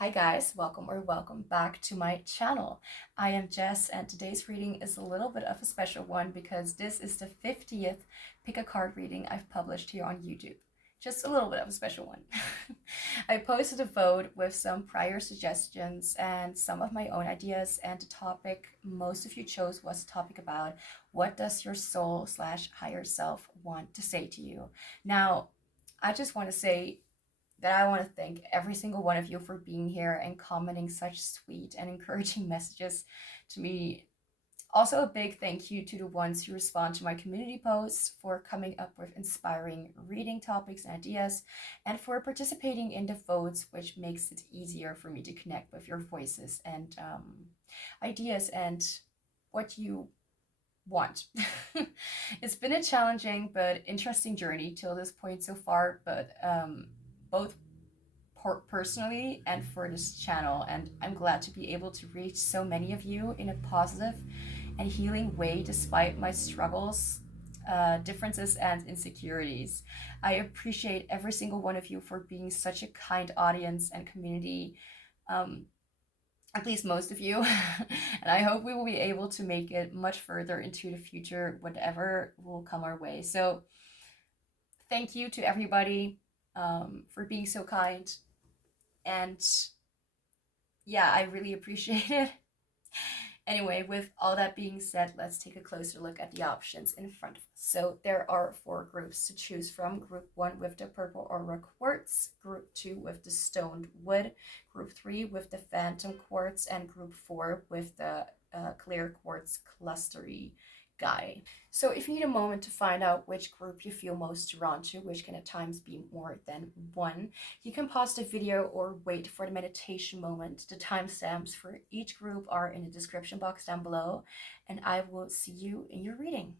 Hi guys, welcome back to my channel. I am Jess and today's reading is a little bit of a special one because this is the 50th pick a card reading I've published here on YouTube. Just a little bit of a special one. I posted a vote with some prior suggestions and some of my own ideas, and the topic most of you chose was a topic about what does your soul/higher self want to say to you. Now, I just want to say that I want to thank every single one of you for being here and commenting such sweet and encouraging messages to me. Also, a big thank you to the ones who respond to my community posts, for coming up with inspiring reading topics and ideas, and for participating in the votes, which makes it easier for me to connect with your voices and ideas and what you want. It's been a challenging but interesting journey till this point so far, but both personally and for this channel, and I'm glad to be able to reach so many of you in a positive and healing way despite my struggles, differences and insecurities. I appreciate every single one of you for being such a kind audience and community, at least most of you. And I hope we will be able to make it much further into the future, whatever will come our way. So thank you to everybody for being so kind. And yeah, I really appreciate it. Anyway, with all that being said, let's take a closer look at the options in front of us. So there are 4 groups to choose from. Group 1 with the purple aura quartz, group 2 with the stoned wood, group 3 with the phantom quartz, and group 4 with the clear quartz clustery guy. So if you need a moment to find out which group you feel most drawn to, which can at times be more than one, you can pause the video or wait for the meditation moment. The timestamps for each group are in the description box down below, and I will see you in your reading.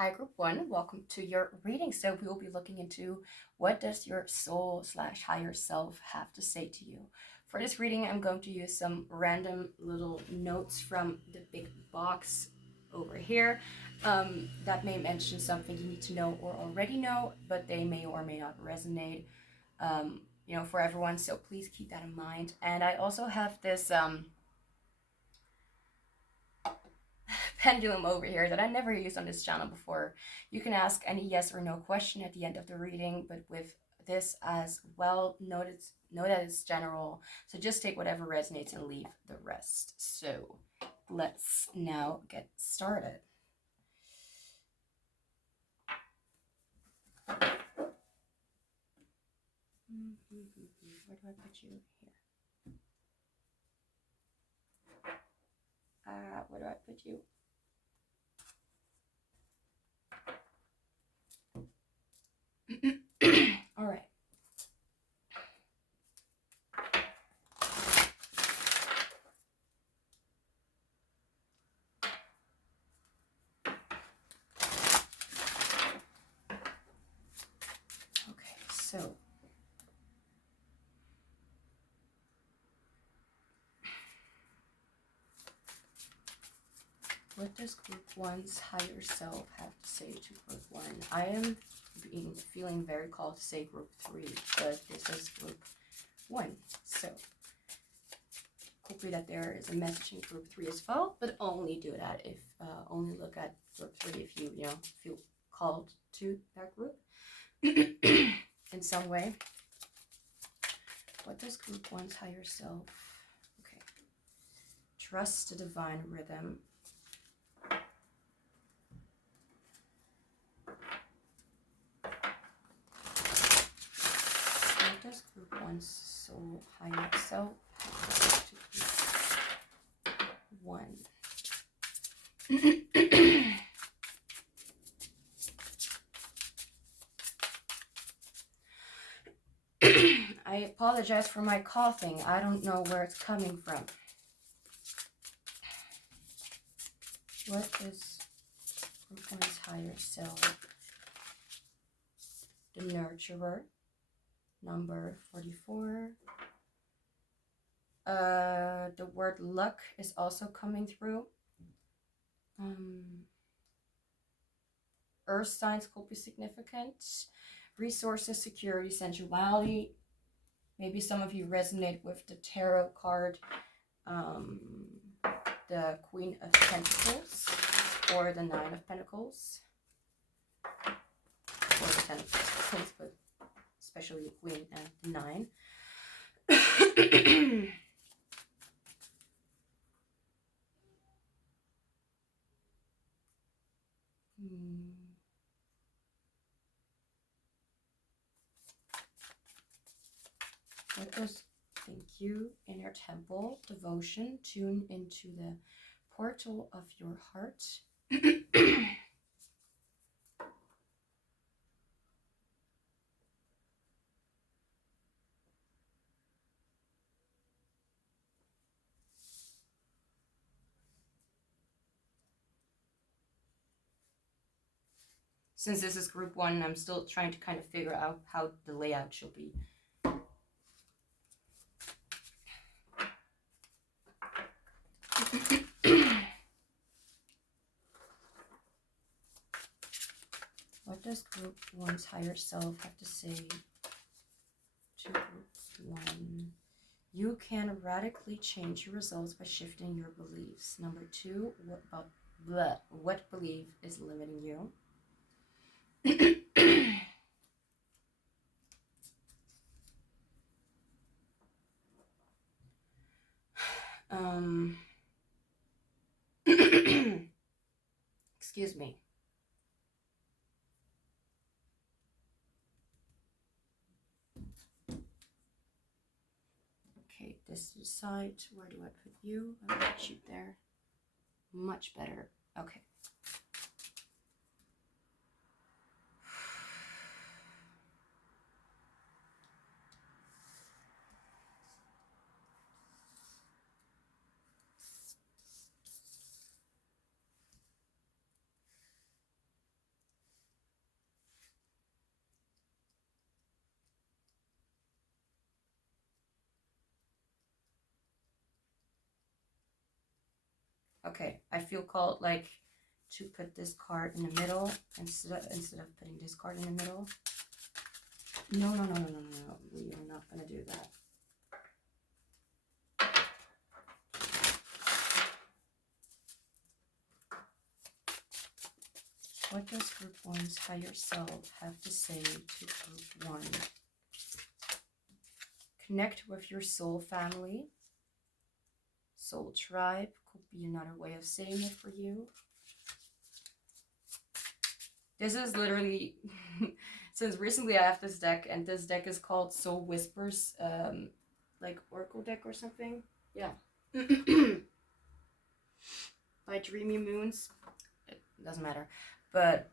Hi, Group 1. Welcome to your reading. So we will be looking into what does your soul / higher self have to say to you. For this reading, I'm going to use some random little notes from the big box over here that may mention something you need to know or already know, but they may or may not resonate, for everyone. So please keep that in mind. And I also have this pendulum over here that I never used on this channel before. You can ask any yes or no question at the end of the reading, but with this as well, know that it's general, so just take whatever resonates and leave the rest. So let's now get started. Where do I put you? Here. Where do I put you? All right. Okay, so what does Group 1's higher self have to say to Group 1? I am feeling very called to say Group 3, but this is Group 1. So could be that there is a message in Group 3 as well, but only do that if, only look at Group 3 if you, feel called to that group in some way. What does Group 1's higher self? Okay. Trust the divine rhythm. What does Group 1's soul higher self have to Group 1? I apologize for my coughing. I don't know where it's coming from. What is Group 1's higher self? The nurturer, number 44. The word luck is also coming through. Earth signs could be significant. resources, security, sensuality. Maybe some of you resonate with the tarot card, the Queen of Pentacles, or the Nine of Pentacles, or the Ten of Pentacles, but especially the Queen and the Nine. What does, thank you, inner temple, devotion, tune into the portal of your heart. Since this is group 1, I'm still trying to kind of figure out how the layout should be. What does group 1's higher self have to say to group 1? You can radically change your results by shifting your beliefs. Number 2, what belief is limiting you? Excuse me. Okay, this side, where do I put you? I'll put you there. Much better. Okay. Okay, I feel called like to put this card in the middle instead of putting this card in the middle. No. We are not going to do that. What does group 1's higher self have to say to group 1? Connect with your soul family. Soul tribe could be another way of saying it for you. This is literally, since recently I have this deck, and this deck is called Soul Whispers, like Oracle deck or something. Yeah. By Dreamy Moons. It doesn't matter. But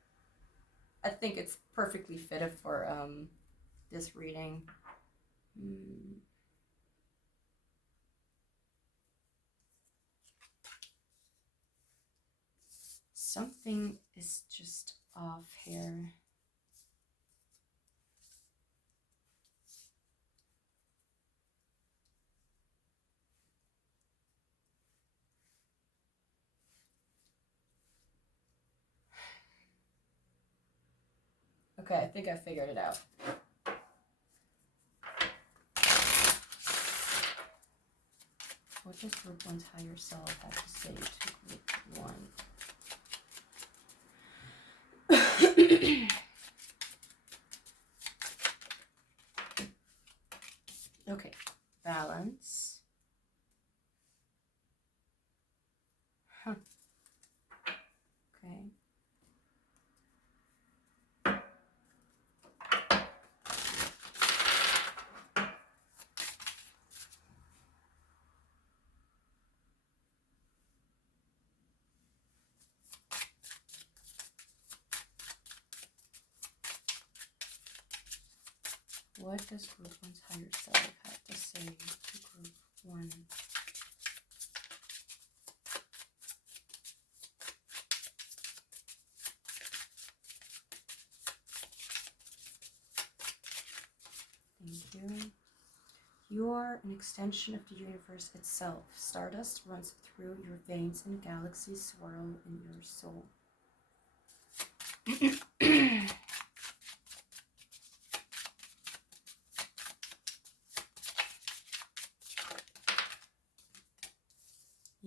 I think it's perfectly fitted for this reading. Something is just off here. Okay, I think I figured it out. What does group 1's higher self have to say to group 1? Okay, balance. Okay. What does group 1's higher self have to say to group 1? Thank you. You are an extension of the universe itself. Stardust runs through your veins and galaxies swirl in your soul.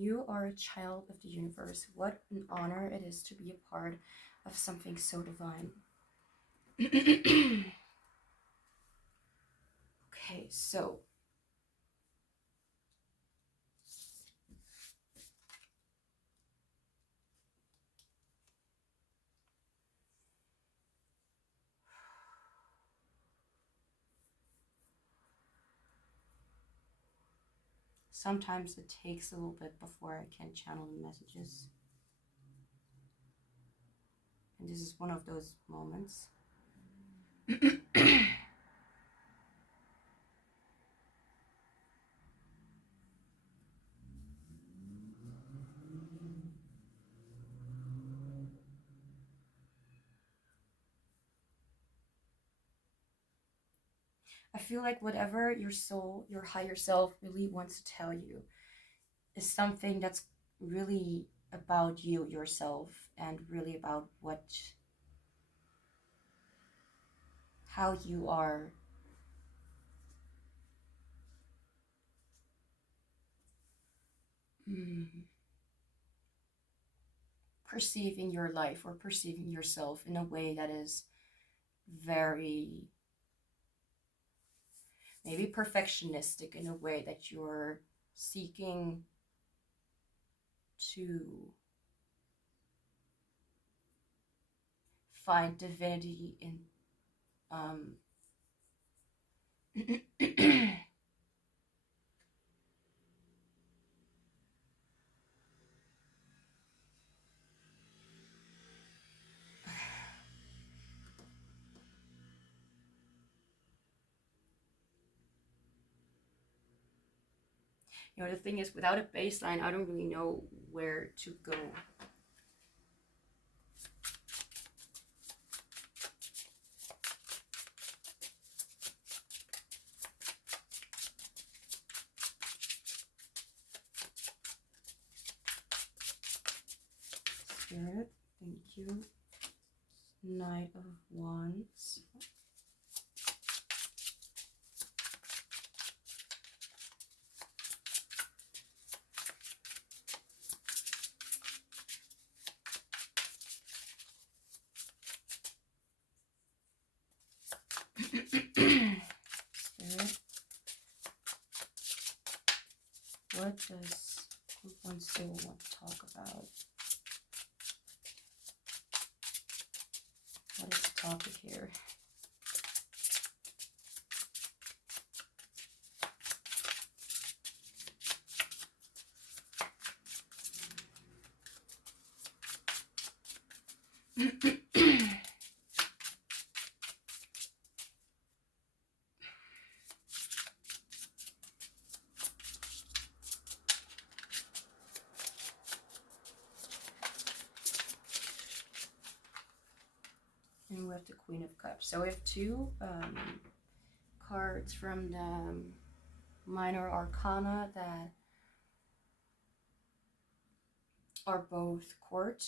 You are a child of the universe. What an honor it is to be a part of something so divine. Okay, so sometimes it takes a little bit before I can channel the messages. And this is one of those moments. I feel like whatever your soul, your higher self really wants to tell you is something that's really about you, yourself, and really about how you are perceiving your life or perceiving yourself in a way that is very maybe perfectionistic, in a way that you're seeking to find divinity in you know, the thing is, without a baseline, I don't really know where to go. Spirit, thank you. Knight of Wands. Spirit, what does group 1 soul want to talk about? What is the topic here? And we have the Queen of Cups. So we have two cards from the Minor Arcana that are both court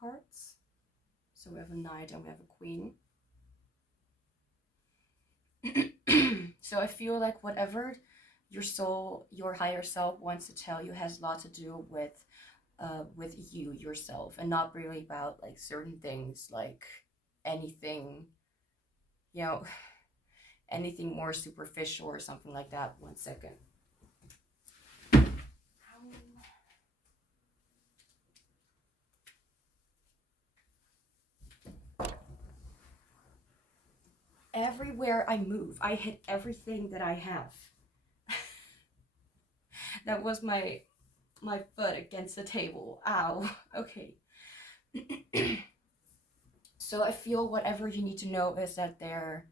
cards. So we have a Knight and we have a Queen. So I feel like whatever your soul, your higher self wants to tell you has a lot to do with you yourself, and not really about like certain things, like anything, you know, anything more superficial or something like that. 1 second. Everywhere I move, I hit everything that I have. That was my foot against the table. Ow. Okay. So I feel whatever you need to know is that I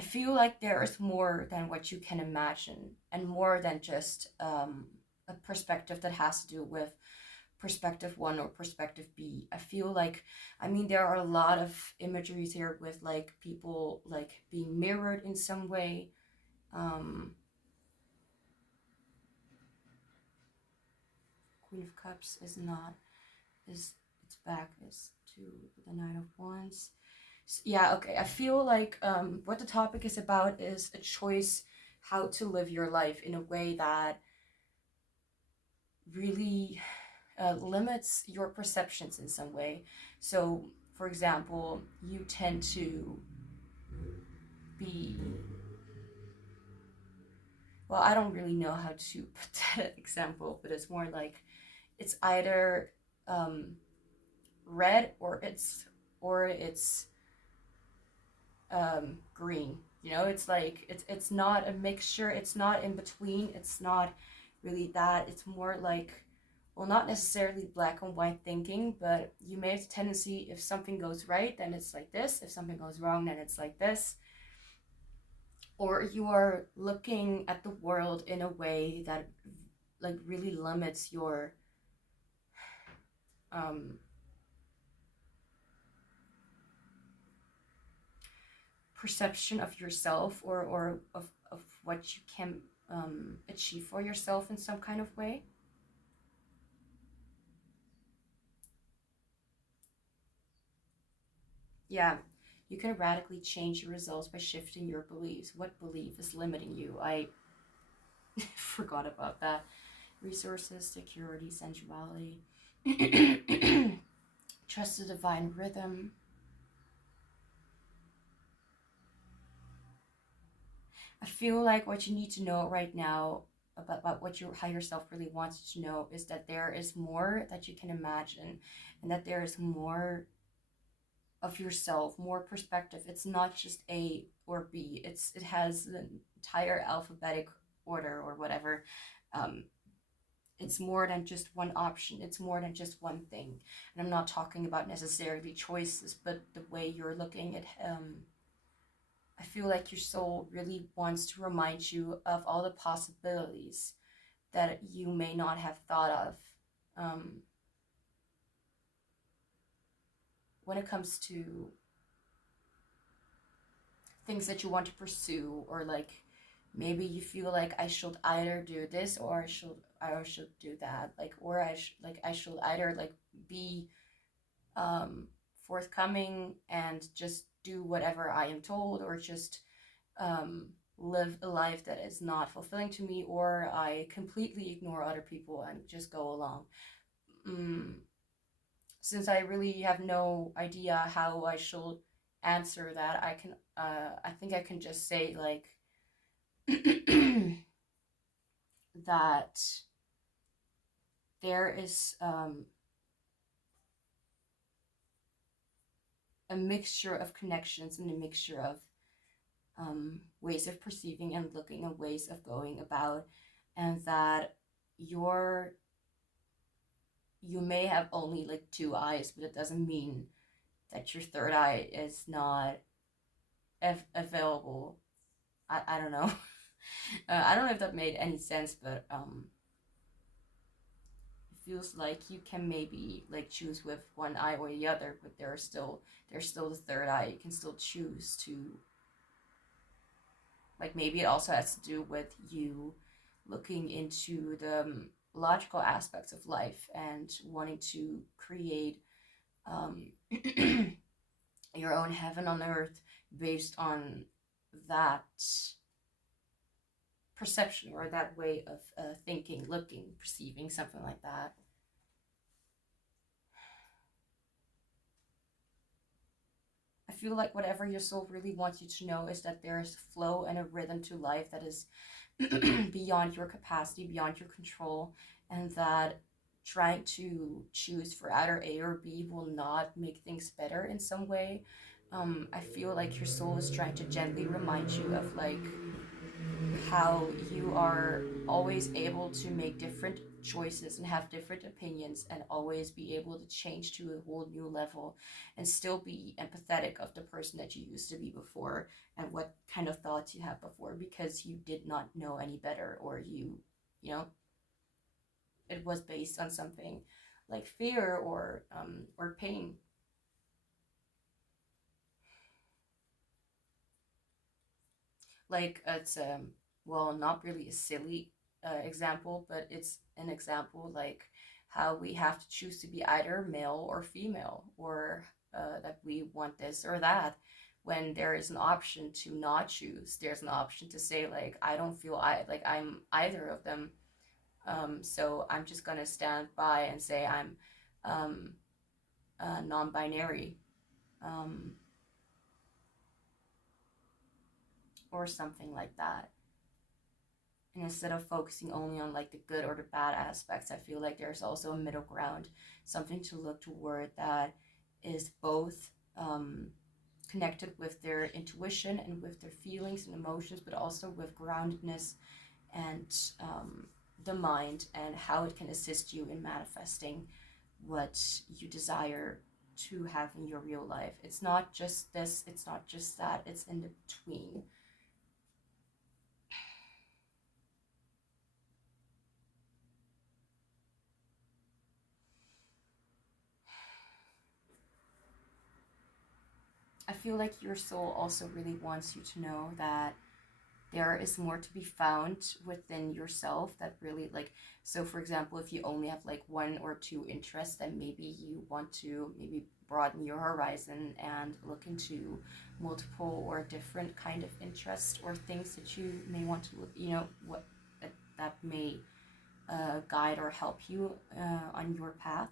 feel like there is more than what you can imagine, and more than just a perspective that has to do with perspective 1 or perspective B. I feel like, I mean, there are a lot of imageries here with like people like being mirrored in some way. Queen of Cups is not, its back is to the Knight of Wands. Yeah, okay. I feel like what the topic is about is a choice how to live your life in a way that really limits your perceptions in some way. So, for example, you tend to be, well, I don't really know how to put that example, but it's more like it's either um, red or it's green. You know, it's like it's not a mixture. It's not in between. It's not really that. It's more like, well, not necessarily black and white thinking, but you may have a tendency, if something goes right, then it's like this. If something goes wrong, then it's like this. Or you are looking at the world in a way that like really limits your um, perception of yourself, or of what you can achieve for yourself in some kind of way. Yeah, you can radically change your results by shifting your beliefs. What belief is limiting you? I forgot about that. Resources, security, sensuality. Trust the divine rhythm. I feel like what you need to know right now about what your higher self really wants you to know is that there is more that you can imagine, and that there is more of yourself, more perspective. It's not just A or B. It has the entire alphabetic order or whatever. Um, it's more than just one option. It's more than just one thing. And I'm not talking about necessarily choices, but the way you're looking at. I feel like your soul really wants to remind you of all the possibilities that you may not have thought of. Um, when it comes to things that you want to pursue, or like maybe you feel like I should either do this or I should do that, like, or I should either like be um forthcoming and just do whatever I am told, or just um live a life that is not fulfilling to me, or I completely ignore other people and just go along. mm, since I really have no idea how I should answer that, I think I can just say like that there is a mixture of connections and a mixture of ways of perceiving and looking and ways of going about, and that you're you may have only like two eyes, but it doesn't mean that your third eye is not available. I don't know. I don't know if that made any sense, but it feels like you can maybe like choose with one eye or the other, but there's still the third eye. You can still choose to, like, maybe it also has to do with you looking into the logical aspects of life and wanting to create um, your own heaven on earth based on that perception, or that way of thinking, looking, perceiving, something like that. I feel like whatever your soul really wants you to know is that there is a flow and a rhythm to life that is beyond your capacity, beyond your control, and that trying to choose for either A or B will not make things better in some way. I feel like your soul is trying to gently remind you of like how you are always able to make different choices and have different opinions, and always be able to change to a whole new level, and still be empathetic of the person that you used to be before, and what kind of thoughts you had before, because you did not know any better, or you know it was based on something like fear or pain. Like, it's well, not really a silly example, but it's an example like how we have to choose to be either male or female, or that we want this or that, when there is an option to not choose. There's an option to say like, I don't feel like I'm either of them, so I'm just gonna stand by and say I'm non-binary, um, or something like that. And instead of focusing only on like the good or the bad aspects, I feel like there's also a middle ground, something to look toward that is both connected with their intuition and with their feelings and emotions, but also with groundedness and the mind, and how it can assist you in manifesting what you desire to have in your real life. It's not just this, it's not just that, it's in the between. I feel like your soul also really wants you to know that there is more to be found within yourself, that really like, so for example, if you only have like one or two interests, then maybe you want to maybe broaden your horizon and look into multiple or different kind of interests or things that you may want to look, what that may guide or help you on your path.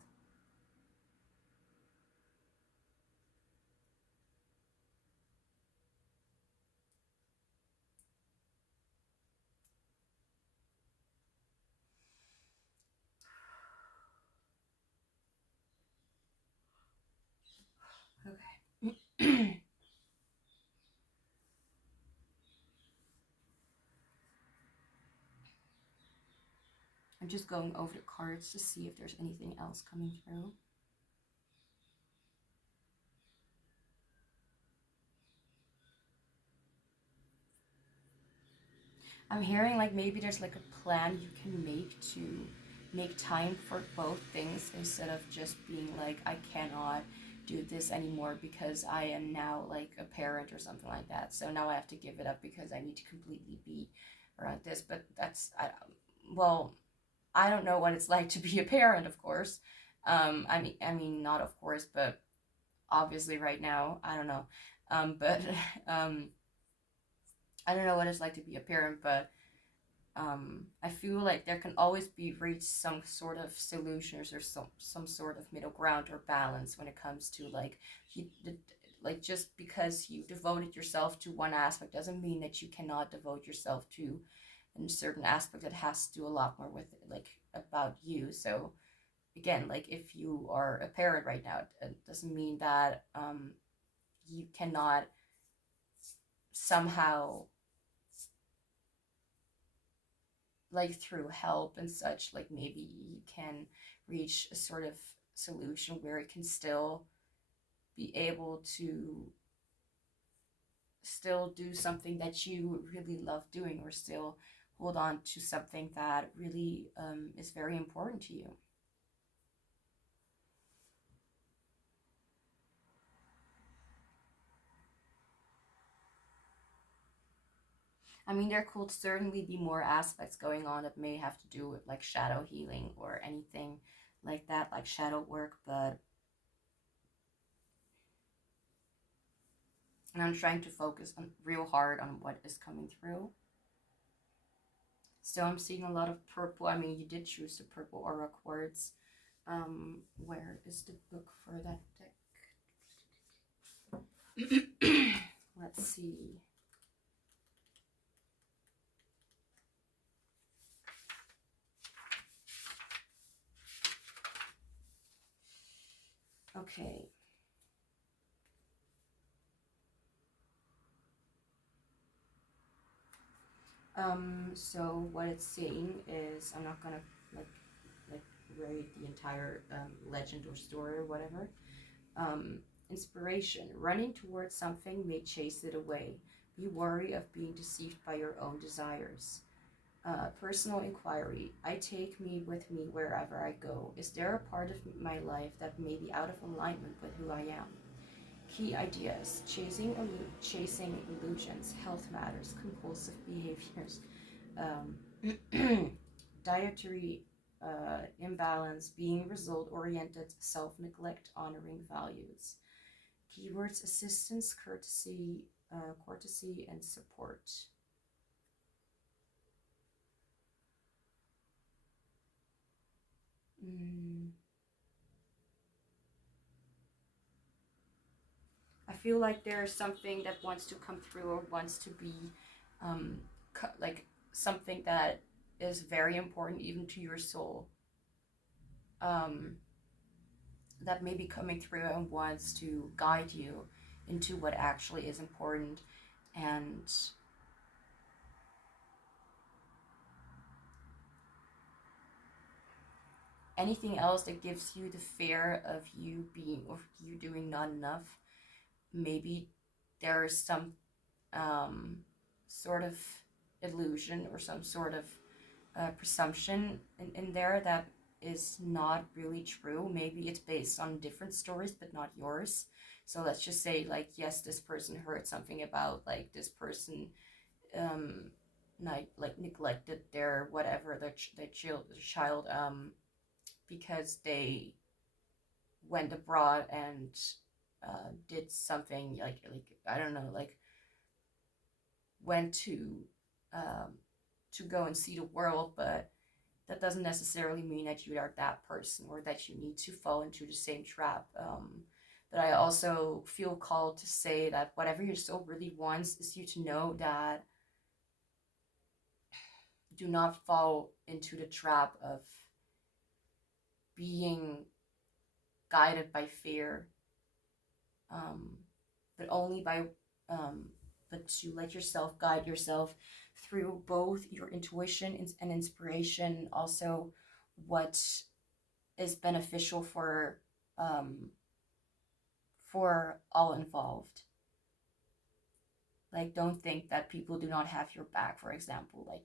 Okay. I'm just going over the cards to see if there's anything else coming through. I'm hearing like maybe there's like a plan you can make to make time for both things, instead of just being like, I cannot do this anymore because I am now like a parent or something like that. So now I have to give it up because I need to completely be around this. But well, I don't know what it's like to be a parent, of course. I mean, not of course, but obviously right now, I don't know. But I don't know what it's like to be a parent, but I feel like there can always be reached some sort of solutions or some sort of middle ground or balance when it comes to like you, like, just because you devoted yourself to one aspect doesn't mean that you cannot devote yourself to a certain aspect that has to do a lot more with it, like about you. So again, like if you are a parent right now, it doesn't mean that you cannot somehow, like through help and such, like maybe you can reach a sort of solution where it can still be able to still do something that you really love doing, or still hold on to something that really is very important to you. I mean, there could certainly be more aspects going on that may have to do with like shadow healing or anything like that, like shadow work, but and I'm trying to focus on real hard on what is coming through. So I'm seeing a lot of purple. I mean, you did choose the purple aura quartz. Where is the book for that deck? Let's see. Okay. So what it's saying is, I'm not gonna like like read the entire legend or story or whatever. Inspiration. Running towards something may chase it away. Be wary of being deceived by your own desires. Personal inquiry. I take me with me wherever I go. Is there a part of my life that may be out of alignment with who I am? Key ideas. Chasing illusions, health matters, compulsive behaviors, dietary imbalance, being result oriented, self neglect, honoring values. Keywords: assistance, courtesy, courtesy, and support. I feel like there's something that wants to come through or wants to be like something that is very important even to your soul, that may be coming through and wants to guide you into what actually is important. And anything else that gives you the fear of you being or you doing not enough, maybe there is some sort of illusion or some sort of presumption in there that is not really true. Maybe it's based on different stories but not yours. So let's just say, like, yes, this person heard something about like this person like neglected their whatever, their child because they went abroad and did something like I don't know, like went to go and see the world, but that doesn't necessarily mean that you are that person or that you need to fall into the same trap. But I also feel called to say that whatever your soul really wants is you to know that do not fall into the trap of being guided by fear, but only by but to let yourself guide yourself through both your intuition and inspiration, also what is beneficial for all involved. Like, don't think that people do not have your back, for example. Like,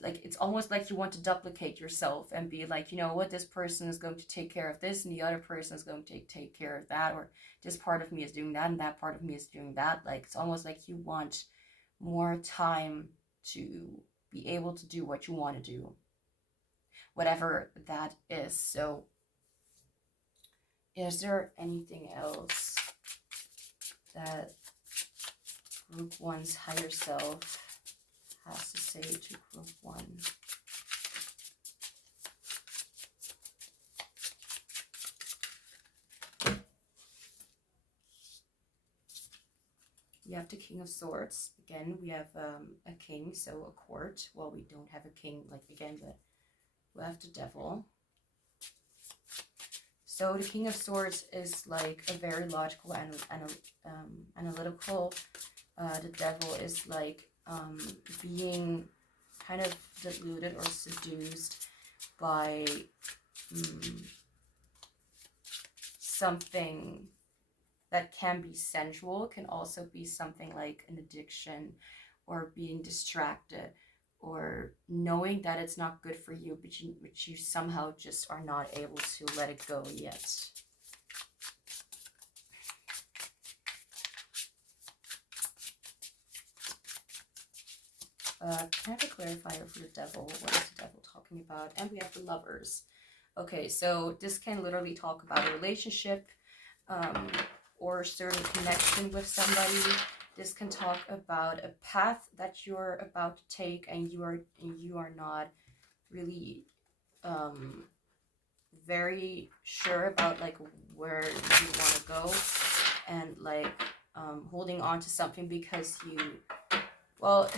like, it's almost like you want to duplicate yourself and be like, you know what, this person is going to take care of this and the other person is going to take care of that, or this part of me is doing that and that part of me is doing that. Like, it's almost like you want more time to be able to do what you want to do, whatever that is. So is there anything else that group one's higher self has to say to group one? We have the King of Swords. Again, we have a king, so a court. Well, we don't have a king, like, again, but we have the Devil. So the King of Swords is like a very logical and analytical. The Devil is like being kind of deluded or seduced by something that can be sensual, can also be something like an addiction or being distracted or knowing that it's not good for you, but you somehow just are not able to let it go yet. Can I have a clarifier for the Devil? What is the Devil talking about? And we have the Lovers. Okay, so this can literally talk about a relationship or a certain connection with somebody. This can talk about a path that you're about to take and you are not really very sure about, like, where you want to go, and like holding on to something because you, well,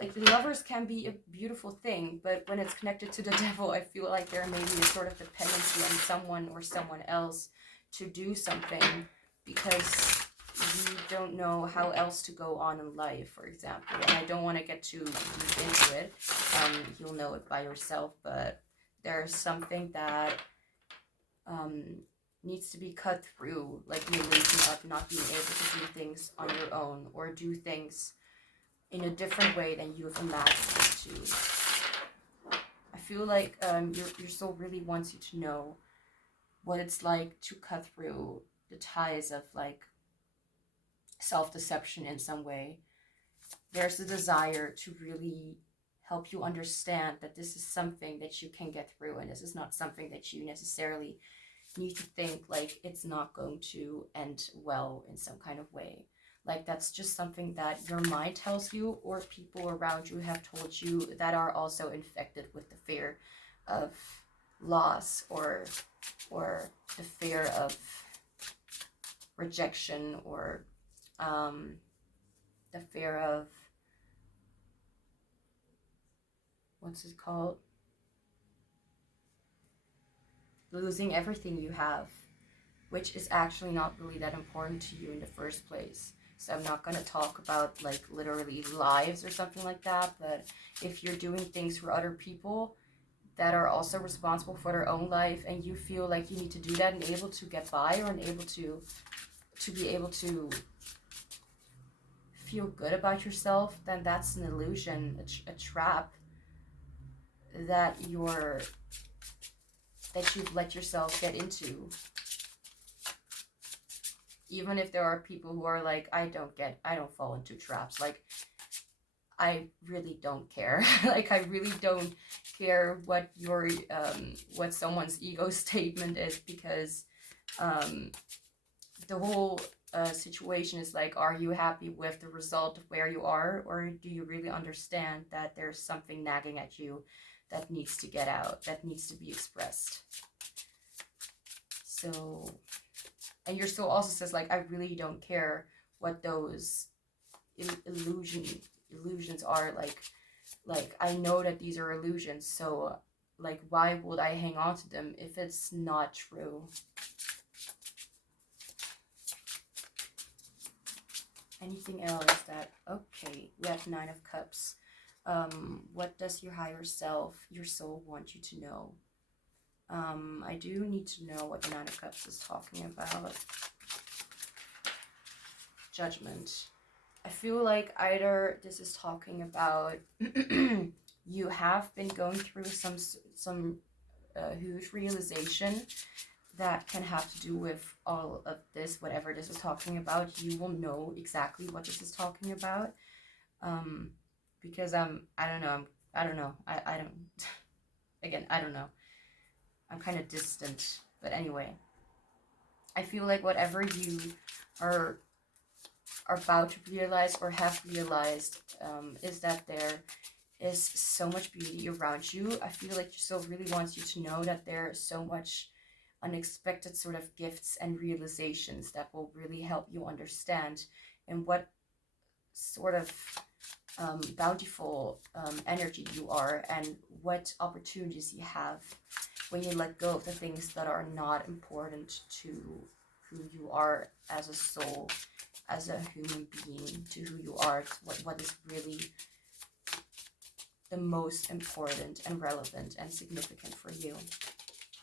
like, the Lovers can be a beautiful thing, but when it's connected to the Devil, I feel like there may be a sort of dependency on someone or someone else to do something because you don't know how else to go on in life, for example. And I don't want to get too deep into it. You'll know it by yourself, but there's something that needs to be cut through, like the illusion of not being able to do things on your own or do things in a different way than you've imagined it to. I feel like your soul really wants you to know what it's like to cut through the ties of, like, self-deception in some way. There's a desire to really help you understand that this is something that you can get through, and this is not something that you necessarily need to think like it's not going to end well in some kind of way. Like that's just something that your mind tells you, or people around you have told you that are also infected with the fear of loss, or the fear of rejection, or the fear of, what's it called, losing everything you have, which is actually not really that important to you in the first place. So I'm not going to talk about like literally lives or something like that, but if you're doing things for other people that are also responsible for their own life, and you feel like you need to do that and able to get by, or able to be able to feel good about yourself, then that's an illusion, a trap that you've let yourself get into. Even if there are people who are like, I don't fall into traps. Like, I really don't care. Like, I really don't care what your, what someone's ego statement is, because the whole situation is like, are you happy with the result of where you are, or do you really understand that there's something nagging at you that needs to get out, that needs to be expressed? So, and your soul also says like, I really don't care what those illusions are. Like I know that these are illusions, so like why would I hang on to them if it's not true? Anything else that, okay, we have 9 of Cups. What does your higher self, your soul, want you to know? I do need to know what the 9 of Cups is talking about. Judgment. I feel like either this is talking about you have been going through some huge realization that can have to do with all of this, whatever this is talking about. You will know exactly what this is talking about, because I don't know, I don't again, I don't know, I'm kind of distant, but anyway, I feel like whatever you are about to realize or have realized, is that there is so much beauty around you. I feel like your soul really wants you to know that there's so much unexpected sort of gifts and realizations that will really help you understand in what sort of bountiful energy you are, and what opportunities you have when you let go of the things that are not important to who you are as a soul, as a human being, to who you are, what is really the most important and relevant and significant for you,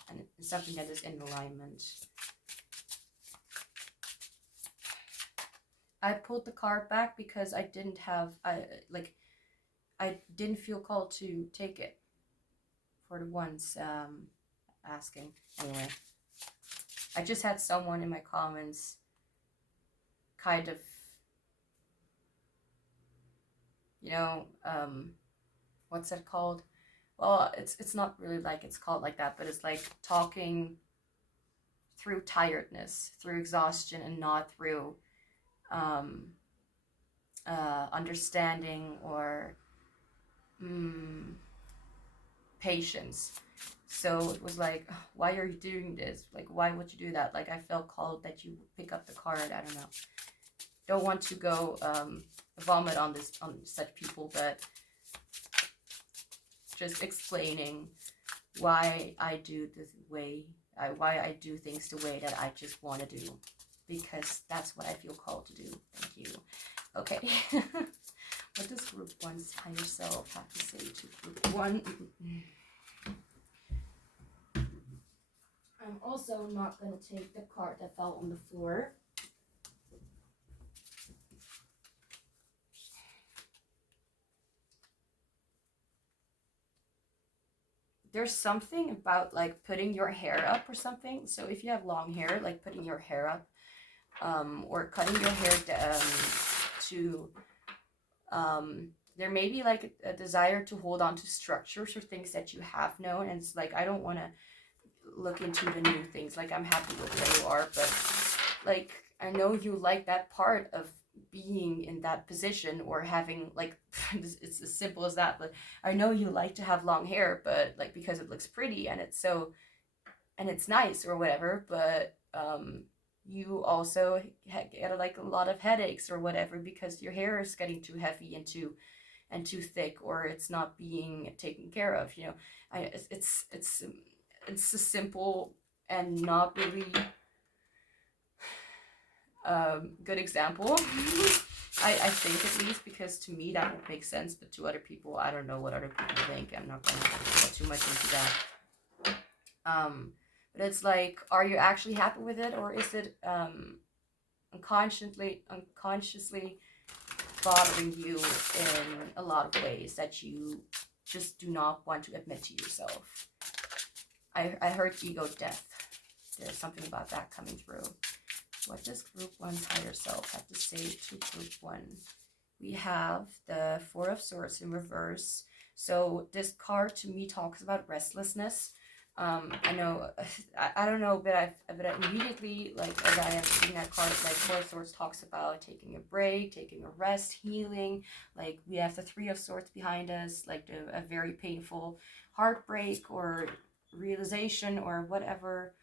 and it's something that is in alignment. I pulled the card back because I didn't have, I didn't feel called to take it, for the ones asking. Anyway, I just had someone in my comments kind of, you know, what's that called? Well, it's not really like it's called like that, but it's like talking through tiredness, through exhaustion, and not through understanding or patience. So it was like, why are you doing this? Like, why would you do that? Like, I felt called that you pick up the card. I don't know. Don't want to go vomit on such people, but just explaining why I do why I do things the way that I just want to do, because that's what I feel called to do. Thank you. Okay. What does group 1's higher self have to say to group 1? I'm also not going to take the card that fell on the floor. There's something about like putting your hair up or something. So if you have long hair, like putting your hair up, or cutting your hair down to, there may be like a desire to hold on to structures or things that you have known, and it's like, I don't want to look into the new things. Like, I'm happy with where you are, but like, I know you like that part of being in that position, or having like it's as simple as that. But I know you like to have long hair, but like, because it looks pretty and it's so, and it's nice or whatever, but you also get like a lot of headaches or whatever because your hair is getting too heavy and too thick, or it's not being taken care of, you know. It's a simple and not really good example. I think, at least, because to me that would make sense, but to other people, I don't know what other people think. I'm not gonna get too much into that. But it's like, are you actually happy with it, or is it unconsciously bothering you in a lot of ways that you just do not want to admit to yourself? I heard ego death. There's something about that coming through. What does group one's higher self have to say to group one? We have the Four of Swords in reverse. So this card to me talks about restlessness. I know, I don't know, but I immediately, like, as I have seen that card, like, Four of Swords talks about taking a break, taking a rest, healing. Like, we have the Three of Swords behind us, like a very painful heartbreak or realization or whatever.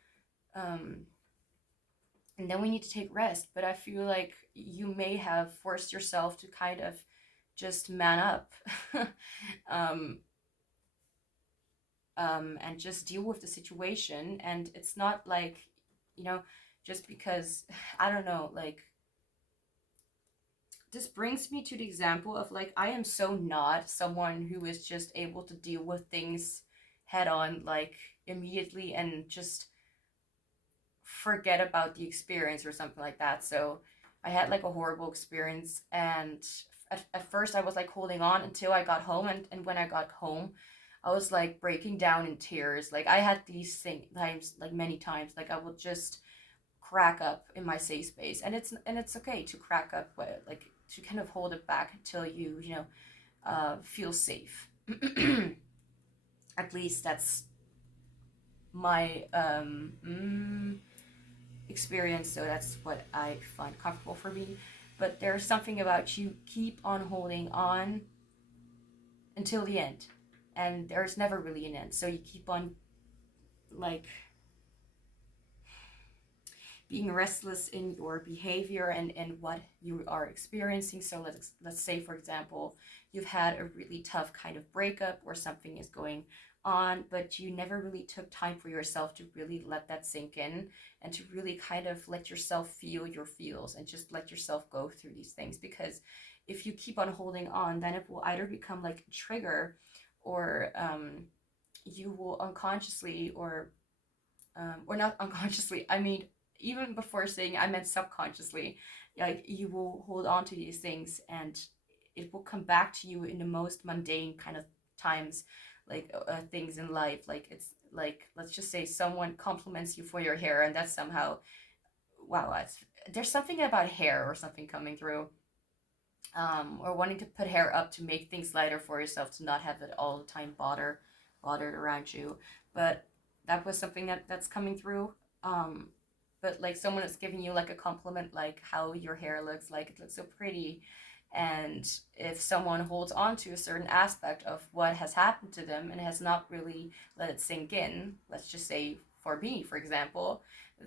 And then we need to take rest. But I feel like you may have forced yourself to kind of just man up. And just deal with the situation. And it's not like, you know, just because, I don't know, like, this brings me to the example of, like, I am so not someone who is just able to deal with things head on, like, immediately, and just forget about the experience or something like that. So I had like a horrible experience, and at first I was like holding on until I got home, and when I got home I was like breaking down in tears. Like, I had these times, like many times, like I would just crack up in my safe space, and it's okay to crack up, but like to kind of hold it back until you feel safe. At least that's my experience, so that's what I find comfortable for me. But there's something about, you keep on holding on until the end, and there's never really an end, so you keep on, like, being restless in your behavior and what you are experiencing. So let's say, for example, you've had a really tough kind of breakup, or something is going on, but you never really took time for yourself to really let that sink in, and to really kind of let yourself feel your feels, and just let yourself go through these things. Because if you keep on holding on, then it will either become like a trigger, or you will unconsciously, or not unconsciously, I mean, even before saying, I meant subconsciously, like, you will hold on to these things, and it will come back to you in the most mundane kind of times, like things in life. Like, it's like, let's just say someone compliments you for your hair, and that's somehow, wow, there's something about hair or something coming through, or wanting to put hair up to make things lighter for yourself, to not have it all the time bothered around you. But that was something that's coming through. But like, someone is giving you like a compliment, like how your hair looks, like it looks so pretty. And if someone holds on to a certain aspect of what has happened to them and has not really let it sink in, let's just say for me, for example,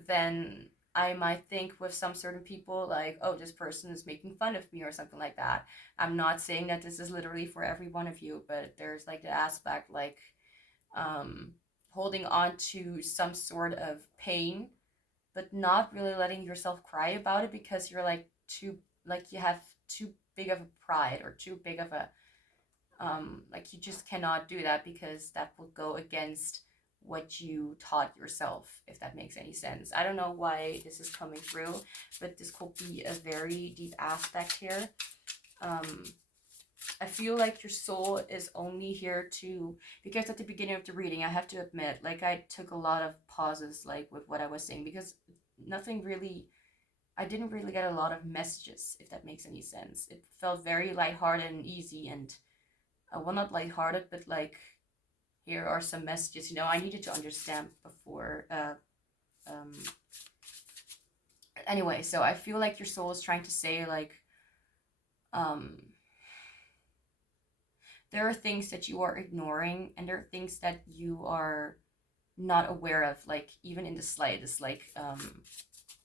then I might think with some certain people, like, oh, this person is making fun of me or something like that. I'm not saying that this is literally for every one of you, but there's like the aspect, like, holding on to some sort of pain, but not really letting yourself cry about it, because you're like too, like, you have too big of a pride, or too big of a like, you just cannot do that, because that will go against what you taught yourself, if that makes any sense. I don't know why this is coming through, but this could be a very deep aspect here. I feel like your soul is only here to, because at the beginning of the reading, I have to admit, like, I took a lot of pauses, like, with what I was saying, because nothing really, I didn't really get a lot of messages, if that makes any sense. It felt very lighthearted and easy, and well, not lighthearted, but like, here are some messages, I needed to understand or anyway, so I feel like your soul is trying to say, like, there are things that you are ignoring, and there are things that you are not aware of, like, even in the slightest, like,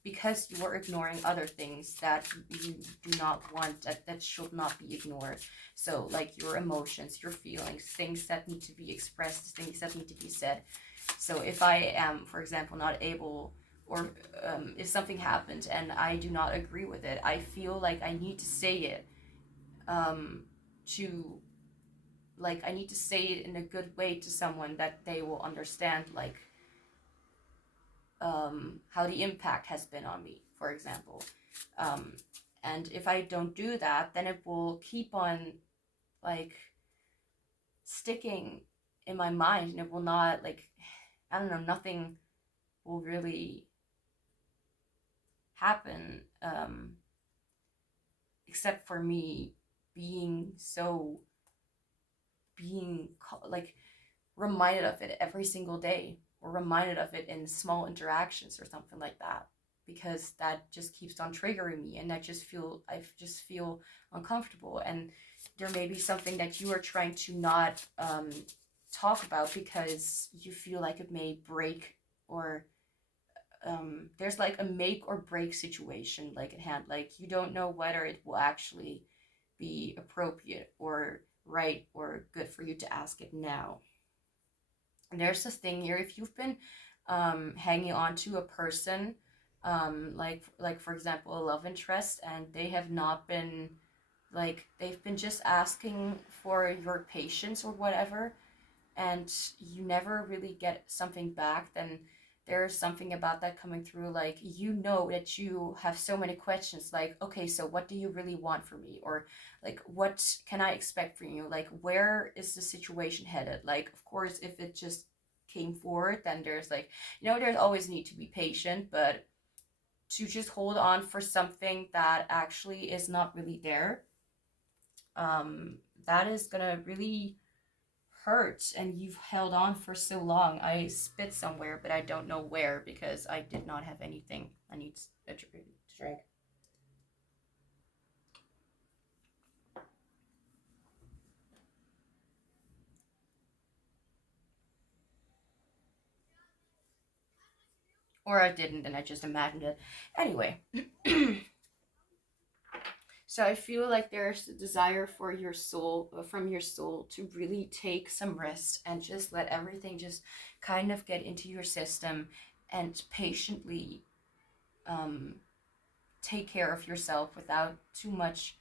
because you are ignoring other things that you do not want, that should not be ignored. So, like, your emotions, your feelings, things that need to be expressed, things that need to be said. So if I am, for example, not able, or if something happened and I do not agree with it, I feel like I need to say it, to, like, I need to say it in a good way to someone that they will understand, like, how the impact has been on me, for example. And if I don't do that, then it will keep on, like, sticking in my mind, and it will not, like, I don't know, nothing will really happen, except for me being like reminded of it every single day, or reminded of it in small interactions or something like that, because that just keeps on triggering me, and I just feel uncomfortable. And there may be something that you are trying to not talk about because you feel like it may break, or there's like a make or break situation, like, at hand, like you don't know whether it will actually be appropriate or right or good for you to ask it now. And there's this thing here, if you've been hanging on to a person, like for example a love interest, and they have not been, like, they've been just asking for your patience or whatever, and you never really get something back, then there's something about that coming through, like, you know that you have so many questions, like, okay, so what do you really want from me, or like, what can I expect from you, like, where is the situation headed? Like, of course, if it just came forward, then there's, like, there's always need to be patient, but to just hold on for something that actually is not really there, that is gonna really hurt, and you've held on for so long. I spit somewhere, but I don't know where, because I did not have anything. I need a drink. Or I didn't, and I just imagined it. Anyway. So I feel like there's a desire for your soul, from your soul, to really take some rest and just let everything just kind of get into your system, and patiently take care of yourself without too much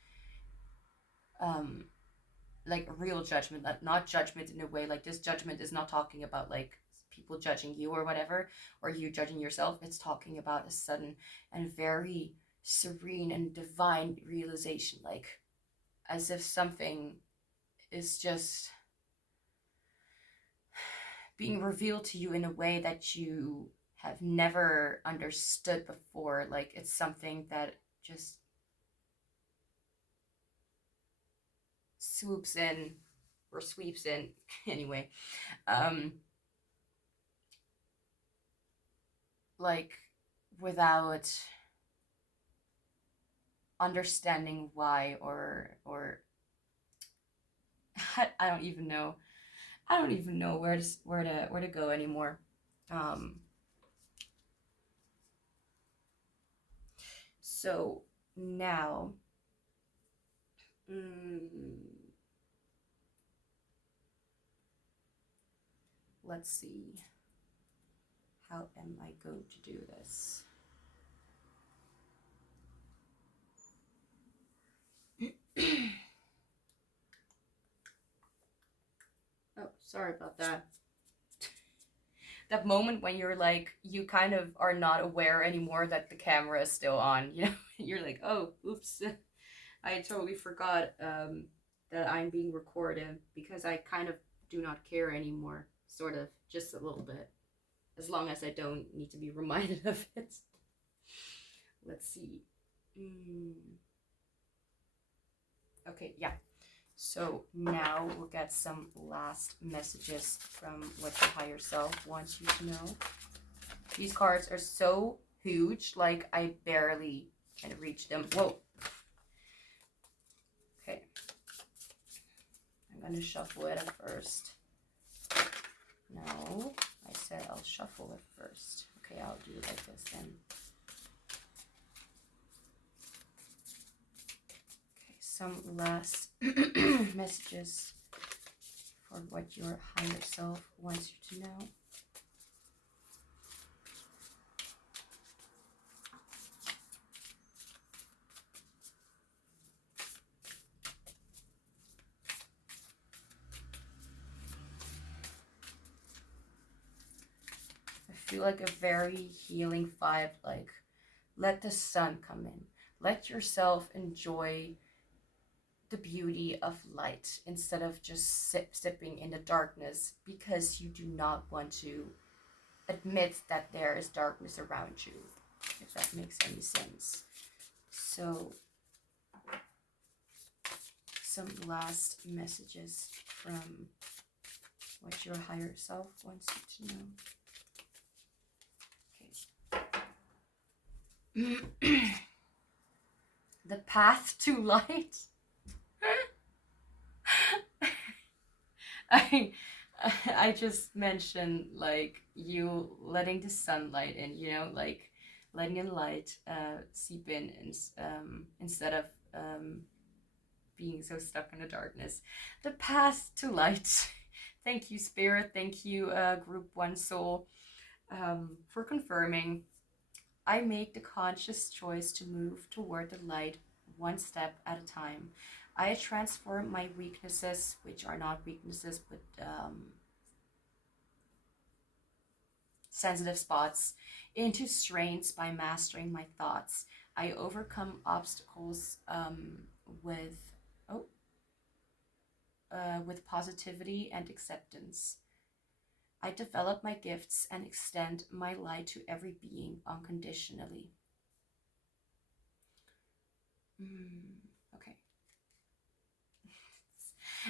like real judgment, not judgment in a way, like, this judgment is not talking about like people judging you or whatever, or you judging yourself. It's talking about a sudden and very serene and divine realization, like, as if something is just being revealed to you in a way that you have never understood before. Like, it's something that just swoops in, or sweeps in, anyway, like, without understanding why, or I don't even know where to go anymore. So now, let's see, how am I going to do this? Oh, sorry about that. That moment when you're like, you kind of are not aware anymore that the camera is still on, you're like, oh, oops, I totally forgot that I'm being recorded, because I kind of do not care anymore, sort of, just a little bit, as long as I don't need to be reminded of it. Let's see. Okay, yeah. So now we'll get some last messages from what your higher self wants you to know. These cards are so huge, like I barely can reach them. Whoa. Okay. I'm gonna shuffle it at first. No, I said I'll shuffle it first. Okay, I'll do it like this then. Okay, some last messages for what your higher self wants you to know. I feel like a very healing vibe, like let the sun come in. Let yourself enjoy the beauty of light instead of just sipping in the darkness because you do not want to admit that there is darkness around you, if that makes any sense. So some last messages from what your higher self wants you to know. Okay. The path to light. I just mentioned like you letting the sunlight in, you know, like letting in light seep in, and instead of being so stuck in the darkness. The path to light. Thank you, Spirit. Thank you, Group 1 Soul, for confirming. I make the conscious choice to move toward the light one step at a time. I transform my weaknesses, which are not weaknesses, but sensitive spots, into strengths by mastering my thoughts. I overcome obstacles with positivity and acceptance. I develop my gifts and extend my light to every being unconditionally. Okay.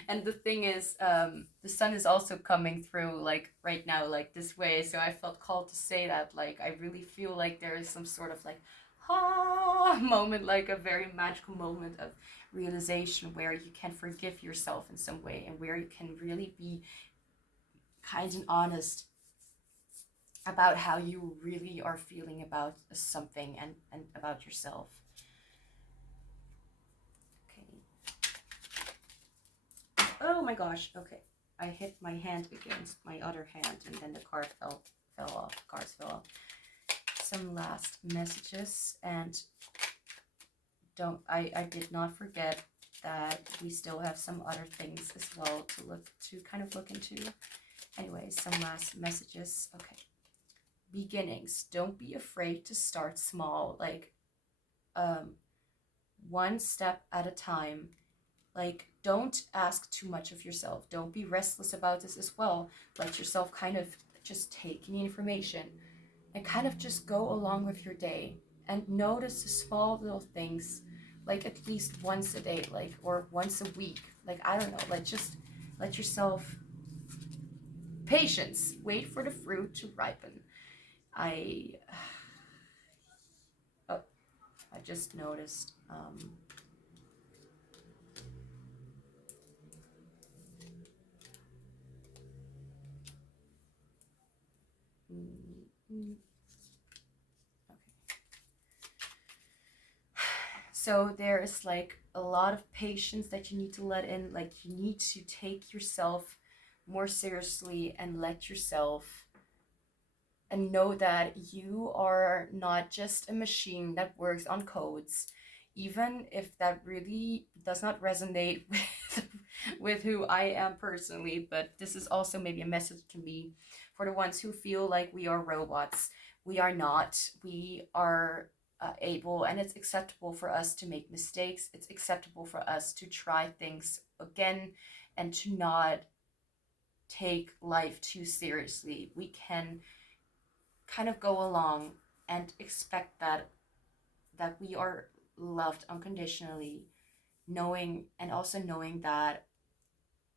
And the thing is, the sun is also coming through, like right now, like this way. So I felt called to say that, like, I really feel like there is some sort of like, moment, like a very magical moment of realization where you can forgive yourself in some way and where you can really be kind and honest about how you really are feeling about something and about yourself. Okay. Oh my gosh. Okay. I hit my hand against my other hand and then the card fell off. Cards fell off. Some last messages, and I did not forget that we still have some other things as well to kind of look into. Anyway, some last messages. Okay. Beginnings. Don't be afraid to start small, like one step at a time. Like, don't ask too much of yourself. Don't be restless about this as well. Let yourself kind of just take in the information and kind of just go along with your day and notice the small little things, like at least once a day, like, or once a week. Like, I don't know, like just let yourself patience, wait for the fruit to ripen. I just noticed okay. So there is like a lot of patience that you need to let in. Like, you need to take yourself more seriously and let yourself and know that you are not just a machine that works on codes, even if that really does not resonate with who I am personally. But this is also maybe a message to me for the ones who feel like we are robots. We are not. We are able, and it's acceptable for us to make mistakes. It's acceptable for us to try things again and to not take life too seriously. We can kind of go along and expect that we are loved unconditionally, knowing that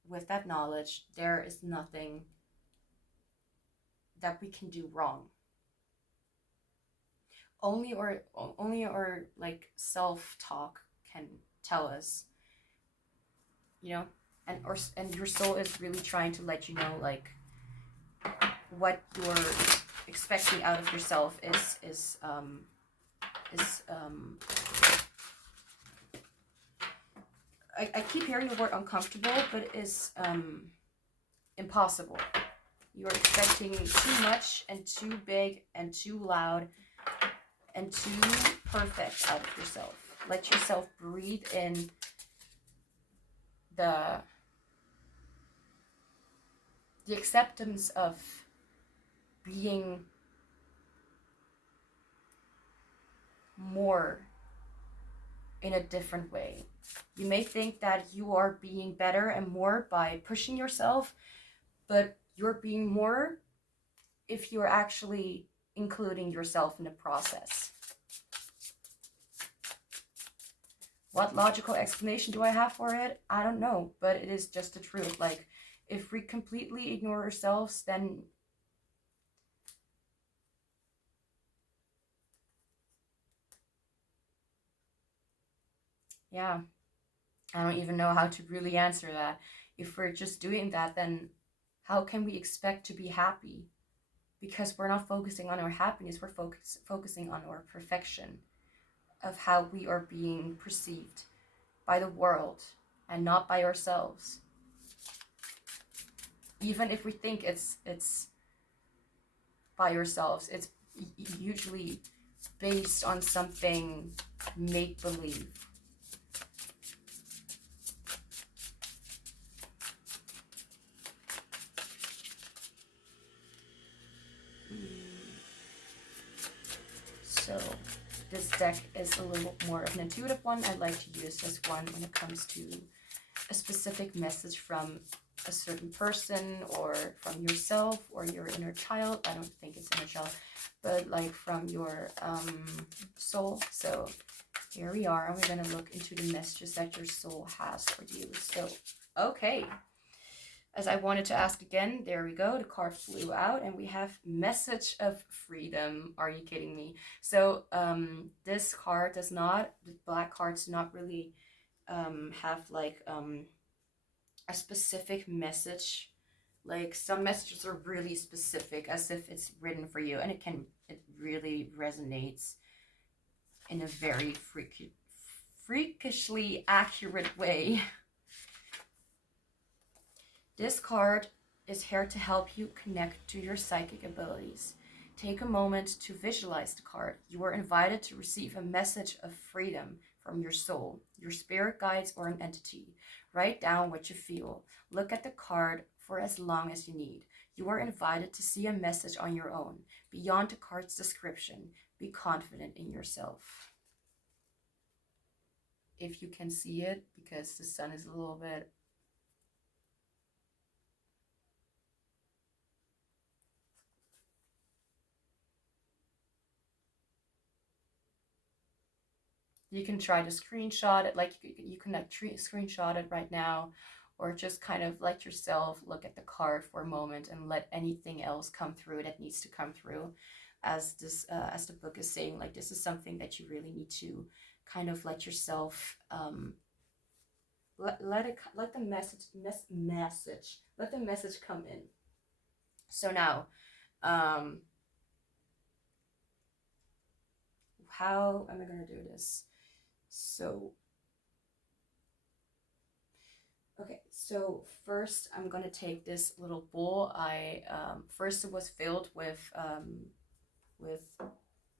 with that knowledge there is nothing that we can do wrong. only our like self-talk can tell us, you know, and your soul is really trying to let you know like what you're expecting out of yourself is I keep hearing the word uncomfortable, but it is impossible. You are expecting too much and too big and too loud and too perfect out of yourself. Let yourself breathe in the acceptance of being more in a different way. You may think that you are being better and more by pushing yourself, but you're being more if you're actually including yourself in the process. What logical explanation do I have for it? I don't know, but it is just the truth. Like, if we completely ignore ourselves, then yeah, I don't even know how to really answer that. If we're just doing that, then how can we expect to be happy? Because we're not focusing on our happiness, we're focusing on our perfection of how we are being perceived by the world and not by ourselves. Even if we think it's by ourselves, it's usually based on something make-believe. So this deck is a little more of an intuitive one. I like to use this one when it comes to a specific message from a certain person or from yourself or your inner child. I don't think it's inner child, but like from your soul. So here we are, and we're going to look into the messages that your soul has for you. So, okay. As I wanted to ask again, there we go. The card flew out, and we have message of freedom. Are you kidding me? So this card does not, the black cards do not really have like a specific message. Like some messages are really specific, as if it's written for you, and it really resonates in a very freakishly accurate way. This card is here to help you connect to your psychic abilities. Take a moment to visualize the card. You are invited to receive a message of freedom from your soul, your spirit guides, or an entity. Write down what you feel. Look at the card for as long as you need. You are invited to see a message on your own, beyond the card's description. Be confident in yourself. If you can see it, because the sun is a little bit... You can try to screenshot it, like you can screenshot it right now, or just kind of let yourself look at the card for a moment and let anything else come through that needs to come through. As the book is saying, like, this is something that you really need to kind of let yourself let the message come in. So now, how am I gonna do this? So, okay, so first I'm gonna take this little bowl. First it was filled with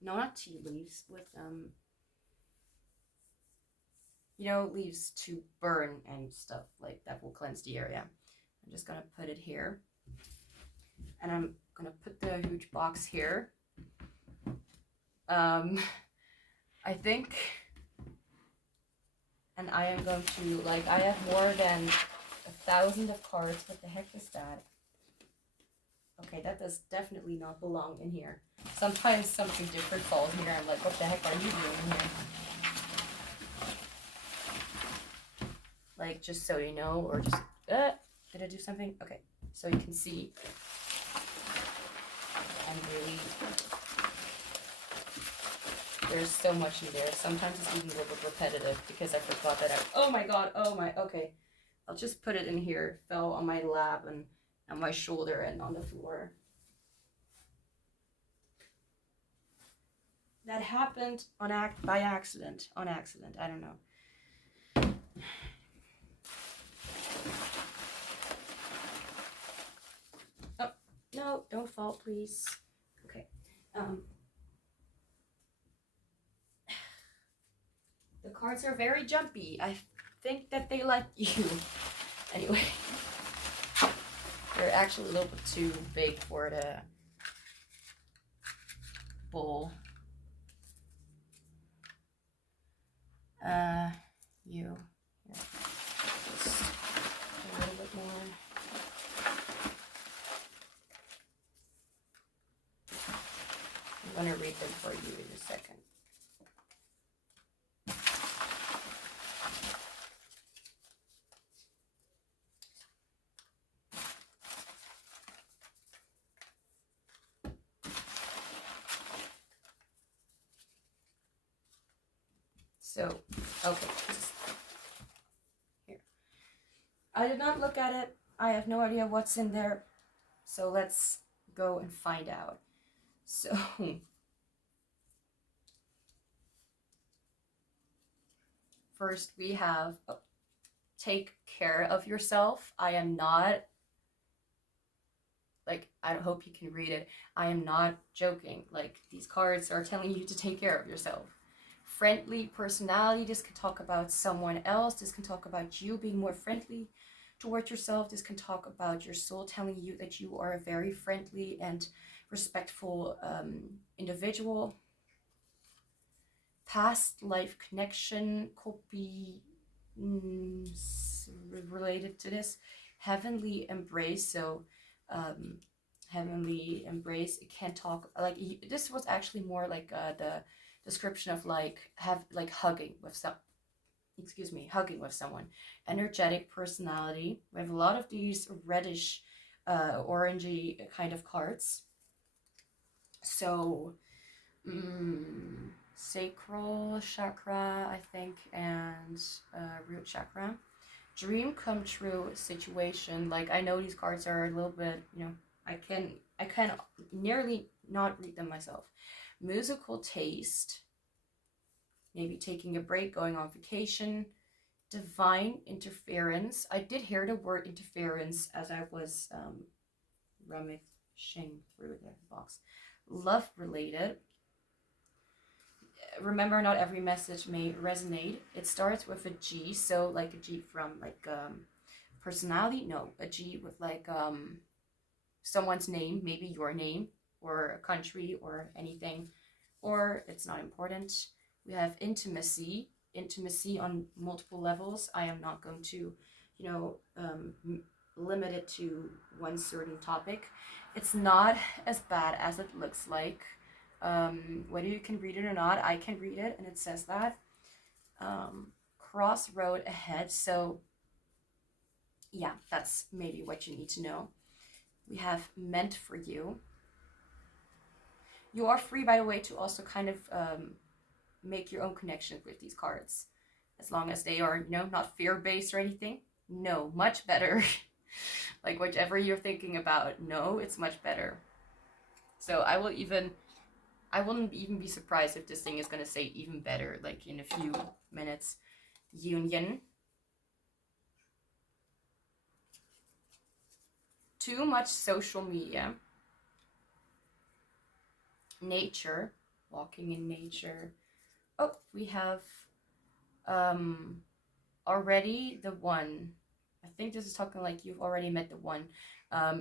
no, not tea leaves, with you know, leaves to burn and stuff like that will cleanse the area. I'm just gonna put it here, and I'm gonna put the huge box here. I think. And I am going to, like, I have more than 1,000 of cards. What the heck is that? Okay, that does definitely not belong in here. Sometimes something different falls here. I'm like, what the heck are you doing in here? Like, just so you know, or just, did I do something? Okay, so you can see. I'm really There's so much in there. Sometimes it's even a little bit repetitive because I forgot that oh my god, oh my, okay. I'll just put it in here. It fell on my lap and on my shoulder and on the floor. That happened by accident. On accident, I don't know. Oh, no, don't fall, please. Okay. The cards are very jumpy. I think that they like you. Anyway. They're actually a little bit too big for the bowl. You. Here. Just a little bit more. I'm going to read them for you in a second. So, okay, here. I did not look at it. I have no idea what's in there. So let's go and find out. So, first we have take care of yourself. I am not, like, I hope you can read it. I am not joking. Like, these cards are telling you to take care of yourself. Friendly personality. This can talk about someone else. This can talk about you being more friendly towards yourself. This can talk about your soul telling you that you are a very friendly and respectful individual. Past life connection could be related to this. Heavenly embrace. So heavenly embrace, it can talk like this was actually more like the description of hugging with someone. Energetic personality. We have a lot of these reddish orangey kind of cards. So sacral chakra, I think, and root chakra. Dream come true situation. Like, I know these cards are a little bit, you know, I can nearly not read them myself. Musical taste, maybe taking a break, going on vacation. Divine interference. I did hear the word interference as I was rummaging through the box. Love related. Remember, not every message may resonate. It starts with a G, so like a G from like personality. No, a G with like someone's name, maybe your name or a country or anything, or it's not important. We have intimacy on multiple levels. I am not going to, you know, limit it to one certain topic. It's not as bad as it looks like. Whether you can read it or not, I can read it, and it says that. Crossroad ahead. So yeah, that's maybe what you need to know. We have meant for you. You are free, by the way, to also kind of make your own connections with these cards, as long as they are, you know, not fear-based or anything. No, much better. Like, whichever you're thinking about, no, it's much better. So I wouldn't even be surprised if this thing is going to say even better, like in a few minutes. Union. Too much social media. Nature. Walking in nature. Oh, we have already the one. I think this is talking like you've already met the one.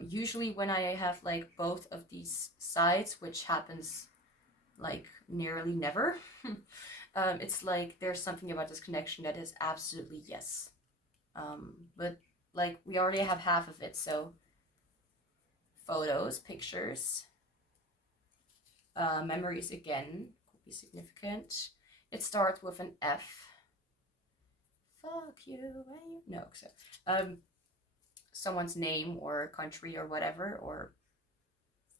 Usually when I have like both of these sides, which happens like nearly never, it's like there's something about this connection that is absolutely yes. But like we already have half of it, so photos, pictures, memories again could be significant. It starts with an F. Fuck you. No, so someone's name or country or whatever, or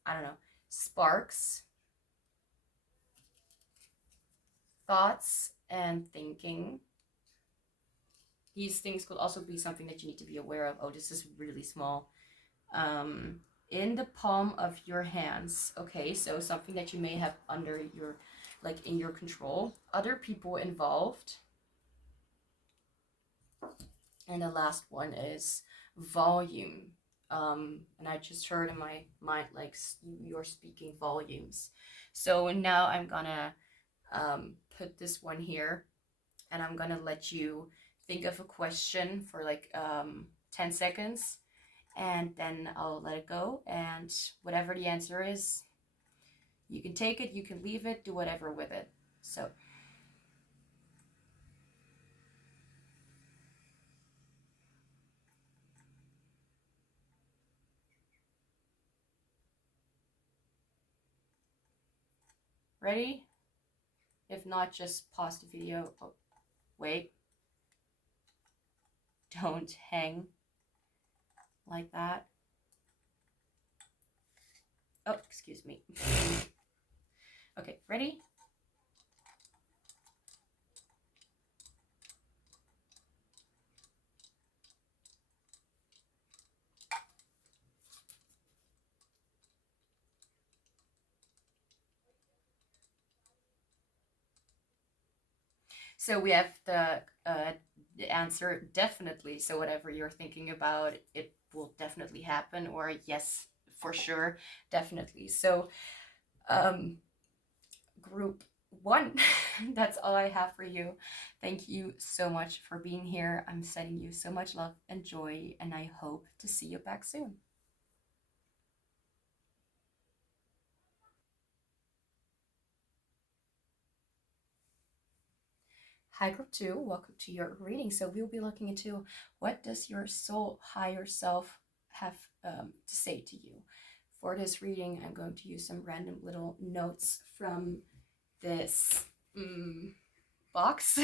I don't know. Sparks. thoughts and thinking. These things could also be something that you need to be aware of. Oh, this is really small. In the palm of your hands. Okay, so something that you may have under your, like in your control. Other people involved. And the last one is volume. And I just heard in my mind, like, you're speaking volumes. So now I'm gonna put this one here, and I'm gonna let you think of a question for like 10 seconds, and then I'll let it go, and whatever the answer is, you can take it, you can leave it, do whatever with it. So ready? If not, just pause the video. Oh, wait, don't hang like that. Oh, excuse me. Okay, ready? So we have the answer definitely. So whatever you're thinking about, it will definitely happen, or yes, for sure, definitely. So group 1, that's all I have for you. Thank you so much for being here. I'm sending you so much love and joy, and I hope to see you back soon. Hi group 2, welcome to your reading. So we'll be looking into what does your soul higher self have to say to you. For this reading, I'm going to use some random little notes from this box,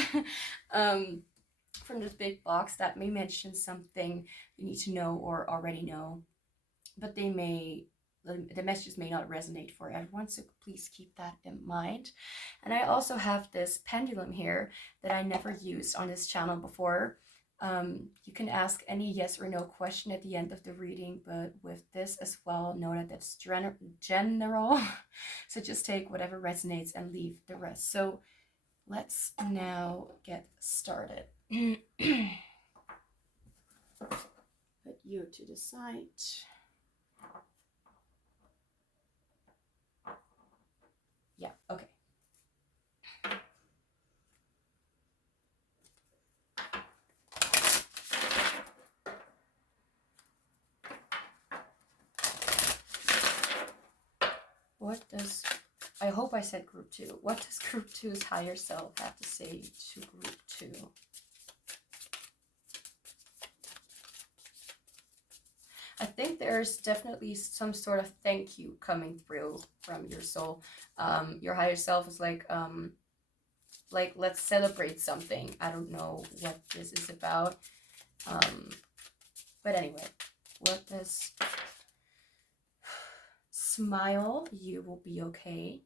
from this big box that may mention something you need to know or already know, but the messages may not resonate for everyone, so please keep that in mind. And I also have this pendulum here that I never used on this channel before. You can ask any yes or no question at the end of the reading, but with this as well, know that that's general. So just take whatever resonates and leave the rest. So let's now get started. Put you to the side. Yeah, okay. What does, I hope I said group 2. What does group 2's higher self have to say to group 2? I think there's definitely some sort of thank you coming through from your soul. Your higher self is like let's celebrate something. I don't know what this is about. But anyway, what does smile, you will be okay.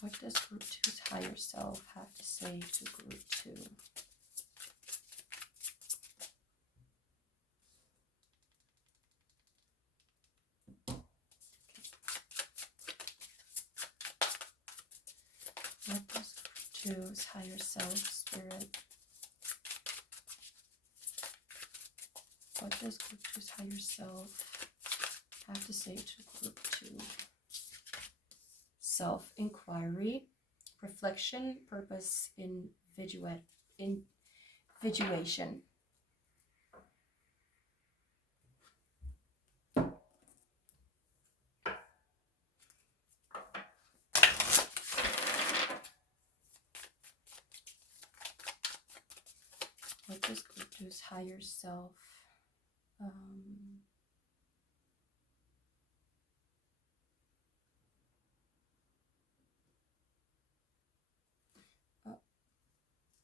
What does group 2's higher self have to say to group 2? What does group 2's higher self, spirit? What does group 2's higher self have to say to group 2? Self-inquiry, reflection, purpose, individuation. What does group 2's higher self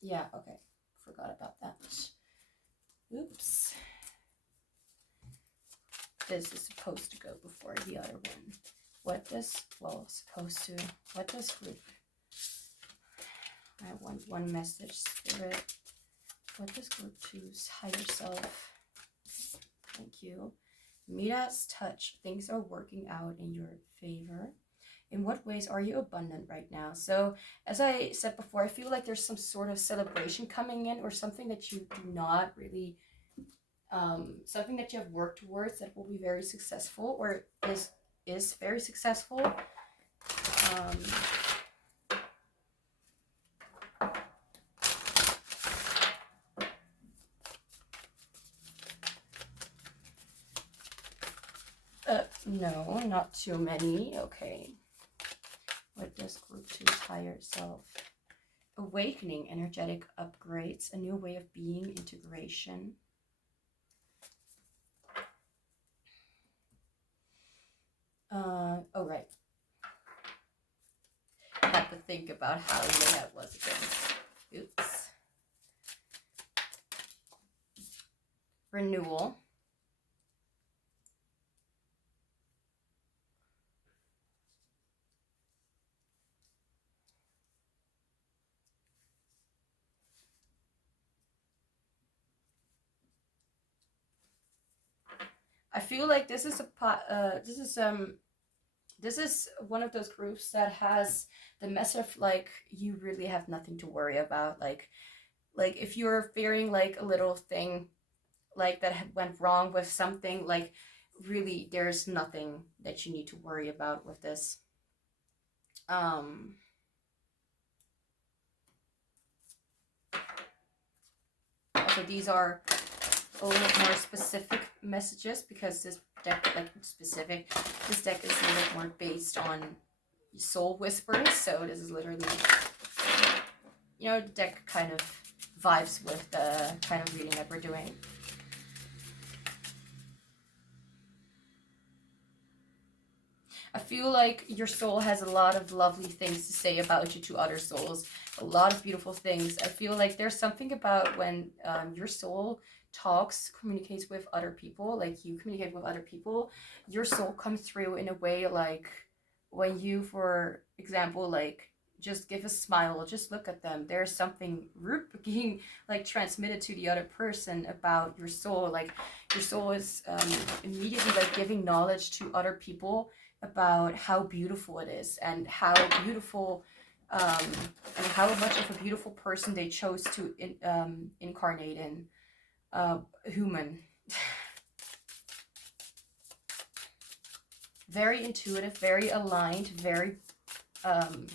Yeah, okay. Forgot about that. Oops. This is supposed to go before the other one. What does, well, supposed to, what does group, I want one message, Spirit. What does group 2's higher self? Thank you. Mida's touch. Things are working out in your favor. In what ways are you abundant right now? So, as I said before, I feel like there's some sort of celebration coming in, or something that you do not really, something that you have worked towards that will be very successful, or is very successful. No, not too many. Okay. What does group 2's higher self? Awakening, energetic upgrades, a new way of being, integration. Oh, right. I had to think about how the layout was again. Oops. Renewal. I feel like this is this is one of those groups that has the message of like, you really have nothing to worry about. Like if you're fearing like a little thing like that went wrong with something, like really there's nothing that you need to worry about with this. Also, these are a little more specific messages because this deck, like specific, this deck is a little more based on soul whispers. So this is literally, you know, the deck kind of vibes with the kind of reading that we're doing. I feel like your soul has a lot of lovely things to say about you to other souls, a lot of beautiful things. I feel like there's something about when your soul talks, communicates with other people, like you communicate with other people, your soul comes through in a way like when you, for example, like just give a smile, just look at them, there's something being like transmitted to the other person about your soul. Like your soul is immediately like giving knowledge to other people about how beautiful it is and how beautiful and how much of a beautiful person they chose to incarnate in human. Very intuitive, very aligned, very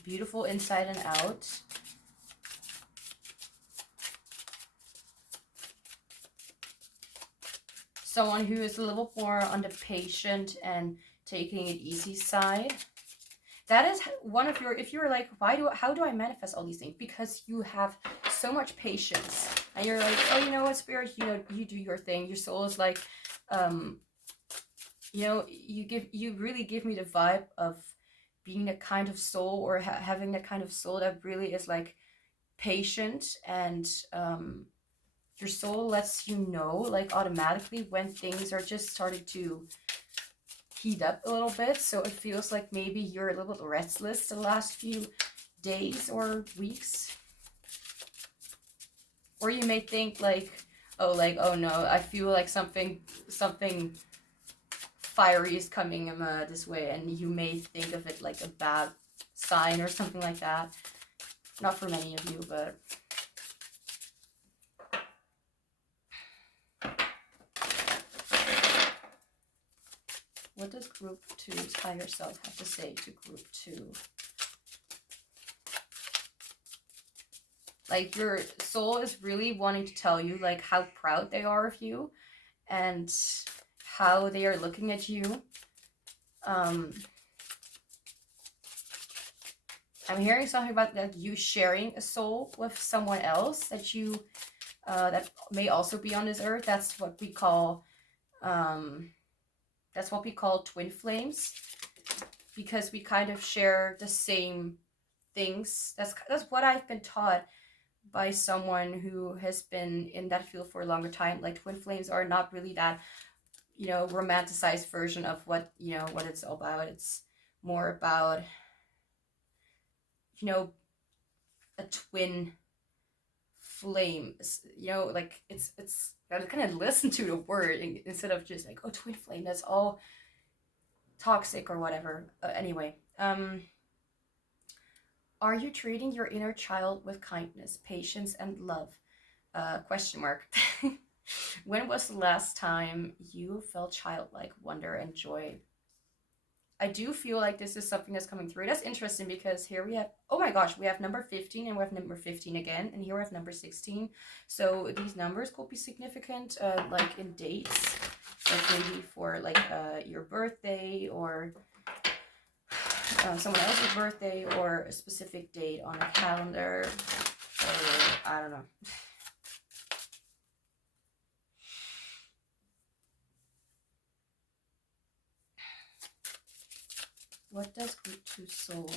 beautiful inside and out. Someone who is a little more on the patient and taking it easy side. That is one of your, if you're like, how do I manifest all these things? Because you have so much patience and you're like, oh, you know what, Spirit, you know, you do your thing. Your soul is like, you know, you really give me the vibe of being a kind of soul, or having that kind of soul that really is like patient, and your soul lets you know like automatically when things are just starting to heat up a little bit. So it feels like maybe you're a little bit restless the last few days or weeks, or you may think like, oh no, I feel like something fiery is coming this way, and you may think of it like a bad sign or something like that. Not for many of you, but what does group 2's higher self have to say to group 2? Like your soul is really wanting to tell you like how proud they are of you and how they are looking at you. I'm hearing something about like you sharing a soul with someone else that you that may also be on this earth. That's what we call twin flames, because we kind of share the same things. That's what I've been taught by someone who has been in that field for a longer time. Like twin flames are not really that, you know, romanticized version of what, you know, what it's all about. It's more about, you know, a twin flame, you know, like it's gotta kind of listen to the word instead of just like, oh, twin flame, that's all toxic or whatever. Anyway, are you treating your inner child with kindness, patience, and love? Question mark. When was the last time you felt childlike wonder and joy? I do feel like this is something that's coming through. That's interesting because here we have, oh my gosh, we have number 15 and we have number 15 again, and here we have number 16. So these numbers could be significant, like in dates, like maybe for like your birthday or someone else's birthday or a specific date on a calendar, or I don't know. What does group 2 soul?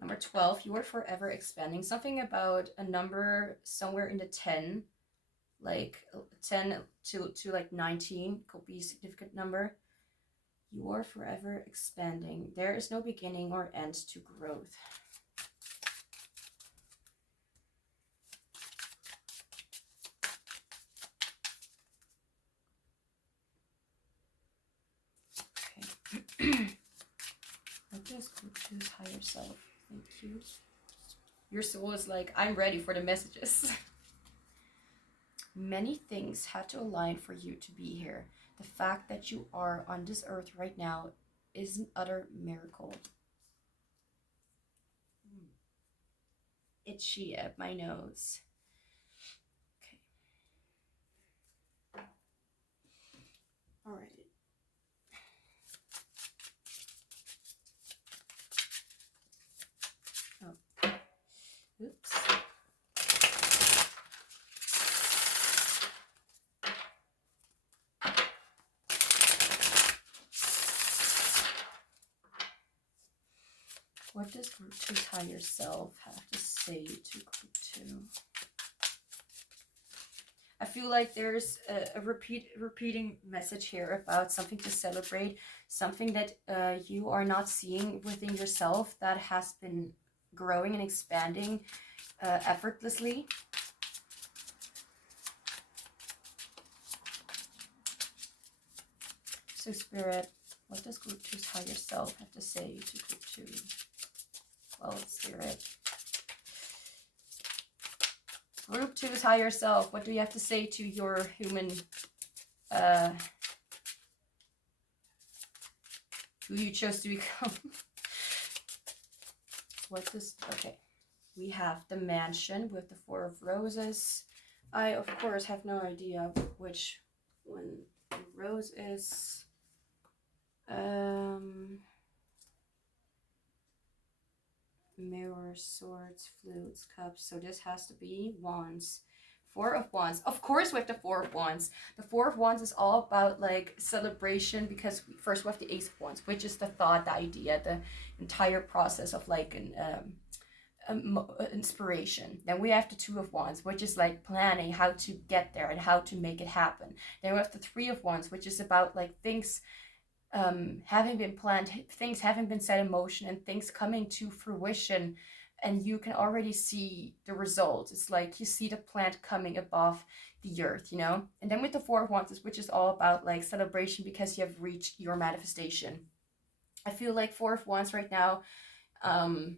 Number 12, you are forever expanding. Something about a number somewhere in the 10, like 10 to like 19 could be a significant number. You are forever expanding. There is no beginning or end to growth. Okay. What does group 2's higher self? Thank you. Your soul is like, I'm ready for the messages. Many things had to align for you to be here. The fact that you are on this earth right now is an utter miracle. Itchy at my nose. Okay. All right. Oh. Oops. What does group 2's higher self have to say to group 2? I feel like there's a repeating message here about something to celebrate, something that you are not seeing within yourself that has been growing and expanding effortlessly. So Spirit, what does group 2's higher self have to say to group 2? Well, Spirit. Group 2's higher self, what do you have to say to your human, who you chose to become? What does, okay. We have the mansion with the 4 of roses. I, of course, have no idea which one the rose is. Mirror, swords, flutes, cups. So this has to be wands. 4 of wands. Of course, with the 4 of wands. The 4 of wands is all about like celebration, because first we have the Ace of wands, which is the thought, the idea, the entire process of like an inspiration. Then we have the 2 of wands, which is like planning how to get there and how to make it happen. Then we have the 3 of wands, which is about like things having been planned, things having been set in motion, and things coming to fruition, and you can already see the results. It's like you see the plant coming above the earth, you know. And then with the 4 of wands, which is all about like celebration because you have reached your manifestation. I feel like 4 of wands right now,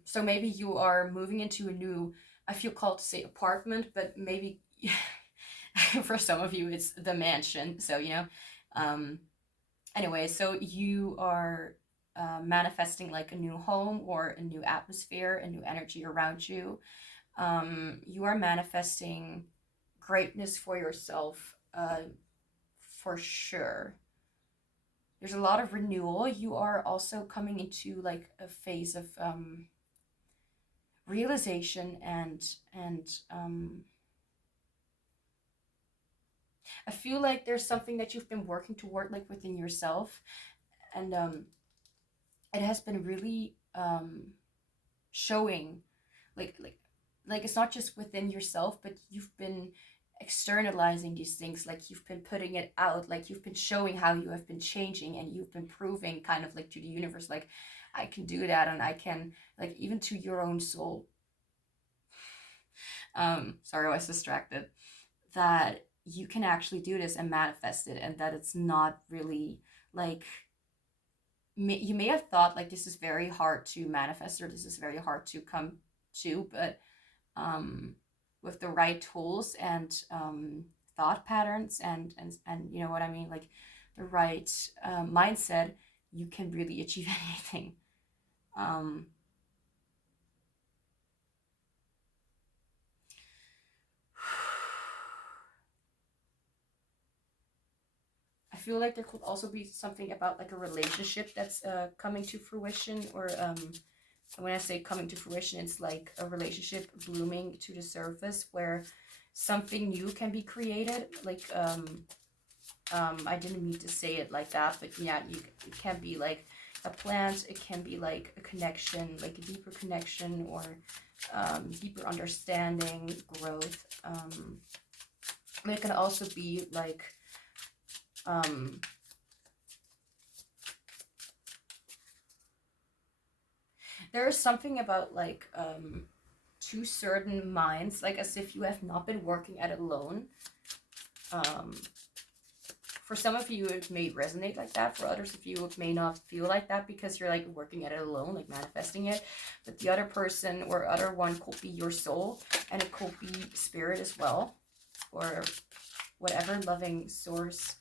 so maybe you are moving into a new, I feel called to say apartment, but maybe for some of you it's the mansion, so you know. Anyway, so you are manifesting like a new home or a new atmosphere, a new energy around you. You are manifesting greatness for yourself, for sure. There's a lot of renewal. You are also coming into like a phase of realization and I feel like there's something that you've been working toward like within yourself, and it has been really showing, like it's not just within yourself, but you've been externalizing these things, like you've been putting it out, like you've been showing how you have been changing, and you've been proving kind of like to the universe, like I can do that, and I can, like, even to your own soul. Sorry, I was distracted. That you can actually do this and manifest it, and that it's not really like, you may have thought like this is very hard to manifest, or this is very hard to come to, but with the right tools and thought patterns and you know what I mean, like the right mindset, you can really achieve anything. I feel like there could also be something about like a relationship that's coming to fruition, or when I say coming to fruition, it's like a relationship blooming to the surface where something new can be created. Like I didn't mean to say it like that, but yeah, it can be like a plant, it can be like a connection, like a deeper connection, or deeper understanding, growth. It can also be like there is something about like two certain minds, like as if you have not been working at it alone. For some of you it may resonate like that, for others of you it may not feel like that, because you're like working at it alone, like manifesting it. But the other person or other one could be your soul, and it could be spirit as well, or whatever loving source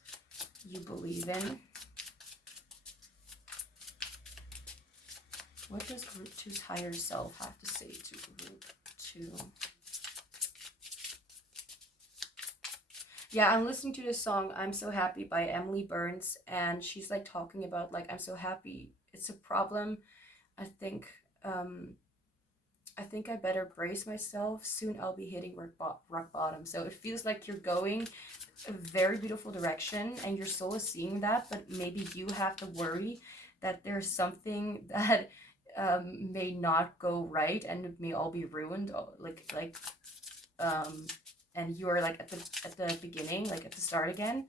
you believe in. What does group 2's higher self have to say to group 2? Yeah, I'm listening to this song, I'm So Happy by Emily Burns, and she's like talking about like, I'm so happy, it's a problem. I think I better brace myself. Soon I'll be hitting rock bottom. So it feels like you're going a very beautiful direction, and your soul is seeing that, but maybe you have to worry that there's something that may not go right, and it may all be ruined, and you are like at the beginning, like at the start again.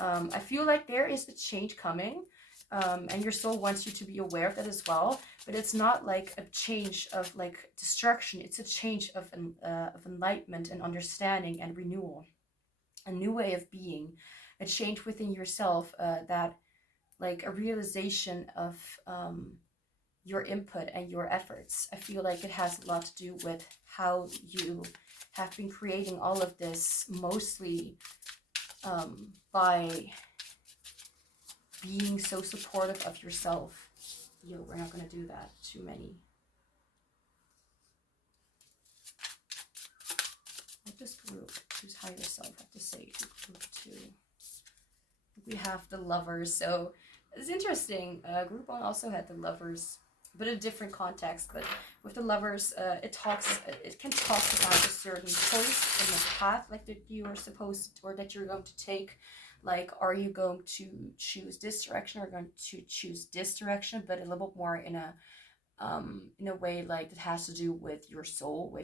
I feel like there is a change coming, and your soul wants you to be aware of that as well. But it's not like a change of like destruction. It's a change of enlightenment and understanding and renewal, a new way of being, a change within yourself, that like a realization of your input and your efforts. I feel like it has a lot to do with how you have been creating all of this, mostly by being so supportive of yourself. Yo, we're not going to do that. Too many. What does group 2's higher self have to say to group 2? We have the Lovers. So it's interesting. Group 1 also had the Lovers, but a different context. But with the Lovers, it can talk about a certain choice in the path, like that you are supposed, or that you're going to take. Like, are you going to choose this direction, or going to choose this direction? But a little bit more in a way like that has to do with your soul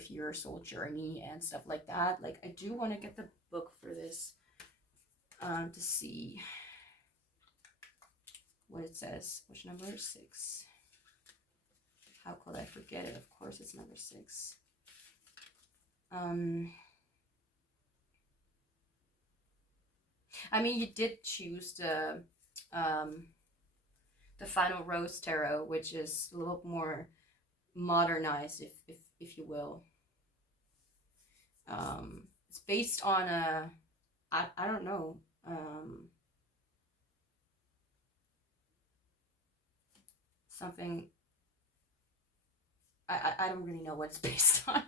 journey and stuff like that. Like, I do want to get the book for this to see what it says. Which number? 6. How could I forget it? Of course it's number 6. I mean, you did choose the Final Rose Tarot, which is a little more modernized, if you will. It's based on I don't know, something. I don't really know what it's based on.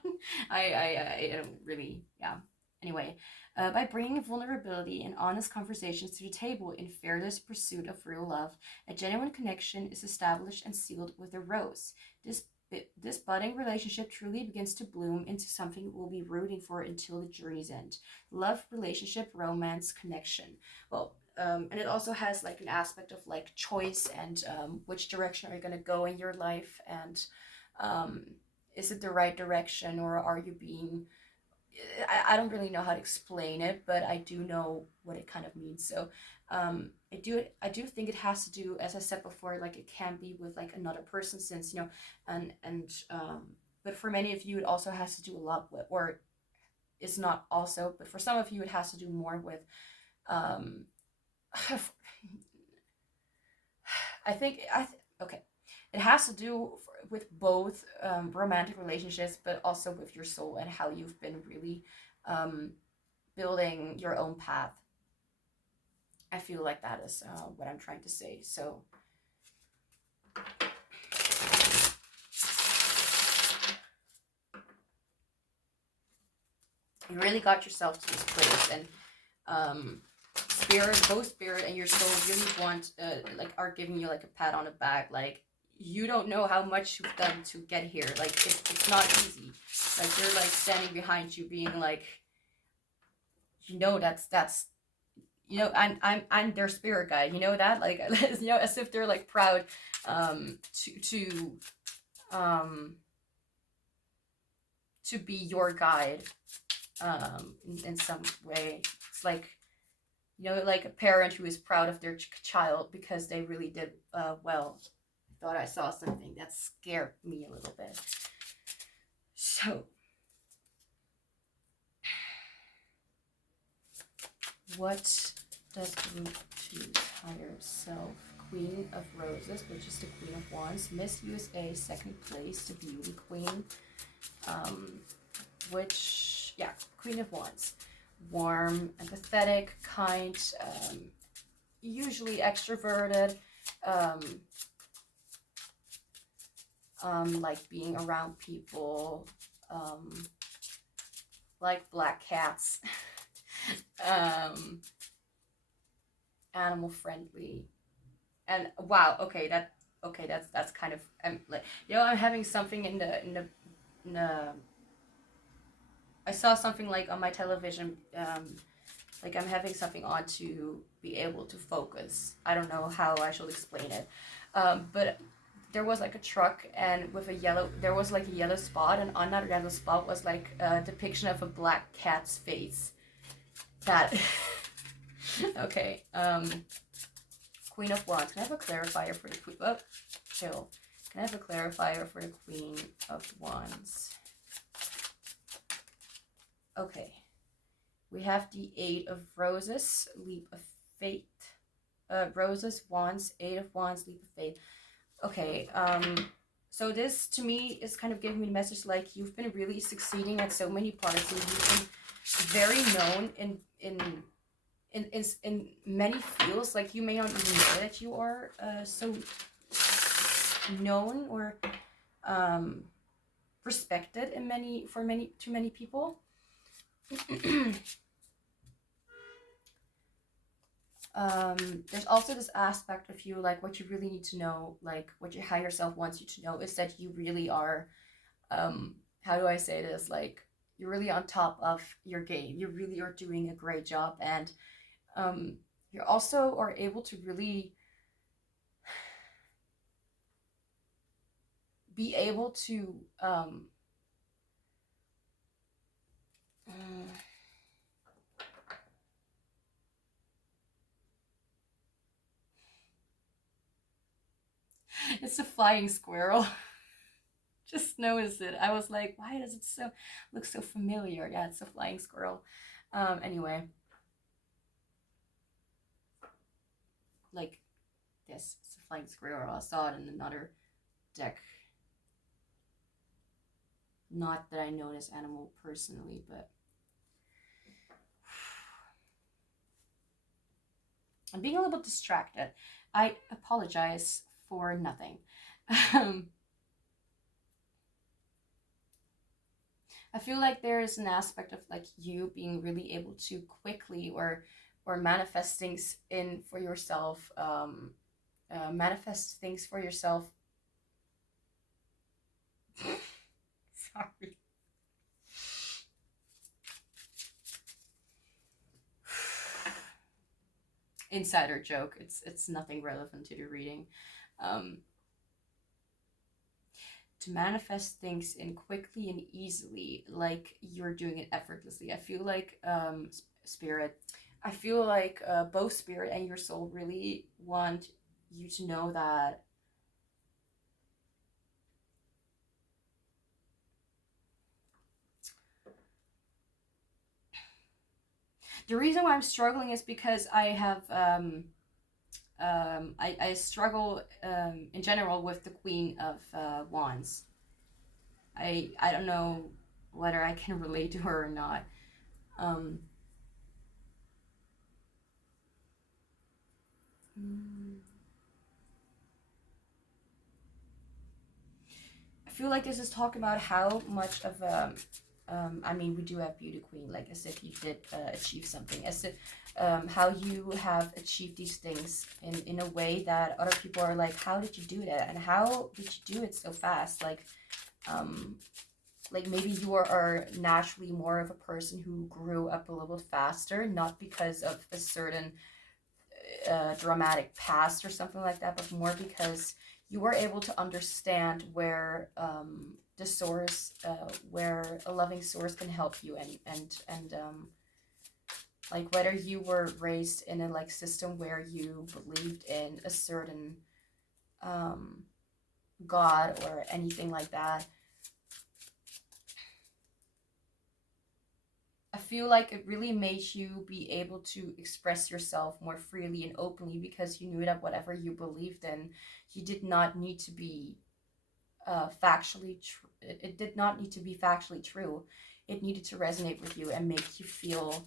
I don't really, yeah. Anyway, by bringing vulnerability and honest conversations to the table in fearless pursuit of real love, a genuine connection is established and sealed with a rose. This budding relationship truly begins to bloom into something we'll be rooting for until the journey's end. Love, relationship, romance, connection. Well, and it also has like an aspect of like choice and which direction are you going to go in your life, and Is it the right direction, or are you being, I don't really know how to explain it, but I do know what it kind of means. So I do think it has to do, as I said before, like it can be with like another person, since but for many of you it also has to do a lot with, or it's not also, but for some of you it has to do more with um okay, it has to do with both romantic relationships, but also with your soul and how you've been really building your own path. I feel like that is what I'm trying to say. So you really got yourself to this place, and both spirit and your soul really want, are giving you like a pat on the back, like you don't know how much you've done to get here. Like it's not easy. Like they're like standing behind you, being like, that's I'm their spirit guide, that, like, as if they're like proud um to be your guide in some way. It's like, like a parent who is proud of their child because they really did well. I thought I saw something that scared me a little bit. So what does group choose? Higher self. Queen of Roses, which is the Queen of Wands. Miss USA, second place, the Beauty Queen. Queen of Wands. Warm, empathetic, kind, usually extroverted, like being around people, like black cats, animal friendly, and wow, that's kind of, like, I'm having something in the I saw something like on my television, like I'm having something on to be able to focus. I don't know how I should explain it, but there was like a truck, and there was like a yellow spot, and on that yellow spot was like a depiction of a black cat's face. That okay. Queen of Wands. Can I have a clarifier for the Queen? Oh, chill. Can I have a clarifier for the Queen of Wands? Okay. We have the Eight of Roses, Leap of Fate. Roses, Wands, Eight of Wands, Leap of Fate. Okay. So this to me is kind of giving me a message like you've been really succeeding at so many parts, and you've been very known in many fields. Like you may not even know that you are so known or respected to many people. There's also this aspect of you, like what you really need to know, like what your higher self wants you to know, is that you really are, how do I say this, like you're really on top of your game. You really are doing a great job, and you also are able to really be able to it's a flying squirrel. Just noticed it. I was like, why does it look so familiar? Yeah, it's a flying squirrel. Anyway, like this, it's a flying squirrel. I saw it in another deck. Not that I know this animal personally, but I'm being a little bit distracted. I apologize for nothing. I feel like there is an aspect of like you being really able to quickly or manifest things for yourself, manifest things for yourself. Sorry. Insider joke. It's nothing relevant to the reading. to manifest things in quickly and easily, like you're doing it effortlessly. I feel like spirit, I feel like both spirit and your soul really want you to know that the reason why I'm struggling is because I have I struggle in general with the Queen of Wands. I don't know whether I can relate to her or not. Um, I feel like this is talking about how much of I mean, we do have beauty queen, like as if you did achieve something, as if how you have achieved these things in a way that other people are like, how did you do that, and how did you do it so fast? Like maybe you are naturally more of a person who grew up a little faster, not because of a certain dramatic past or something like that, but more because you were able to understand where the source, where a loving source can help you, and like whether you were raised in a like system where you believed in a certain God or anything like that. I feel like it really made you be able to express yourself more freely and openly because you knew that whatever you believed in, you did not need to be factually true. It did not need to be factually true. It needed to resonate with you and make you feel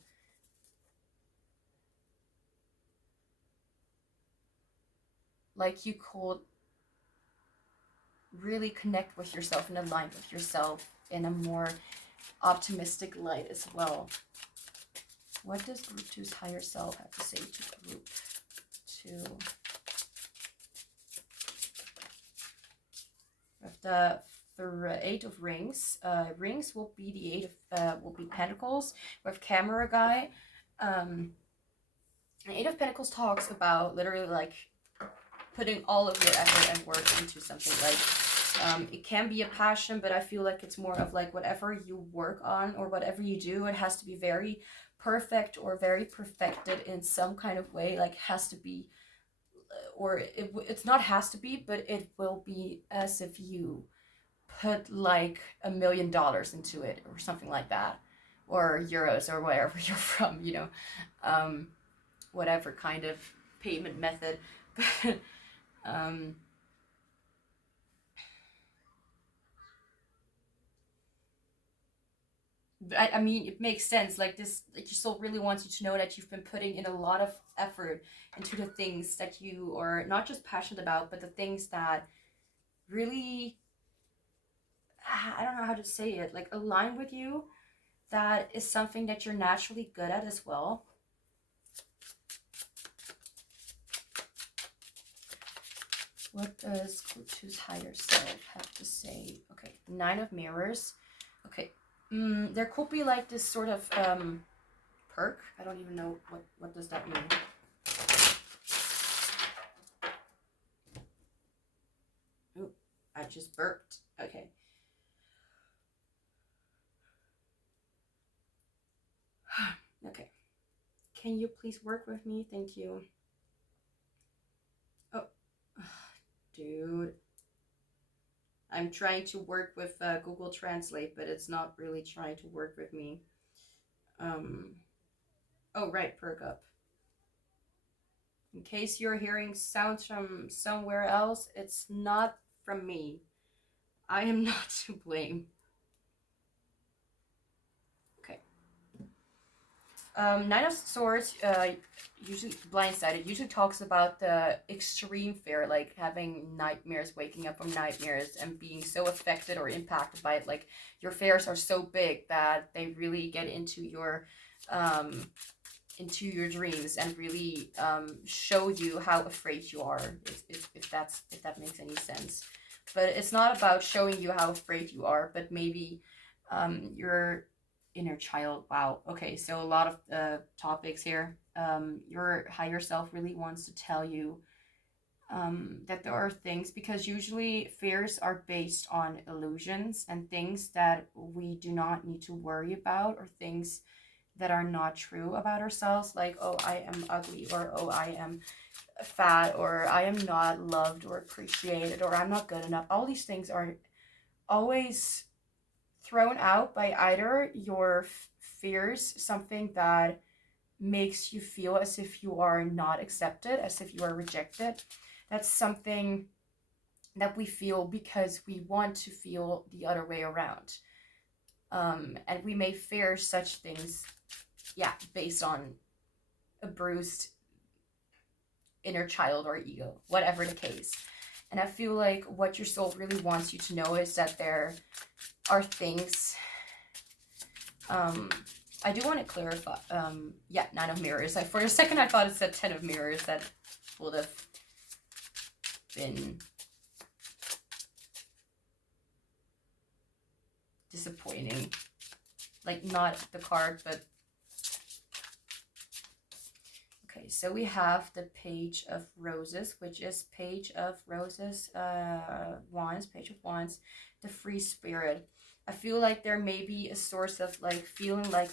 like you could really connect with yourself and align with yourself in a more optimistic light as well. What does group two's higher self have to say to group two? With the Eight of Rings, rings will be the will be Pentacles with Camera Guy. The Eight of Pentacles talks about literally like putting all of your effort and work into something. Like it can be a passion, but I feel like it's more of like whatever you work on or whatever you do, it has to be very perfect or very perfected in some kind of way. Like has to be, or it's not has to be, but it will be as if you put like $1 million into it or something like that, or euros or wherever you're from, you know, whatever kind of payment method. I mean, it makes sense. Like this, like your soul really wants you to know that you've been putting in a lot of effort into the things that you are not just passionate about, but the things that really, I don't know how to say it, like align with you. That is something that you're naturally good at as well. What does group two's higher self have to say? Okay, Nine of Mirrors. Okay, there could be like this sort of perk. I don't even know what does that mean. Ooh, I just burped. Okay. Okay. Can you please work with me? Thank you. Oh, dude. I'm trying to work with Google Translate, but it's not really trying to work with me. Oh, right, perk up. In case you're hearing sounds from somewhere else, it's not from me. I am not to blame. Okay. Nine of Swords, usually blindsided, usually talks about the extreme fear, like having nightmares, waking up from nightmares, and being so affected or impacted by it. Like your fears are so big that they really get into your dreams and really show you how afraid you are. If that makes any sense. But it's not about showing you how afraid you are, but maybe your inner child. Wow. Okay, so a lot of topics here. Your higher self really wants to tell you that there are things, because usually fears are based on illusions and things that we do not need to worry about, or things that are not true about ourselves, like, oh, I am ugly, or oh, I am fat, or I am not loved or appreciated, or I'm not good enough. All these things are always thrown out by either your fears, something that makes you feel as if you are not accepted, as if you are rejected. That's something that we feel because we want to feel the other way around. And we may fear such things, yeah, based on a bruised inner child or ego, whatever the case. And I feel like what your soul really wants you to know is that there are things. I do want to clarify. Yeah, 9 of Mirrors. For a second, I thought it said 10 of Mirrors. That would have been disappointing. Like, not the card, but... Okay, so we have the Page of Roses, which is Page of Roses, Wands, Page of Wands, the Free Spirit. I feel like there may be a source of like feeling like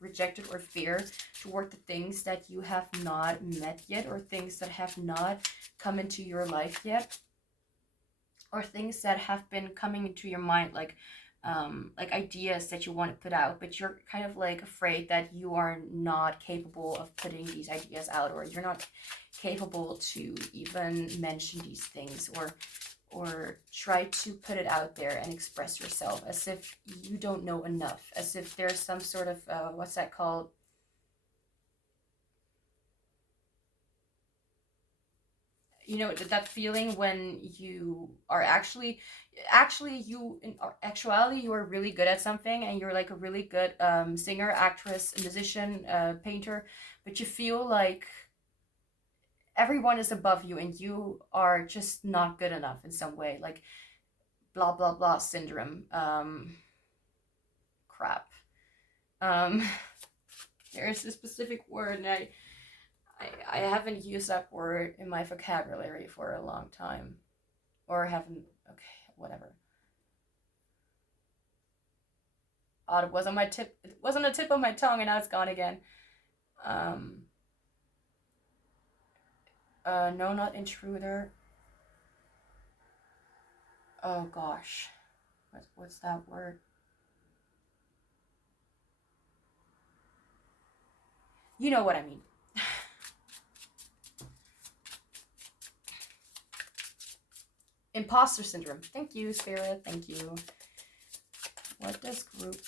rejected or fear toward the things that you have not met yet, or things that have not come into your life yet, or things that have been coming into your mind, like ideas that you want to put out, but you're kind of like afraid that you are not capable of putting these ideas out, or you're not capable to even mention these things, or try to put it out there and express yourself, as if you don't know enough, as if there's some sort of, what's that called? You know, that feeling when you are actually you, in actuality, you are really good at something, and you're like a really good singer, actress, musician, painter, but you feel like everyone is above you and you are just not good enough in some way, like blah blah blah syndrome. Crap. There's a specific word, and I haven't used that word in my vocabulary for a long time, or haven't. Okay, whatever. Oh, it was on my tip. It was on the tip of my tongue, and now it's gone again. No, not intruder. Oh gosh, what's that word? You know what I mean. Imposter syndrome. Thank you, Spirit. Thank you. What does group...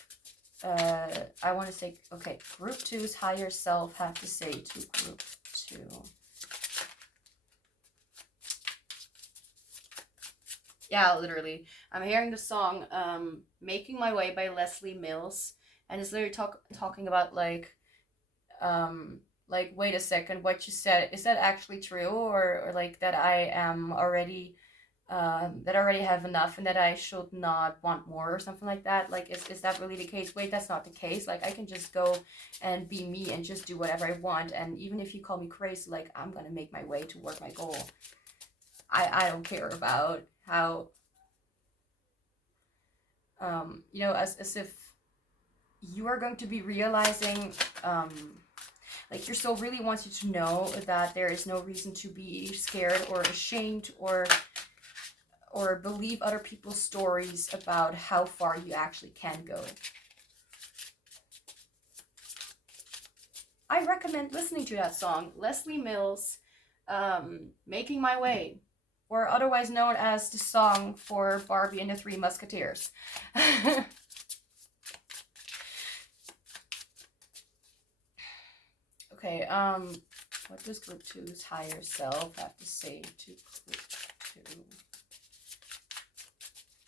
I want to say... Okay, group 2's higher self have to say to group 2. Yeah, literally. I'm hearing the song Making My Way by Leslie Mills. And it's literally talking about like, wait a second, what you said, is that actually true? Or like that I am already... that I already have enough and that I should not want more, or something like that. Like, is that really the case? Wait, that's not the case. Like, I can just go and be me and just do whatever I want. And even if you call me crazy, like, I'm going to make my way toward my goal. I don't care about how, you know, as if you are going to be realizing, like, your soul really wants you to know that there is no reason to be scared or ashamed or believe other people's stories about how far you actually can go. I recommend listening to that song, Leslie Mills, Making My Way, or otherwise known as the song for Barbie and the Three Musketeers. Okay, what does group 2's higher self have to say to group 2?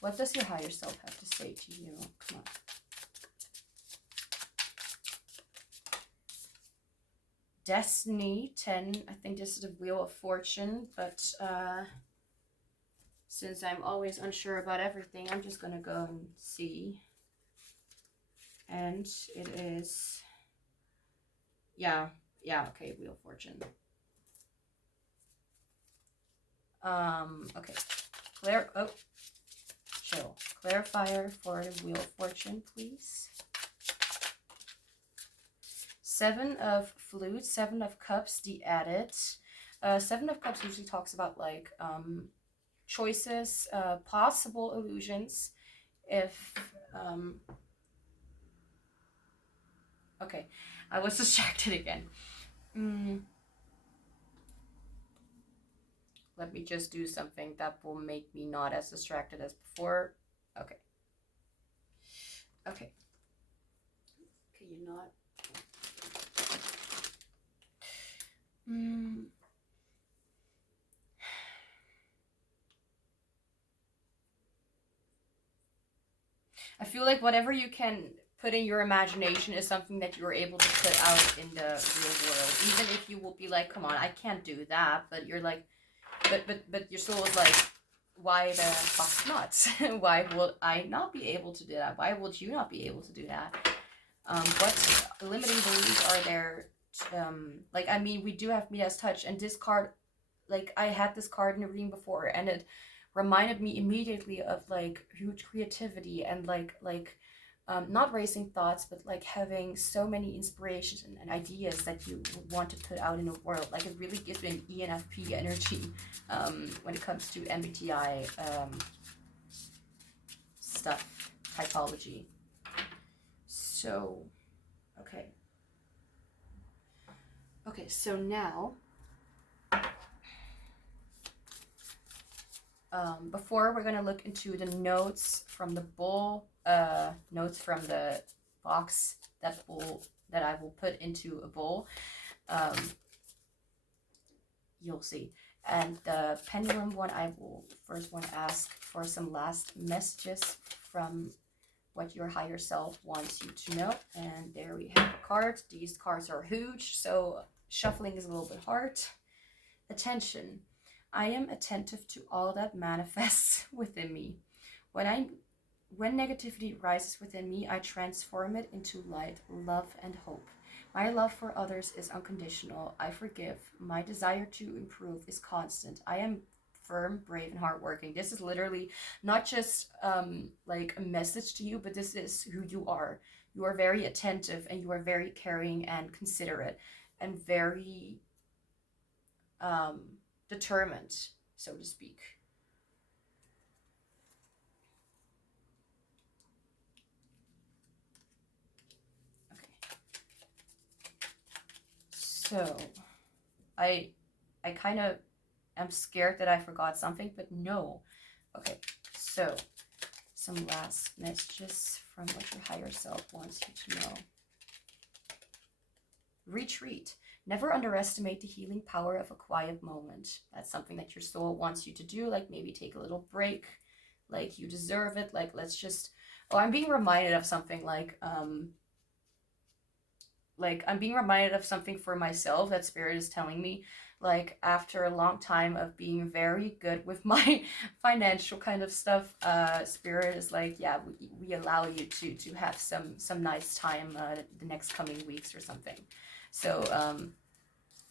What does your higher self have to say to you? Come on. Destiny 10. I think this is the Wheel of Fortune, but since I'm always unsure about everything, I'm just gonna go and see. And it is, yeah, okay, Wheel of Fortune. Okay. Chill. Clarifier for the Wheel of Fortune, please. 7 of Flutes, 7 of Cups, the Addict. 7 of Cups usually talks about like choices, possible illusions. If okay, I was distracted again. Let me just do something that will make me not as distracted as before. Okay. Okay. Can you not? I feel like whatever you can put in your imagination is something that you're able to put out in the real world. Even if you will be like, come on, I can't do that. But you're like, but your soul is like, why the fuck not? Why would I not be able to do that? Why would you not be able to do that? What limiting beliefs are there? Like, I mean, we do have Midas touch, and this card, like, I had this card in a reading before, and it reminded me immediately of like huge creativity and not racing thoughts, but like having so many inspirations and ideas that you want to put out in the world. Like, it really gives me an ENFP energy when it comes to MBTI stuff, typology. So, okay. Okay, so now, before we're going to look into the notes from the bowl, notes from the box that I will put into a bowl, you'll see. And the pendulum one, I will first want to ask for some last messages from what your higher self wants you to know. And there we have the cards. These cards are huge, so shuffling is a little bit hard. Attention. I am attentive to all that manifests within me. When negativity rises within me, I transform it into light, love, and hope. My love for others is unconditional. I forgive. My desire to improve is constant. I am firm, brave, and hardworking. This is literally not just like a message to you, but this is who you are. You are very attentive, and you are very caring and considerate, and very determined, so to speak. Okay. So, I kind of am scared that I forgot something, but no. Okay, so some last messages from what your higher self wants you to know. Retreat. Never underestimate the healing power of a quiet moment. That's something that your soul wants you to do, like maybe take a little break, like you deserve it, like let's just, oh, I'm being reminded of something like I'm being reminded of something for myself that Spirit is telling me, like after a long time of being very good with my financial kind of stuff, Spirit is like, yeah, we allow you to have some nice time the next coming weeks or something. So,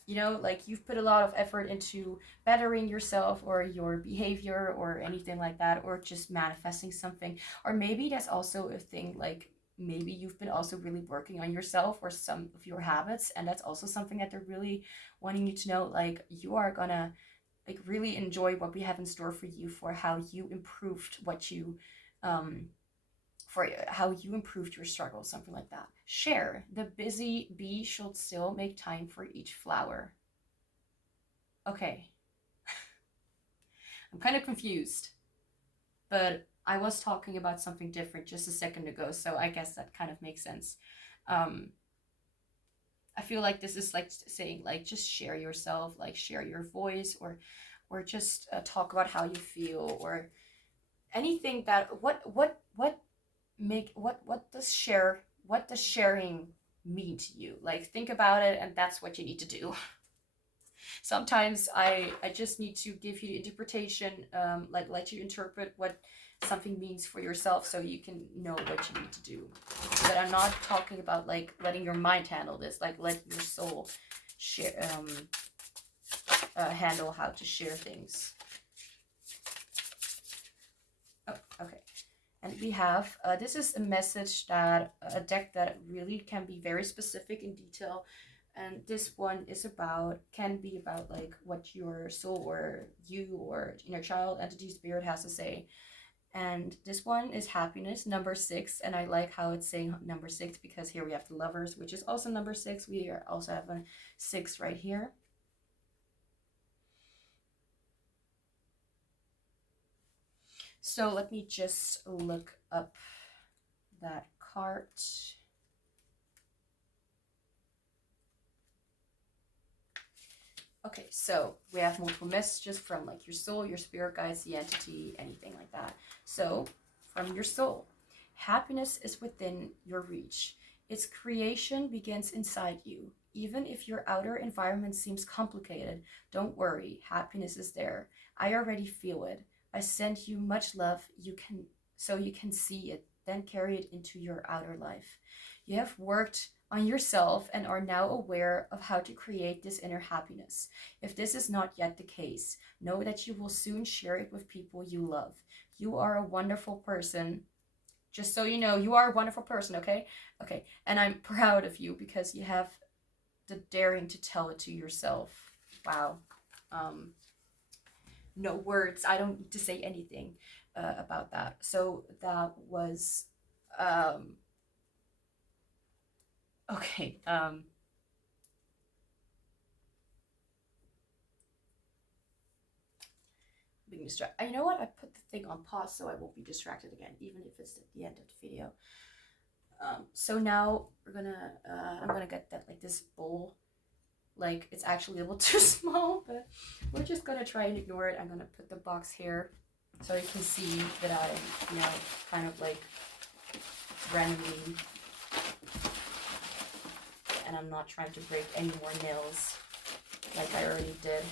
you know, like you've put a lot of effort into bettering yourself or your behavior or anything like that, or just manifesting something. Or maybe that's also a thing, like maybe you've been also really working on yourself or some of your habits, and that's also something that they're really wanting you to know, like you are gonna like really enjoy what we have in store for you, for how you improved what you for how you improved your struggle, something like that. Share. The busy bee should still make time for each flower. Okay. I'm kind of confused, but I was talking about something different just a second ago, so I guess that kind of makes sense. I feel like this is like saying, like, just share yourself, like share your voice, or just talk about how you feel, or anything that what does sharing mean to you? Like, think about it, and that's what you need to do. Sometimes I just need to give you the interpretation, like let you interpret what something means for yourself, so you can know what you need to do. But I'm not talking about like letting your mind handle this, like let your soul share handle how to share things. Okay. And we have, this is a message that, a deck that really can be very specific in detail. And this one is about, can be about like what your soul or you or inner child, entity, spirit has to say. And this one is happiness, number 6. And I like how it's saying number 6 because here we have the lovers, which is also number 6. We also have a 6 right here. So let me just look up that card. Okay, so we have multiple messages from like your soul, your spirit guides, the entity, anything like that. So from your soul, happiness is within your reach. Its creation begins inside you. Even if your outer environment seems complicated, don't worry, happiness is there. I already feel it. I send you much love, so you can see it, then carry it into your outer life. You have worked on yourself and are now aware of how to create this inner happiness. If this is not yet the case, know that you will soon share it with people you love. You are a wonderful person. Just so you know, you are a wonderful person, okay? Okay, and I'm proud of you because you have the daring to tell it to yourself. Wow. No words. I don't need to say anything about that. So that was okay. Being distracted. You know what? I put the thing on pause so I won't be distracted again, even if it's at the end of the video. So now we're gonna I'm gonna get that like this bowl, like it's actually a little too small, but we're just gonna try and ignore it. I'm gonna put the box here so you can see that I, you know, kind of like randomly, and I'm not trying to break any more nails like I already did.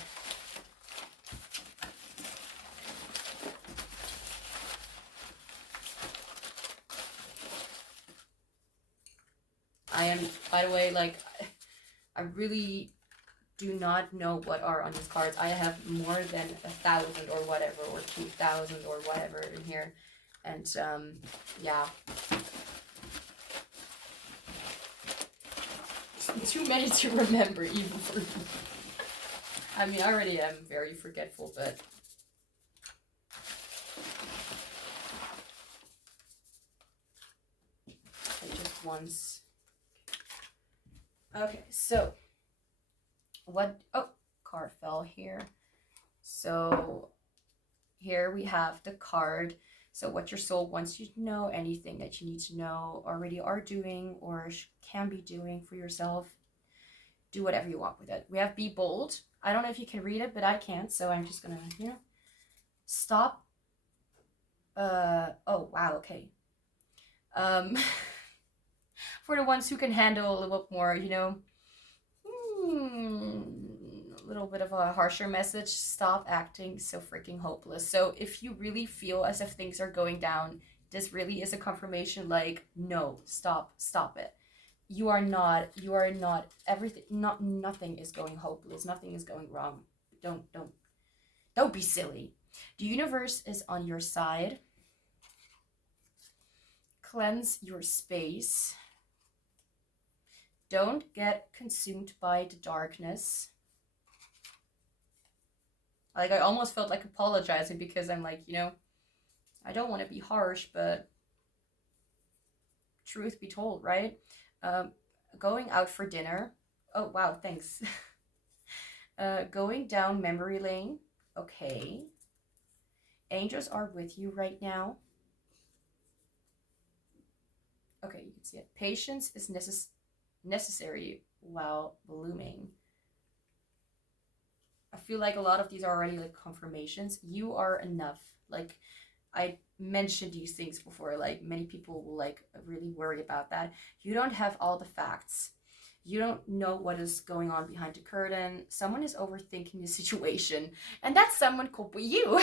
I am, by the way, like, I really do not know what are on these cards. I have more than 1,000 or whatever, or 2,000 or whatever in here. And, yeah. Too many to remember, even for me. I mean, I already am very forgetful, but... just once. Okay, so... what, oh, card fell here. So here we have the card. So what your soul wants you to know, anything that you need to know, already are doing or can be doing for yourself. Do whatever you want with it. We have be bold. I don't know if you can read it, but I can't, so I'm just gonna, you know, stop. Oh wow, okay. For the ones who can handle a little bit more, you know, a little bit of a harsher message. Stop acting so freaking hopeless. So if you really feel as if things are going down, this really is a confirmation, like, no, stop it. You are not everything, nothing is going hopeless, nothing is going wrong. Don't be silly. The universe is on your side. Cleanse your space. Don't get consumed by the darkness. Like, I almost felt like apologizing because I'm like, you know, I don't want to be harsh, but truth be told, right? Going out for dinner. Oh, wow, thanks. Going down memory lane. Okay. Angels are with you right now. Okay, you can see it. Patience is necessary while blooming. I feel like a lot of these are already like confirmations. You are enough. Like, I mentioned these things before, like many people will like really worry about that. You don't have all the facts. You don't know what is going on behind the curtain. Someone is overthinking the situation, and that someone could be you.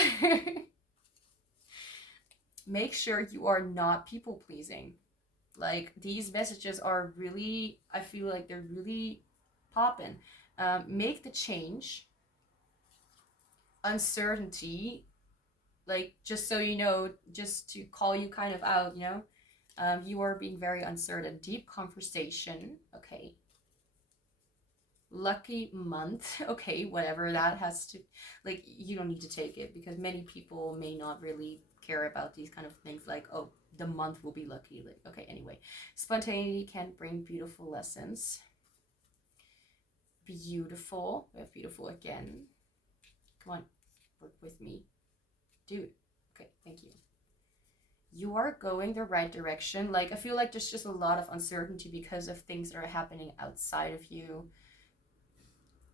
Make sure you are not people pleasing. Like, these messages are really, I feel like they're really popping. Make the change. Uncertainty, like, just so you know, just to call you kind of out, you know. You are being very uncertain. Deep conversation. Okay. Lucky month. Okay, whatever that has to, like, you don't need to take it because many people may not really care about these kind of things, like, oh, the month will be lucky. Like, okay, anyway. Spontaneity can bring beautiful lessons. Beautiful. We have beautiful again. Come on, work with me. Dude. Okay, thank you. You are going the right direction. Like, I feel like there's just a lot of uncertainty because of things that are happening outside of you,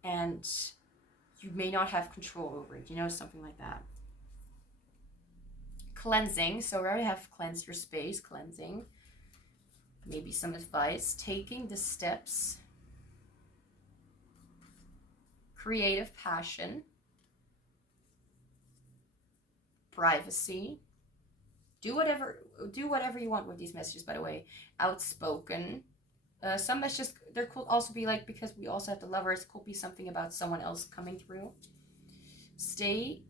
and you may not have control over it, you know, something like that. Cleansing. So we already have cleansed your space. Cleansing. Maybe some advice. Taking the steps. Creative passion. Privacy. Do whatever you want with these messages, by the way. Outspoken. Some messages, there could also be, like, because we also have the Lovers, could be something about someone else coming through. Say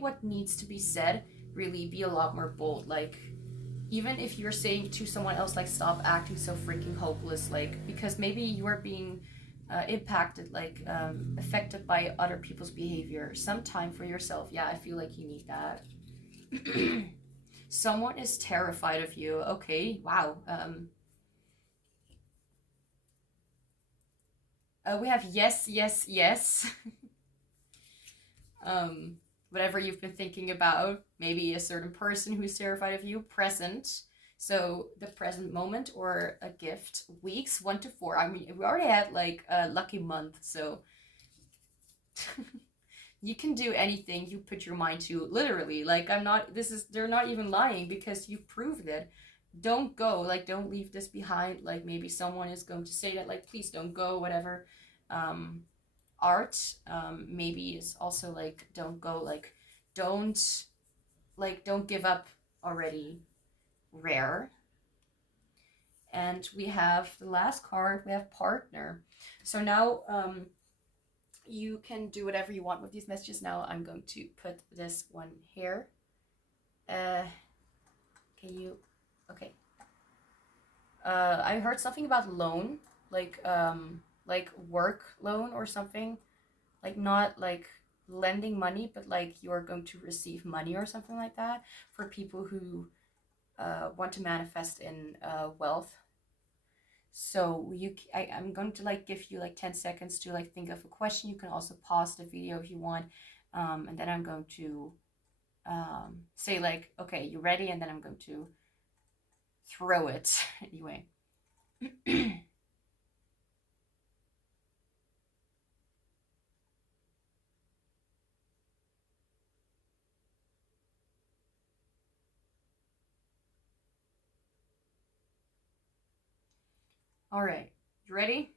what needs to be said. Really be a lot more bold. Like, even if you're saying to someone else, like, stop acting so freaking hopeless, like, because maybe you are being impacted, like, affected by other people's behavior. Some time for yourself. Yeah, I feel like you need that. Someone is terrified of you. Okay, wow. We have yes, yes, yes. Whatever you've been thinking about, maybe a certain person who's terrified of you. Present. So the present moment or a gift. Weeks 1 to 4. I mean, we already had, like, a lucky month, so you can do anything you put your mind to, literally. Like, they're not even lying because you proved it. Don't go, like, don't leave this behind. Like, maybe someone is going to say that, like, please don't go, whatever. Art, maybe is also, like, don't go, like, don't give up already. Rare. And we have the last card, we have partner. So now, you can do whatever you want with these messages. Now I'm going to put this one here. Can you, okay. I heard something about loan, like work loan or something, like, not like lending money, but like you're going to receive money or something like that, for people who want to manifest in wealth. So I'm going to, like, give you like 10 seconds to, like, think of a question. You can also pause the video if you want, and then I'm going to say, like, okay, you ready? And then I'm going to throw it anyway. All right, you ready?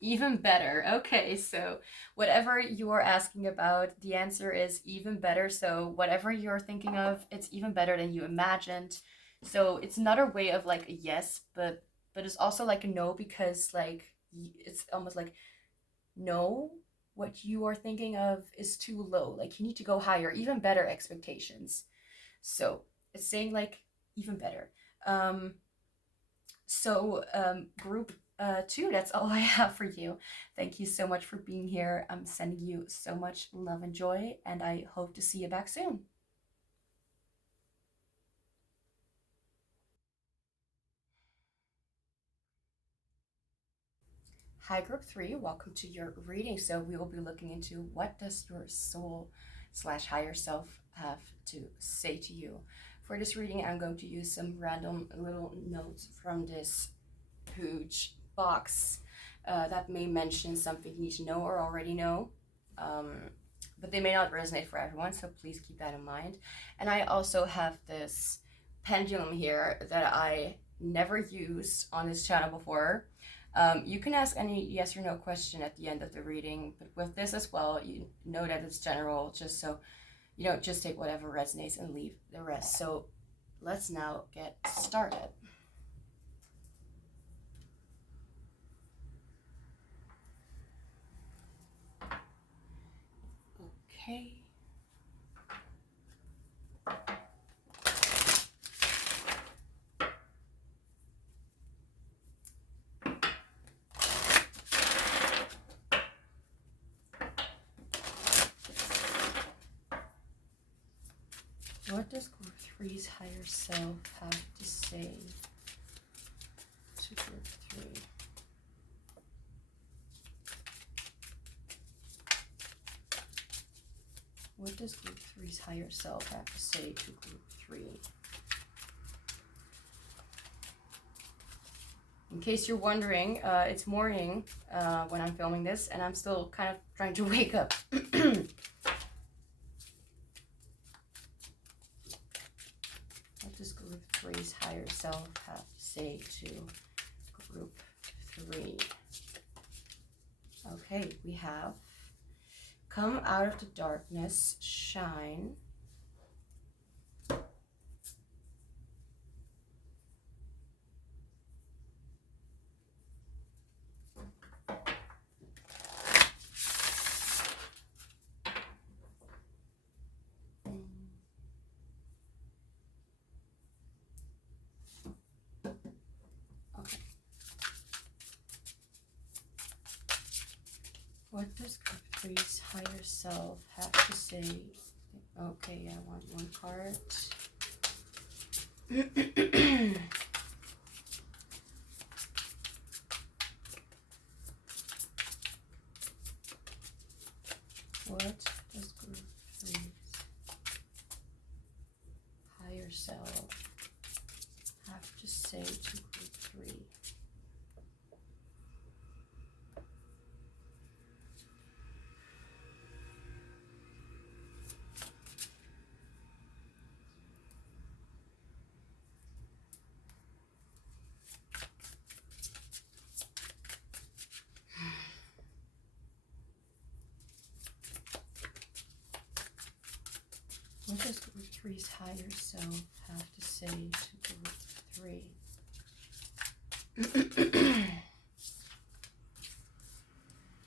Even better. Okay, so whatever you're asking about, the answer is even better. So whatever you're thinking of, it's even better than you imagined. So it's another way of, like, a yes, but it's also like a no, because, like, it's almost like, no, what you are thinking of is too low. Like, you need to go higher, even better expectations. So it's saying, like, even better. Group 2, that's all I have for you. Thank you so much for being here. I'm sending you so much love and joy, and I hope to see you back soon. Hi, group 3, welcome to your reading. So we will be looking into, what does your soul / higher self have to say to you. For this reading, I'm going to use some random little notes from this huge box that may mention something you need to know or already know, but they may not resonate for everyone, so please keep that in mind. And I also have this pendulum here that I never used on this channel before. You can ask any yes or no question at the end of the reading, but with this as well, you know that it's general, just so you don't just take whatever resonates and leave the rest. So let's now get started. Okay. What does Group 3's higher self have to say to Group 3? What does Group 3's higher self have to say to Group 3? In case you're wondering, it's morning when I'm filming this, and I'm still kind of trying to wake up. What does Group 3's higher self have to say to Group 3? Okay, we have come out of the darkness, shine. What does Group 3's higher self have to say? Okay, I want one card. What does Group 3's higher self have to say to Group 3? What does Group 3's higher self have to say to Group 3?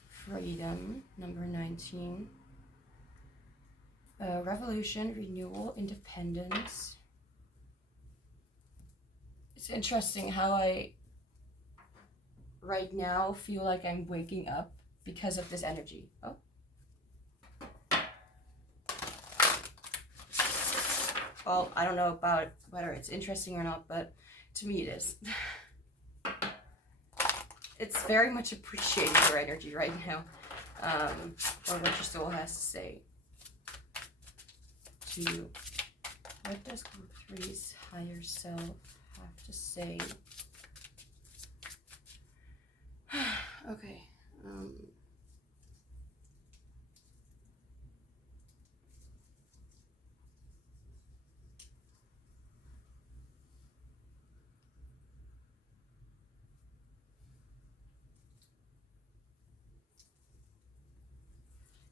Freedom, number 19. Revolution, renewal, independence. It's interesting how I, right now, feel like I'm waking up because of this energy. Oh. Well, I don't know about whether it's interesting or not, but to me it is. It's very much appreciating your energy right now, or what your soul has to say to you. What does Group 3's higher self have to say? Okay.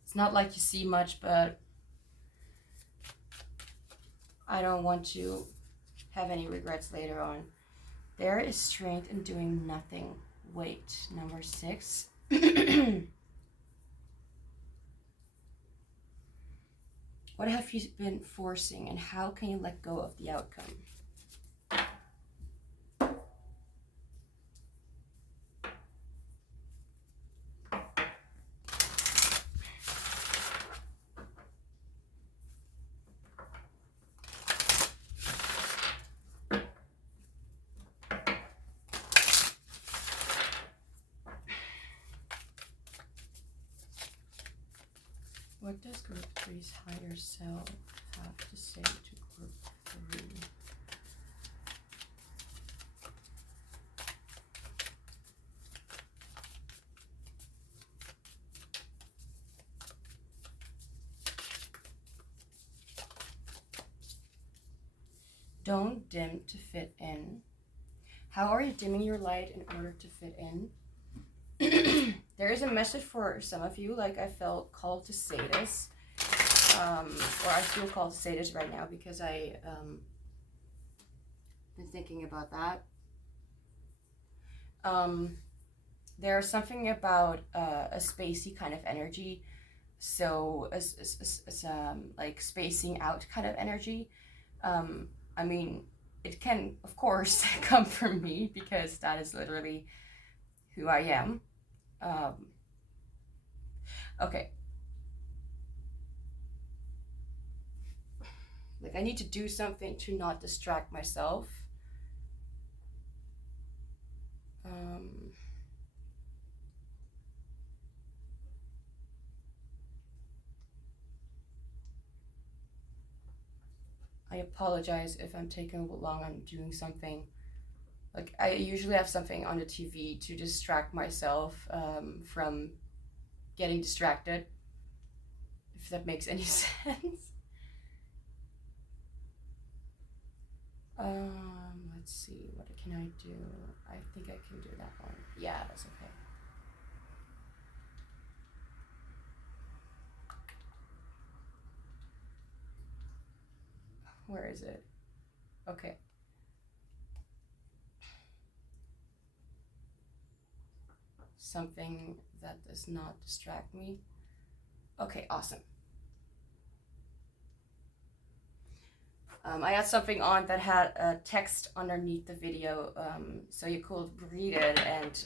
It's not like you see much, but I don't want to have any regrets later on. There is strength in doing nothing. Wait, number 6. What have you been forcing, and how can you let go of the outcome? What does Group 3's higher self have to say to Group 3? Don't dim to fit in. How are you dimming your light in order to fit in? There is a message for some of you, like I felt called to say this, or I feel called to say this right now because I been thinking about that. There's something about a spacey kind of energy, so like spacing out kind of energy. I mean, it can of course come from me because that is literally who I am. Okay. Like I need to do something to not distract myself. I apologize if I'm taking long on doing something. Like I usually have something on the TV to distract myself from getting distracted, if that makes any sense. Let's see, what can I do? I think I can do that one. Yeah, that's okay. Where is it? Okay. Something that does not distract me. Okay, awesome. I had something on that had a text underneath the video, so you could read it, and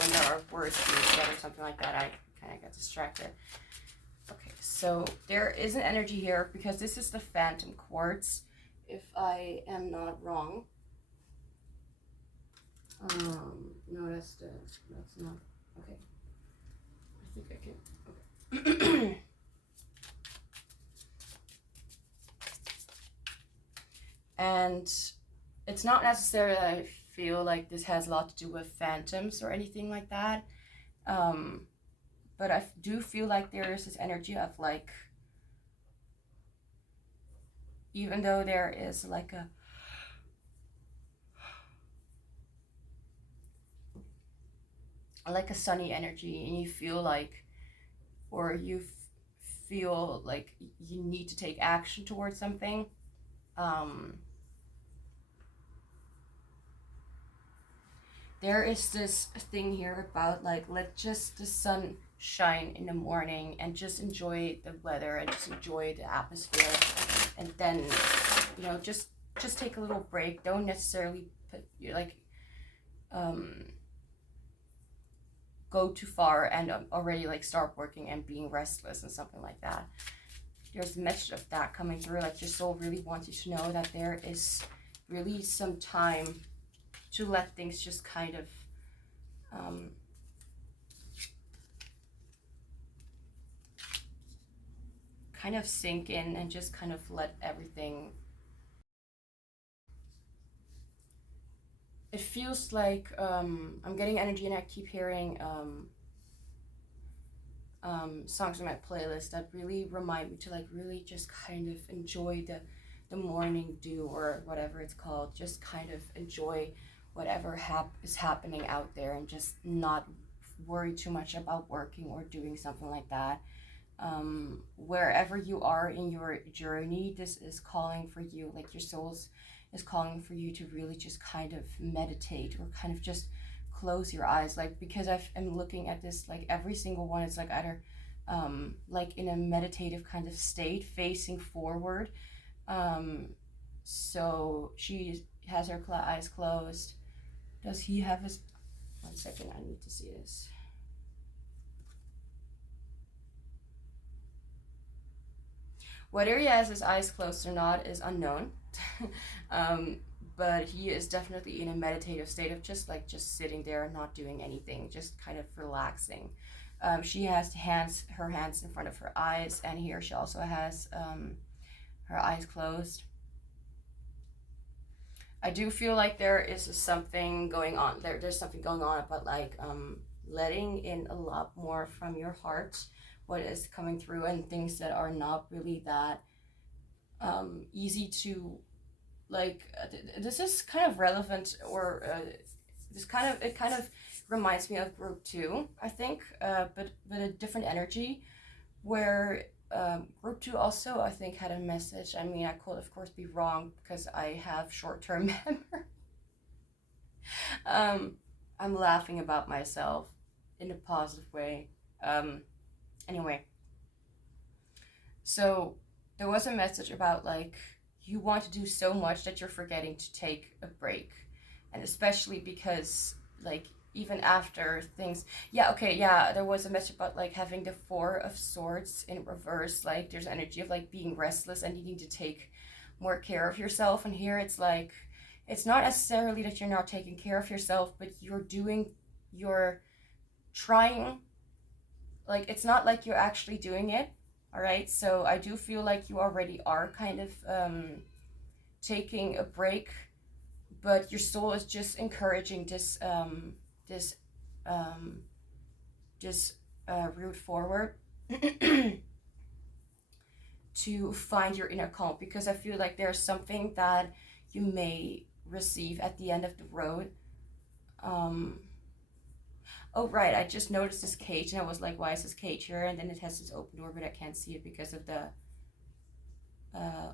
when there are words being said or something like that, I kind of got distracted. Okay, so there is an energy here because this is the Phantom Quartz, if I am not wrong. No, that's not, okay. I think I can, okay. And it's not necessarily that I feel like this has a lot to do with phantoms or anything like that. But I do feel like there is this energy of like, even though there is like a sunny energy, and you feel like, or you feel like you need to take action towards something, there is this thing here about like, let just the sun shine in the morning and just enjoy the weather and just enjoy the atmosphere, and then, you know, just take a little break. Don't necessarily put, like, go too far and already like start working and being restless and something like that. There's a message of that coming through, like your soul really wants you to know that there is really some time to let things just kind of sink in, and just kind of let everything. It feels like I'm getting energy, and I keep hearing songs on my playlist that really remind me to like really just kind of enjoy the morning dew, or whatever it's called. Just kind of enjoy whatever is happening out there, and just not worry too much about working or doing something like that. Wherever you are in your journey, this is calling for you, like your soul's is calling for you to really just kind of meditate, or kind of just close your eyes, like, because I'm looking at this, like every single one, it's like either like in a meditative kind of state, facing forward. So she has her eyes closed. Does he have his, 1 second, I need to see this. Whether he has his eyes closed or not is unknown. But he is definitely in a meditative state of just sitting there, not doing anything, just kind of relaxing. She has her hands in front of her eyes, and here she also has her eyes closed. I do feel like there is something going on. There's something going on about like letting in a lot more from your heart, what is coming through, and things that are not really that easy to this is kind of relevant, or it kind of reminds me of group 2, I think, but a different energy, where group 2 also, I think, had a message. I mean, I could of course be wrong because I have short-term memory. I'm laughing about myself in a positive way. Anyway, so there was a message about, like, you want to do so much that you're forgetting to take a break. And especially because, like, even after things, there was a message about, like, having the 4 of Swords in reverse. Like, there's energy of, like, being restless and needing to take more care of yourself. And here it's like, it's not necessarily that you're not taking care of yourself, but you're trying, like, it's not like you're actually doing it. All right, so I do feel like you already are kind of taking a break, but your soul is just encouraging this route forward to find your inner calm, because I feel like there's something that you may receive at the end of the road. Oh, right, I just noticed this cage, and I was like, why is this cage here? And then it has this open door, but I can't see it because of the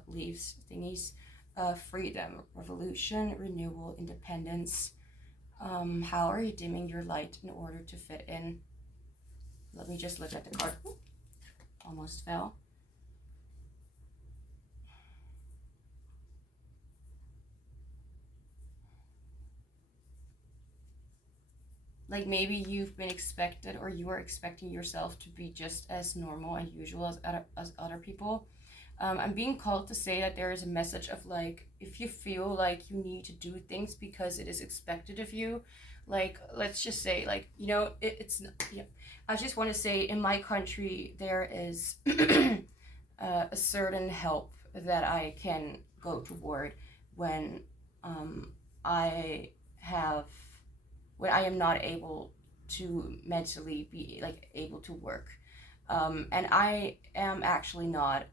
leaves thingies. Freedom, revolution, renewal, independence. How are you dimming your light in order to fit in? Let me just look at the card. Ooh, almost fell. Like, maybe you've been expected, or you are expecting yourself to be just as normal and usual as other people. I'm being called to say that there is a message of, like, if you feel like you need to do things because it is expected of you, like, let's just say, like, you know, it's yeah. I just want to say, in my country, there is a certain help that I can go toward when I have, when I am not able to mentally be, like, able to work. And I am actually not,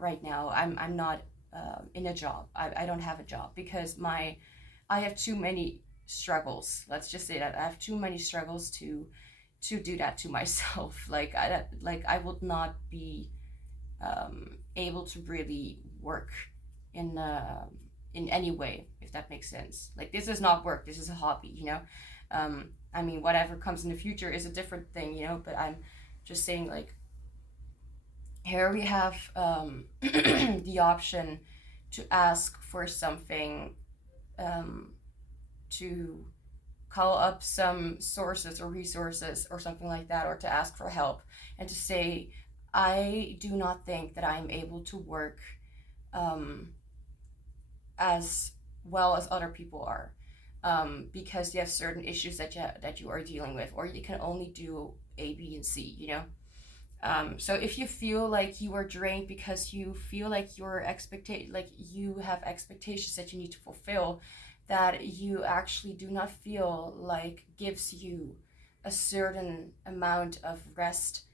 right now, I'm not in a job. I don't have a job because I have too many struggles. Let's just say that I have too many struggles to do that to myself. Like, I would not be able to really work in any way, if that makes sense. Like, this is not work, this is a hobby, you know. I mean, whatever comes in the future is a different thing, you know, but I'm just saying, like, here we have the option to ask for something, to call up some sources or resources or something like that, or to ask for help and to say, I do not think that I'm able to work as well as other people are, because you have certain issues that you are dealing with, or you can only do A, B, and C, you know. So if you feel like you are drained because you feel like you have expectations that you need to fulfill, that you actually do not feel like gives you a certain amount of rest,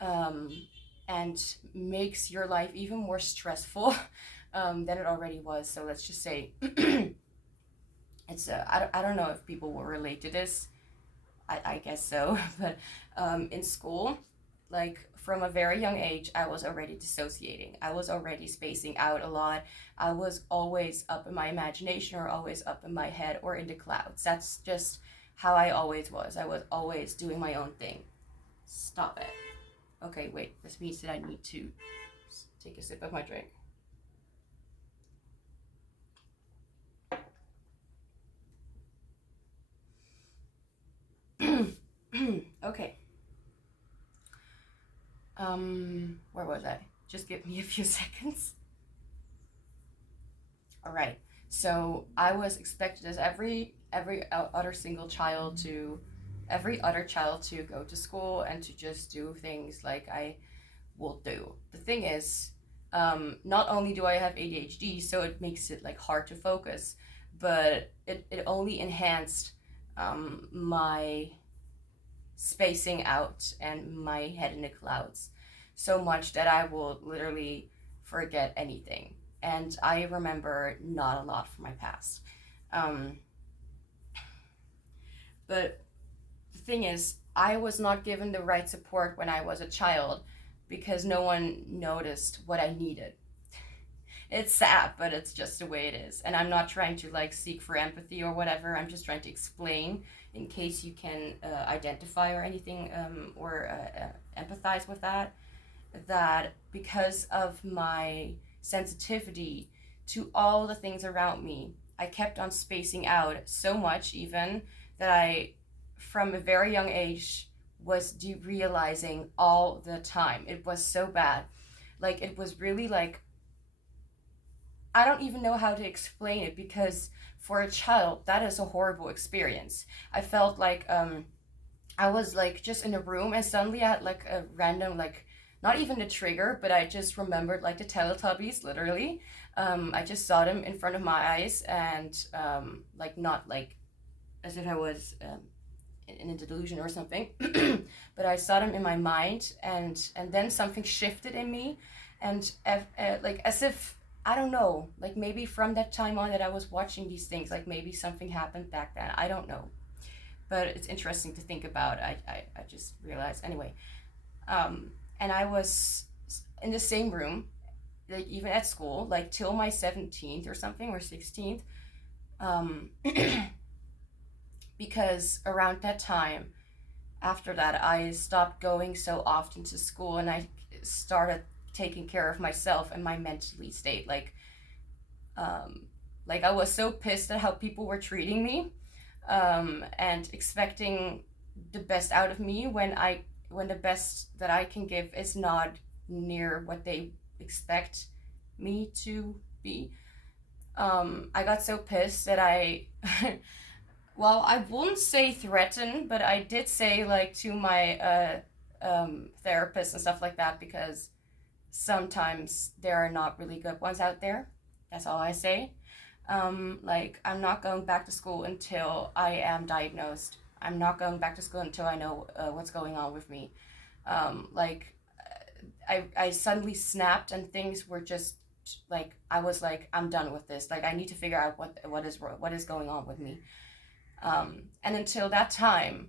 and makes your life even more stressful than it already was. So let's just say, it's I don't know if people will relate to this. I guess so. But in school, like, from a very young age, I was already dissociating. I was already spacing out a lot. I was always up in my imagination, or always up in my head, or in the clouds. That's just how I always was. I was always doing my own thing. Stop it. Okay, wait, this means that I need to take a sip of my drink. Okay. Where was I? Just give me a few seconds. All right. So I was expected, as every other child, to go to school and to just do things like I will do. The thing is, not only do I have ADHD, so it makes it, like, hard to focus, but it only enhanced my spacing out and my head in the clouds so much that I will literally forget anything. and I remember not a lot from my past. But the thing is, I was not given the right support when I was a child because no one noticed what I needed. It's sad, but it's just the way it is. And I'm not trying to like seek for empathy or whatever. I'm just trying to explain in case you can identify or anything, or empathize with that. That because of my sensitivity to all the things around me, I kept on spacing out so much, even that I, from a very young age, was derealizing all the time. It was so bad. Like, it was really like, I don't even know how to explain it, because for a child, that is a horrible experience. I felt like I was like just in a room, and suddenly I had like a random, like, not even a trigger, but I just remembered like the Teletubbies, literally. I just saw them in front of my eyes, and like, not like as if I was in a delusion or something, but I saw them in my mind, and then something shifted in me, and like as if, I don't know, like maybe from that time on that I was watching these things, like maybe something happened back then. I don't know, but it's interesting to think about. I just realized anyway. And I was in the same room, like even at school, like till my 17th or something, or 16th, because around that time, after that, I stopped going so often to school, and I started taking care of myself and my mentally state. Like I was so pissed at how people were treating me, and expecting the best out of me when the best that I can give is not near what they expect me to be. I got so pissed that I well, I wouldn't say threaten, but I did say like to my therapist and stuff like that, because sometimes there are not really good ones out there. That's all I say. Like, I'm not going back to school until I am diagnosed. I'm not going back to school until I know what's going on with me. Like, I suddenly snapped, and things were just like, I was like, I'm done with this. Like, I need to figure out what is going on with me. And until that time,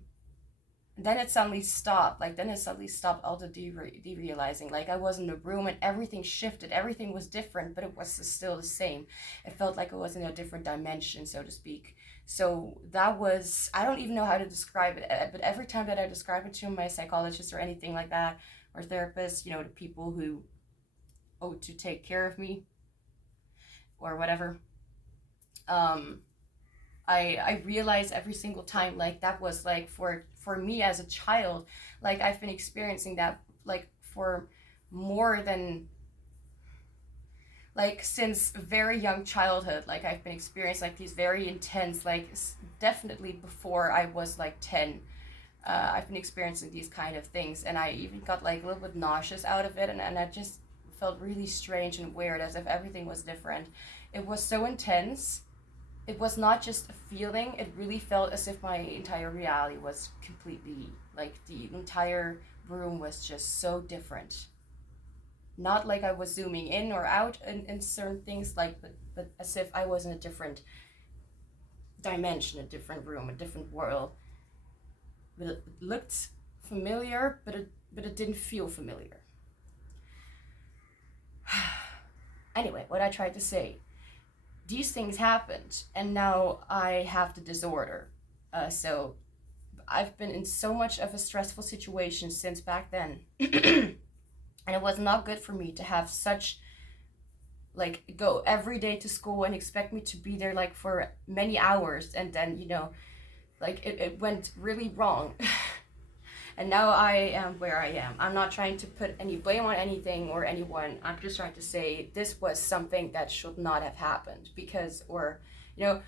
then it suddenly stopped. Like, then it suddenly stopped all the derealizing. Like, I was in a room and everything shifted. Everything was different, but it was still the same. It felt like it was in a different dimension, so to speak. So that was, I don't even know how to describe it, but every time that I describe it to my psychologist or anything like that, or therapist, you know, the people who owe to take care of me or whatever, I realize every single time, like, that was like for me as a child, like I've been experiencing that like for more than, like, since very young childhood. Like, I've been experiencing like these very intense, like definitely before I was like 10. I've been experiencing these kind of things, and I even got like a little bit nauseous out of it, and I just felt really strange and weird, as if everything was different. It was so intense. It was not just a feeling, it really felt as if my entire reality was completely, like, the entire room was just so different. Not like I was zooming in or out in certain things, like, but as if I was in a different dimension, a different room, a different world. But it looked familiar, but it didn't feel familiar. Anyway, what I tried to say, these things happened, and now I have the disorder. So I've been in so much of a stressful situation since back then. And it was not good for me to have such, like, go every day to school and expect me to be there like for many hours, and then, you know, like it went really wrong. And now I am where I am. I'm not trying to put any blame on anything or anyone. I'm just trying to say this was something that should not have happened, because, or, you know,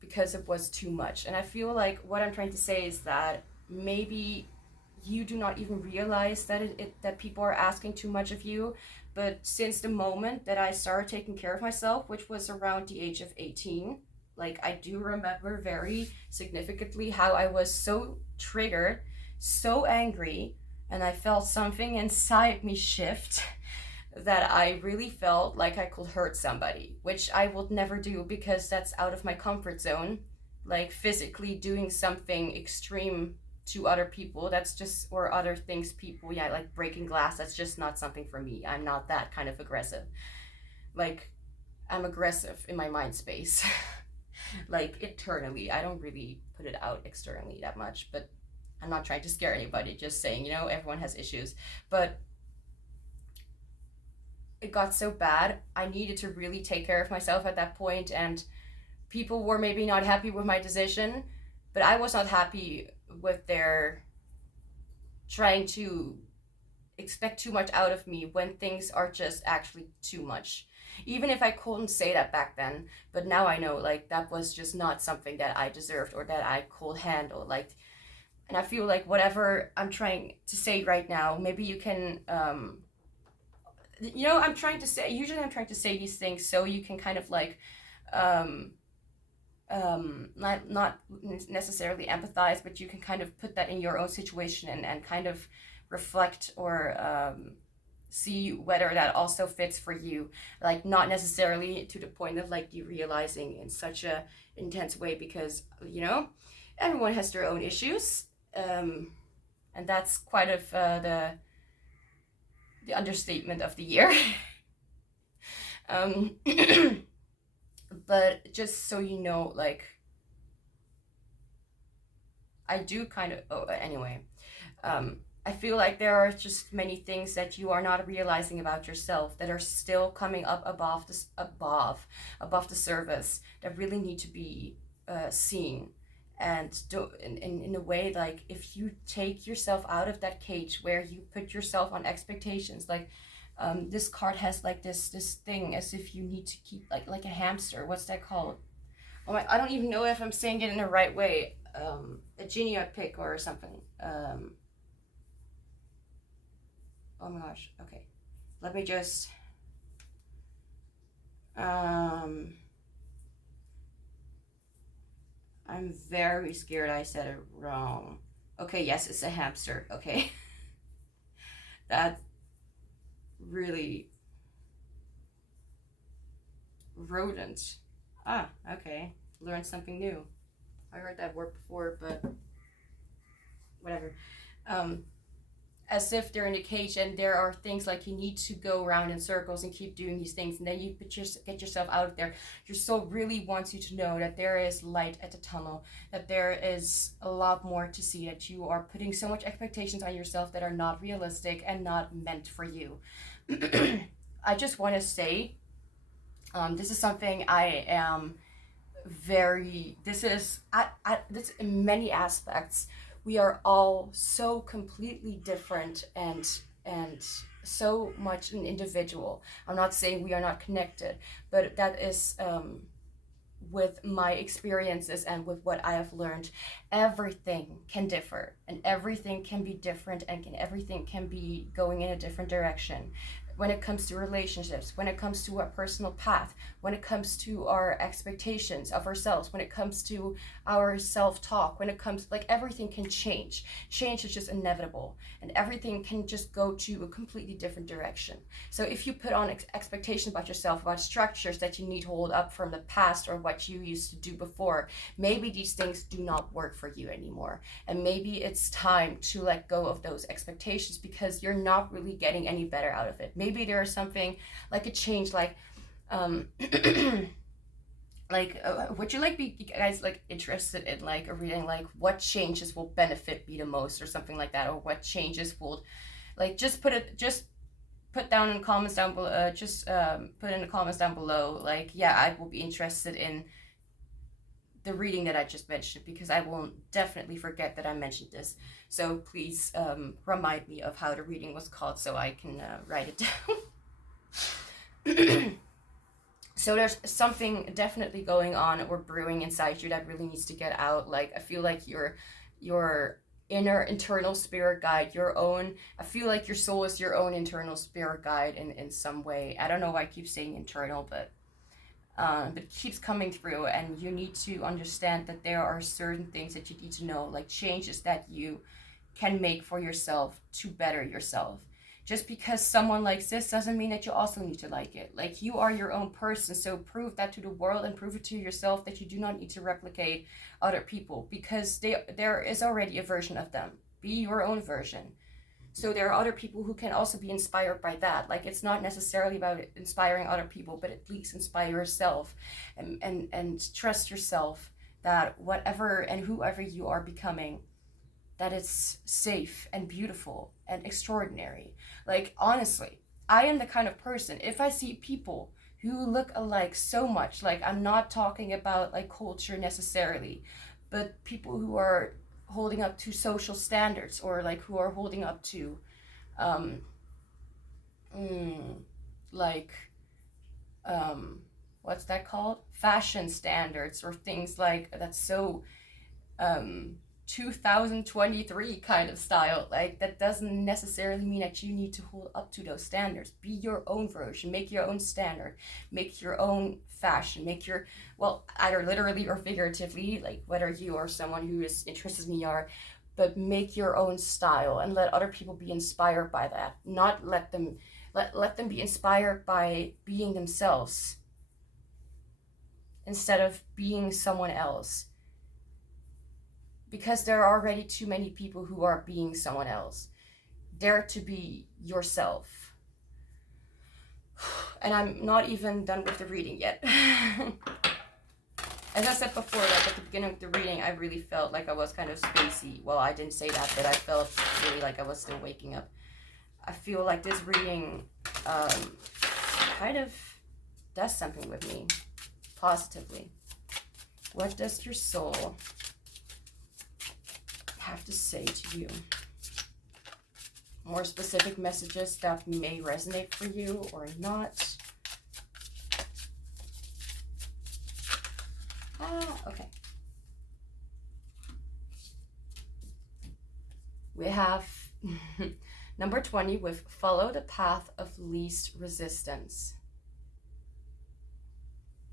because it was too much. And I feel like what I'm trying to say is that maybe you do not even realize that that people are asking too much of you. But since the moment that I started taking care of myself, which was around the age of 18, like, I do remember very significantly how I was so triggered, so angry, and I felt something inside me shift, that I really felt like I could hurt somebody, which I would never do because that's out of my comfort zone. Like physically doing something extreme to other people, that's just, or other things, people, yeah, like breaking glass, that's just not something for me. I'm not that kind of aggressive. Like, I'm aggressive in my mind space. Like internally, I don't really put it out externally that much, but I'm not trying to scare anybody, just saying, you know, everyone has issues. But it got so bad, I needed to really take care of myself at that point, and people were maybe not happy with my decision, but I was not happy with their trying to expect too much out of me when things are just actually too much. Even if I couldn't say that back then, but now I know, like, that was just not something that I deserved or that I could handle. Like, and I feel like whatever I'm trying to say right now, maybe you can, you know, I'm trying to say, usually I'm trying to say these things so you can kind of like, um, not necessarily empathize, but you can kind of put that in your own situation, and kind of reflect, or see whether that also fits for you. Like, not necessarily to the point of like you realizing in such a intense way, because, you know, everyone has their own issues, and that's quite of the understatement of the year. um, but just so you know, like, I do kind of, oh, anyway, I feel like there are just many things that you are not realizing about yourself that are still coming up above the surface, that really need to be seen. And in a way, like, if you take yourself out of that cage where you put yourself on expectations, like, this card has like this thing as if you need to keep like a hamster. What's that called? Oh my, I don't even know if I'm saying it in the right way. A genie pick or something. Oh my gosh. Okay, let me just. I'm very scared I said it wrong. Okay, yes, it's a hamster. Okay. That really. Rodent. Ah, okay. Learned something new. I heard that word before, but whatever. As if they're in a cage, and there are things like you need to go around in circles and keep doing these things, and then you get yourself out of there. Your soul really wants you to know that there is light at the tunnel, that there is a lot more to see, that you are putting so much expectations on yourself that are not realistic and not meant for you. I just want to say, this is something I am this is this in many aspects. We are all so completely different, and so much an individual. I'm not saying we are not connected, but that is, with my experiences and with what I have learned, everything can differ, and everything can be different, and everything can be going in a different direction. When it comes to relationships, when it comes to our personal path, when it comes to our expectations of ourselves, when it comes to our self-talk, when it comes, like, everything can change. Change is just inevitable, and everything can just go to a completely different direction. So if you put on expectations about yourself, about structures that you need to hold up from the past or what you used to do before, maybe these things do not work for you anymore, and maybe it's time to let go of those expectations, because you're not really getting any better out of it. Maybe there is something like a change, like, would you like be guys like interested in like a reading, like what changes will benefit me the most, or something like that, or what changes will, like, just put down in the comments down below, put in the comments down below, like, yeah, I will be interested in the reading that I just mentioned, because I will definitely forget that I mentioned this. So please, remind me of how the reading was called so I can write it down. So there's something definitely going on or brewing inside you that really needs to get out. Like, I feel like your inner internal spirit guide, I feel like your soul is your own internal spirit guide in some way. I don't know why I keep saying internal, but it keeps coming through, and you need to understand that there are certain things that you need to know, like changes that you can make for yourself to better yourself. Just because someone likes this doesn't mean that you also need to like it. Like, you are your own person, so prove that to the world and prove it to yourself that you do not need to replicate other people, because there is already a version of them. Be your own version. So there are other people who can also be inspired by that. Like, it's not necessarily about inspiring other people, but at least inspire yourself, and trust yourself that whatever and whoever you are becoming, that it's safe and beautiful and extraordinary. Like, honestly, I am the kind of person, if I see people who look alike so much, like, I'm not talking about like culture necessarily, but people who are holding up to social standards, or like who are holding up to um like what's that called, fashion standards, or things like that's so 2023 kind of style. Like, that doesn't necessarily mean that you need to hold up to those standards. Be your own version, make your own standard, make your own fashion, make your, well, either literally or figuratively, like whether you are someone who is interested in VR, but make your own style and let other people be inspired by that. Not let them be inspired by being themselves instead of being someone else, because there are already too many people who are being someone else. Dare to be yourself. And I'm not even done with the reading yet. As I said before, like at the beginning of the reading, I really felt like I was kind of spacey. Well, I didn't say that, but I felt really like I was still waking up. I feel like this reading kind of does something with me, positively. What does your soul have to say to you? More specific messages that may resonate for you or not. Okay. We have number 20 with follow the path of least resistance.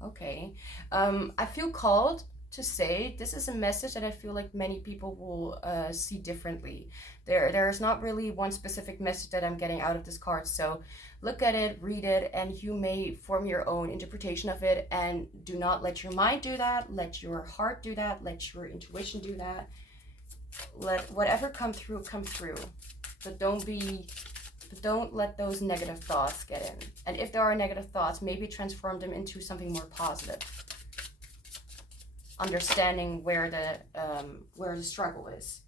Okay. I feel called to say this is a message that I feel like many people will see differently. There's not really one specific message that I'm getting out of this card, so look at it, read it, and you may form your own interpretation of it. And do not let your mind do that, let your heart do that, let your intuition do that. Let whatever come through, but don't let those negative thoughts get in. And if there are negative thoughts, maybe transform them into something more positive. Understanding where the struggle is.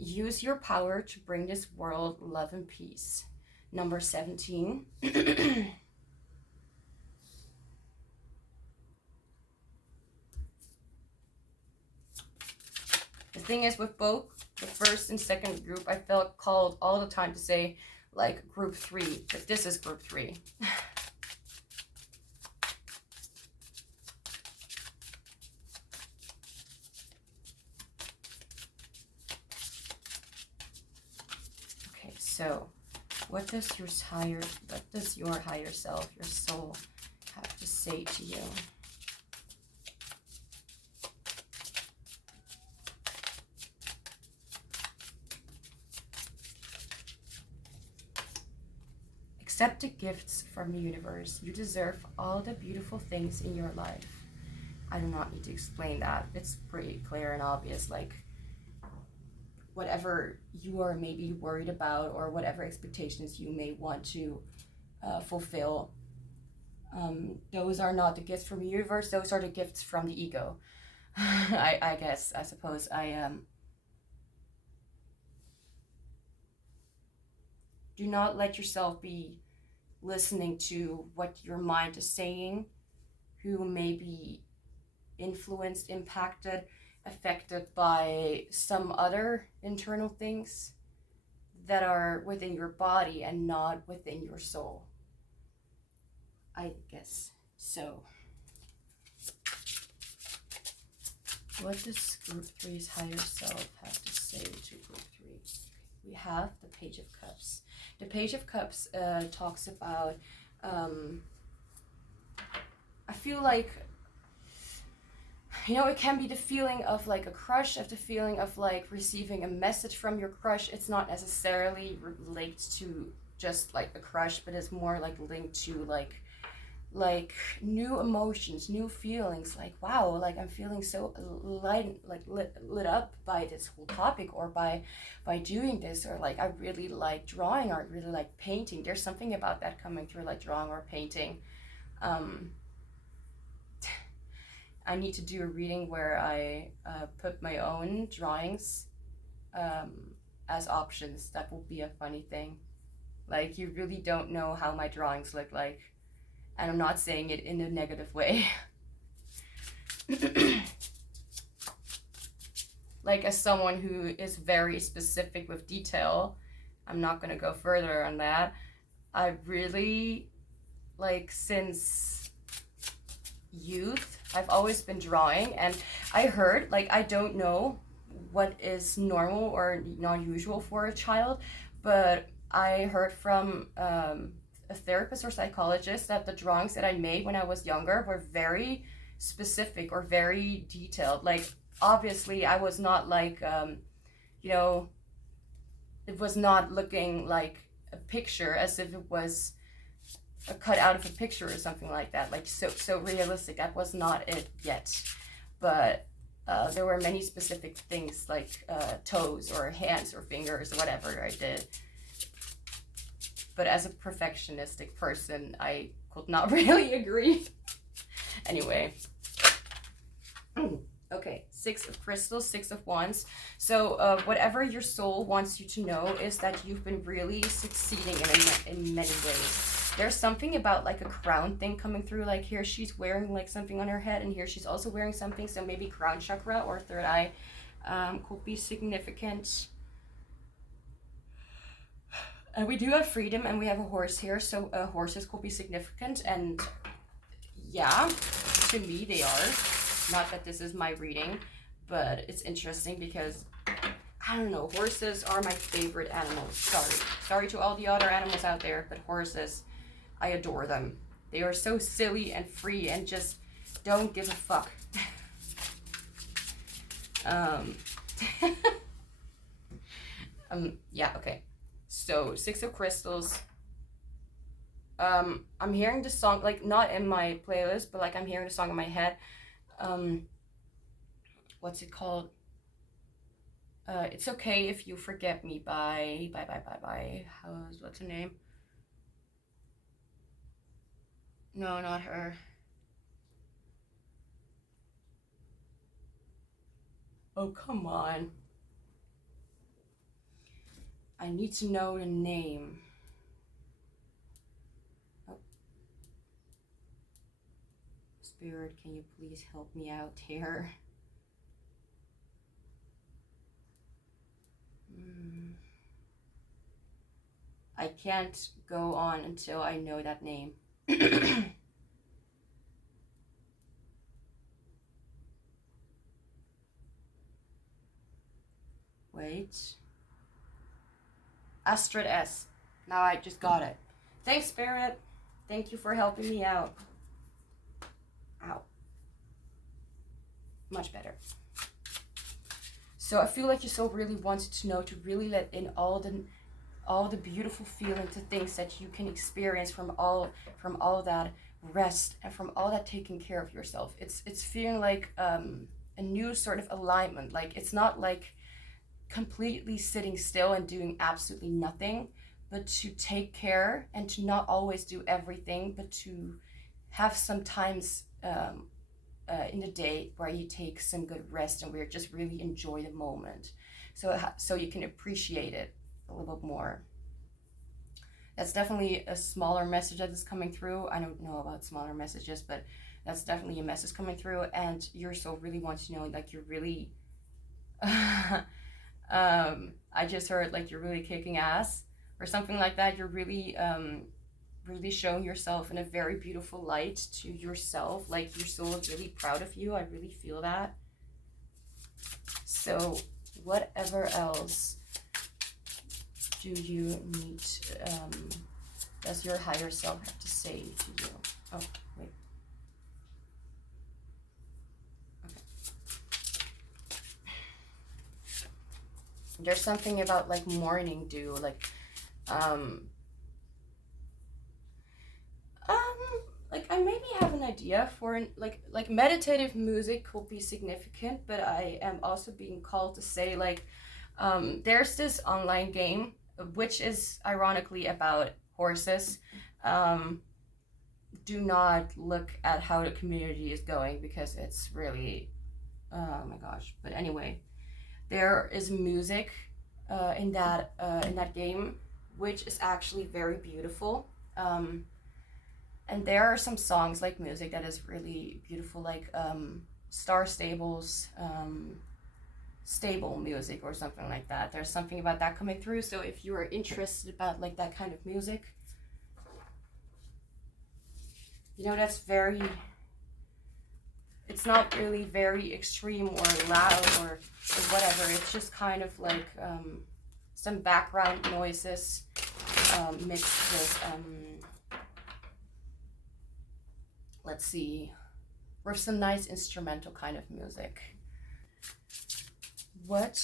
Use your power to bring this world love and peace. Number 17. The thing is, with both the first and second group, I felt called all the time to say like group 3, but this is group 3. Okay, so what does your higher self, your soul, have to say to you? Accept the gifts from the universe. You deserve all the beautiful things in your life. I do not need to explain that. It's pretty clear and obvious. Like, whatever you are maybe worried about, or whatever expectations you may want to fulfill, those are not the gifts from the universe. Those are the gifts from the ego. I suppose. Do not let yourself be listening to what your mind is saying, who may be influenced, impacted, affected by some other internal things that are within your body and not within your soul. I guess so. What does group 3's higher self have to say to group 3? We have the Page of Cups. The Page of Cups talks about, I feel like you know, it can be the feeling of like a crush, of the feeling of like receiving a message from your crush. It's not necessarily related to just like a crush, but it's more like linked to like new emotions, new feelings, like wow, like I'm feeling so light, like lit up by this whole topic, or by doing this, or like I really like drawing, or I really like painting. There's something about that coming through, like drawing or painting. I need to do a reading where I put my own drawings as options. That will be a funny thing. Like, you really don't know how my drawings look like. And I'm not saying it in a negative way. Like, as someone who is very specific with detail, I'm not going to go further on that. I really, like, since youth, I've always been drawing, and I heard, like, I don't know what is normal or non-usual for a child, but I heard from a therapist or psychologist that the drawings that I made when I was younger were very specific or very detailed. Like, obviously I was not like, you know, it was not looking like a picture as if it was a cut out of a picture or something like that, like so realistic. That was not it yet, but there were many specific things, like toes or hands or fingers or whatever I did. But as a perfectionistic person, I could not really agree. Anyway. Okay, 6 of crystals, 6 of wands. So whatever your soul wants you to know is that you've been really succeeding in many ways. There's something about like a crown thing coming through. Like, here she's wearing like something on her head, and here she's also wearing something. So maybe crown chakra or third eye could be significant. We do have freedom, and we have a horse here, so horses could be significant. And yeah, to me they are. Not that this is my reading, but it's interesting because, I don't know, horses are my favorite animals. Sorry to all the other animals out there, but horses, I adore them. They are so silly and free and just don't give a fuck. Yeah, okay. So 6 of crystals. I'm hearing the song, like, not in my playlist, but like I'm hearing the song in my head. What's it called? It's Okay If You Forget Me by what's her name? No, not her. Oh, come on. I need to know the name. Oh. Spirit, can you please help me out here? I can't go on until I know that name. Wait. Astrid S. Now I just got it. Thanks, Spirit. Thank you for helping me out. Ow. Much better. So I feel like you so really wanted to know, to really let in all the beautiful feelings, the things that you can experience from all that rest and from all that taking care of yourself. It's feeling like a new sort of alignment. Like, it's not like completely sitting still and doing absolutely nothing, but to take care and to not always do everything, but to have some times in the day where you take some good rest and where you just really enjoy the moment, so you can appreciate it a little bit more. That's definitely a smaller message that is coming through. I don't know about smaller messages, but that's definitely a message coming through. And your soul really wants to know, like, you're really I just heard like you're really kicking ass or something like that. You're really really showing yourself in a very beautiful light to yourself. Like, your soul is really proud of you. I really feel that. So whatever else do you need, does your higher self have to say to you? Oh, wait. Okay. There's something about like morning dew, like I maybe have an idea for like meditative music will be significant, but I am also being called to say like there's this online game which is ironically about horses. Do not look at how the community is going because it's really, oh my gosh. But anyway, there is music in that game, which is actually very beautiful. And there are some songs like music that is really beautiful, like Star Stable's stable music or something like that. There's something about that coming through. So if you are interested about like that kind of music, you know, that's very, it's not really very extreme or loud or whatever. It's just kind of like some background noises mixed with, let's see, with some nice instrumental kind of music. What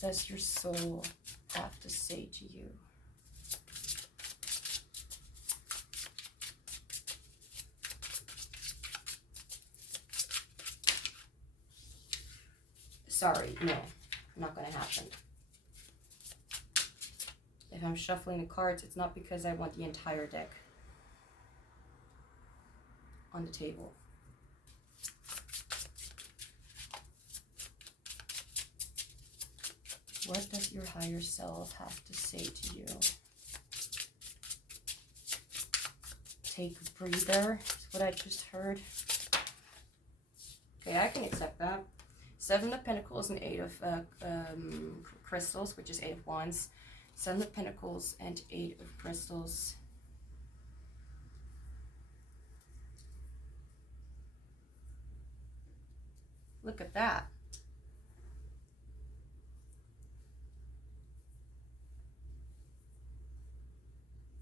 does your soul have to say to you? Sorry, no, not gonna happen. If I'm shuffling the cards, it's not because I want the entire deck on the table. What does your higher self have to say to you? Take a breather, is what I just heard. Okay, I can accept that. 7 of Pentacles and 8 of Crystals, which is 8 of Wands. 7 of Pentacles and 8 of Crystals. Look at that.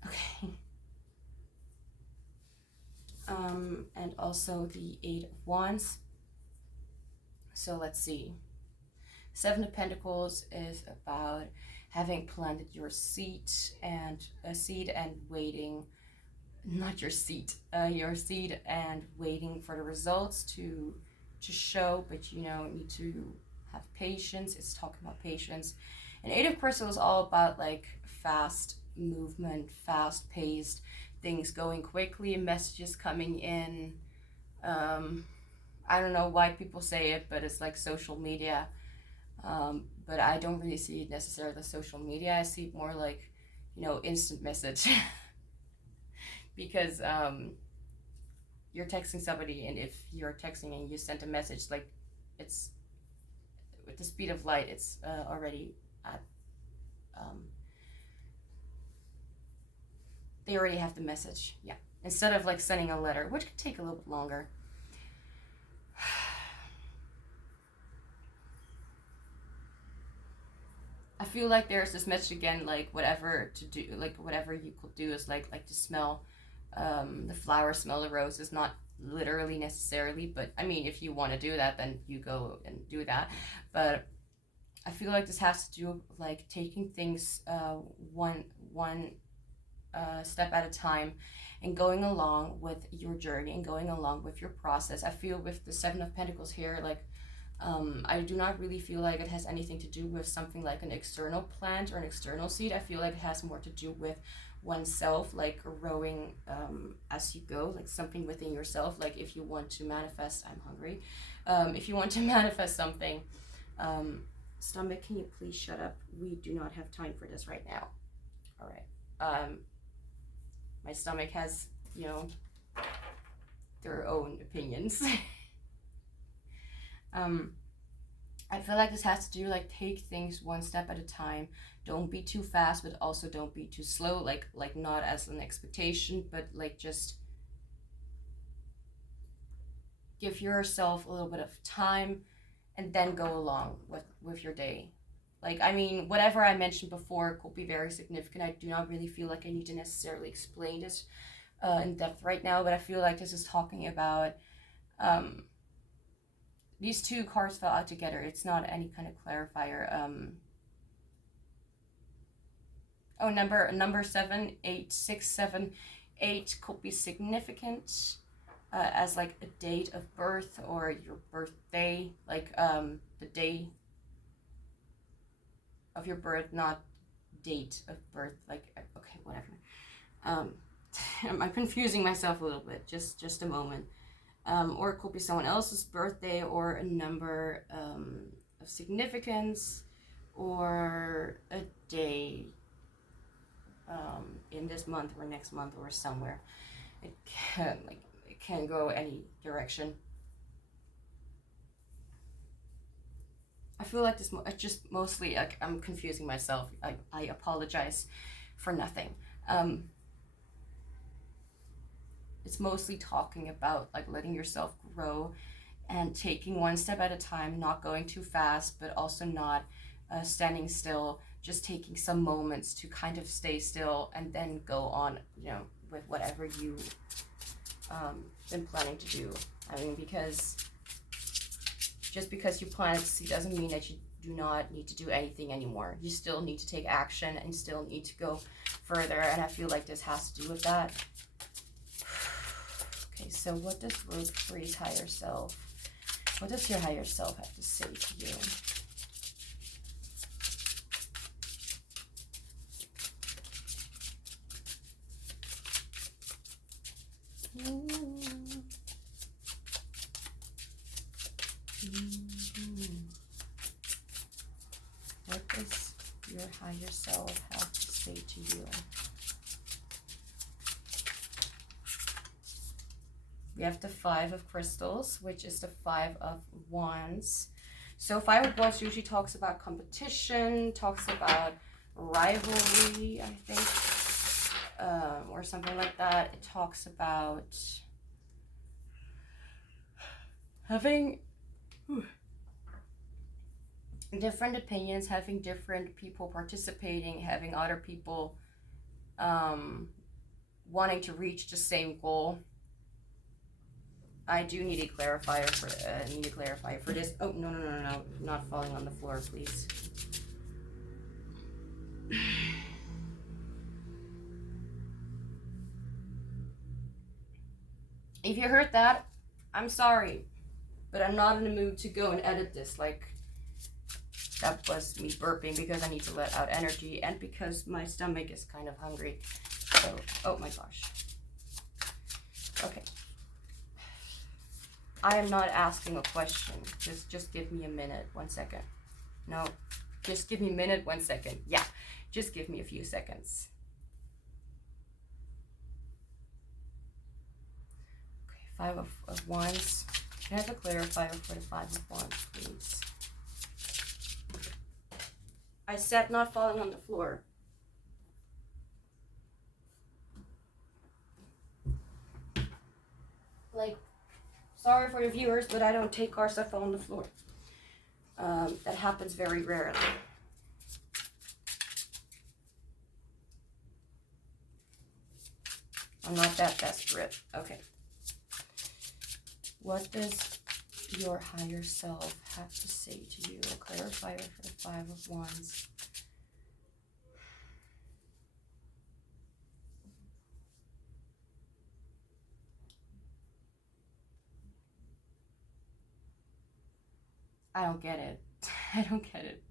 Okay. And also the 8 of Wands. So let's see. 7 of Pentacles is about having planted your seed and waiting, not your seed, your seed and waiting for the results to show, but you know, need to have patience. It's talking about patience. And 8 of Crystals is all about like fast movement, fast paced, things going quickly, messages coming in. I don't know why people say it, but it's like social media. But I don't really see it necessarily as social media. I see it more like, you know, instant message. Because you're texting somebody, and if you're texting and you send a message, like it's with the speed of light, it's already at, they already have the message. Yeah. Instead of like sending a letter, which could take a little bit longer. I feel like there's this message again, like whatever to do, like whatever you could do is like to smell the flower, smell the roses, not literally necessarily, but I mean, if you want to do that, then you go and do that. But I feel like this has to do with like taking things one step at a time and going along with your journey and going along with your process. I feel with the 7 of Pentacles here, like I do not really feel like it has anything to do with something like an external plant or an external seed. I feel like it has more to do with oneself, like growing as you go, like something within yourself. Like if you want to manifest, I'm hungry. If you want to manifest something, stomach, can you please shut up? We do not have time for this right now. All right. My stomach has, you know, their own opinions. I feel like this has to do like take things one step at a time. Don't be too fast, but also don't be too slow. Like not as an expectation, but like just give yourself a little bit of time and then go along with your day. Like, I mean, whatever I mentioned before could be very significant. I do not really feel like I need to necessarily explain this in depth right now, but I feel like this is talking about these two cards fell out together. It's not any kind of clarifier. Oh, number 7, 8, 6, 7, 8 could be significant as like a date of birth or your birthday, like the day of your birth, not date of birth. Like, okay, whatever. I'm confusing myself a little bit. Just a moment. Or it could be someone else's birthday or a number of significance or a day in this month or next month or somewhere. It can go any direction. I feel like this just mostly like I'm confusing myself. I apologize for nothing. It's mostly talking about like letting yourself grow and taking one step at a time, not going too fast, but also not standing still, just taking some moments to kind of stay still and then go on, you know, with whatever you been planning to do. I mean, because just because you plan to see doesn't mean that you do not need to do anything anymore. You still need to take action and still need to go further, and I feel like this has to do with that. Okay, so what does Mercury's higher self, what does your higher self have to say to you? What does your higher self have to say to you? We have the 5 of crystals, which is the 5 of wands. So 5 of wands usually talks about competition, talks about rivalry, I think, or something like that. It talks about having different opinions, having different people participating, having other people wanting to reach the same goal. I do need a clarifier for this. Oh, no, not falling on the floor, please. If you heard that, I'm sorry, but I'm not in the mood to go and edit this. Like, that was me burping because I need to let out energy and because my stomach is kind of hungry. So, oh my gosh. Okay. I am not asking a question. Just give me a minute, 1 second. No, just give me a minute, 1 second. Yeah, just give me a few seconds. Okay, 5 of wands. Can I have a clarifier for the 5 of wands, please? I said not falling on the floor. Like, sorry for the viewers, but I don't take our stuff on the floor. That happens very rarely. I'm not that desperate. Okay. What does your higher self have to say to you? A clarifier for the 5 of wands. I don't get it. I don't get it.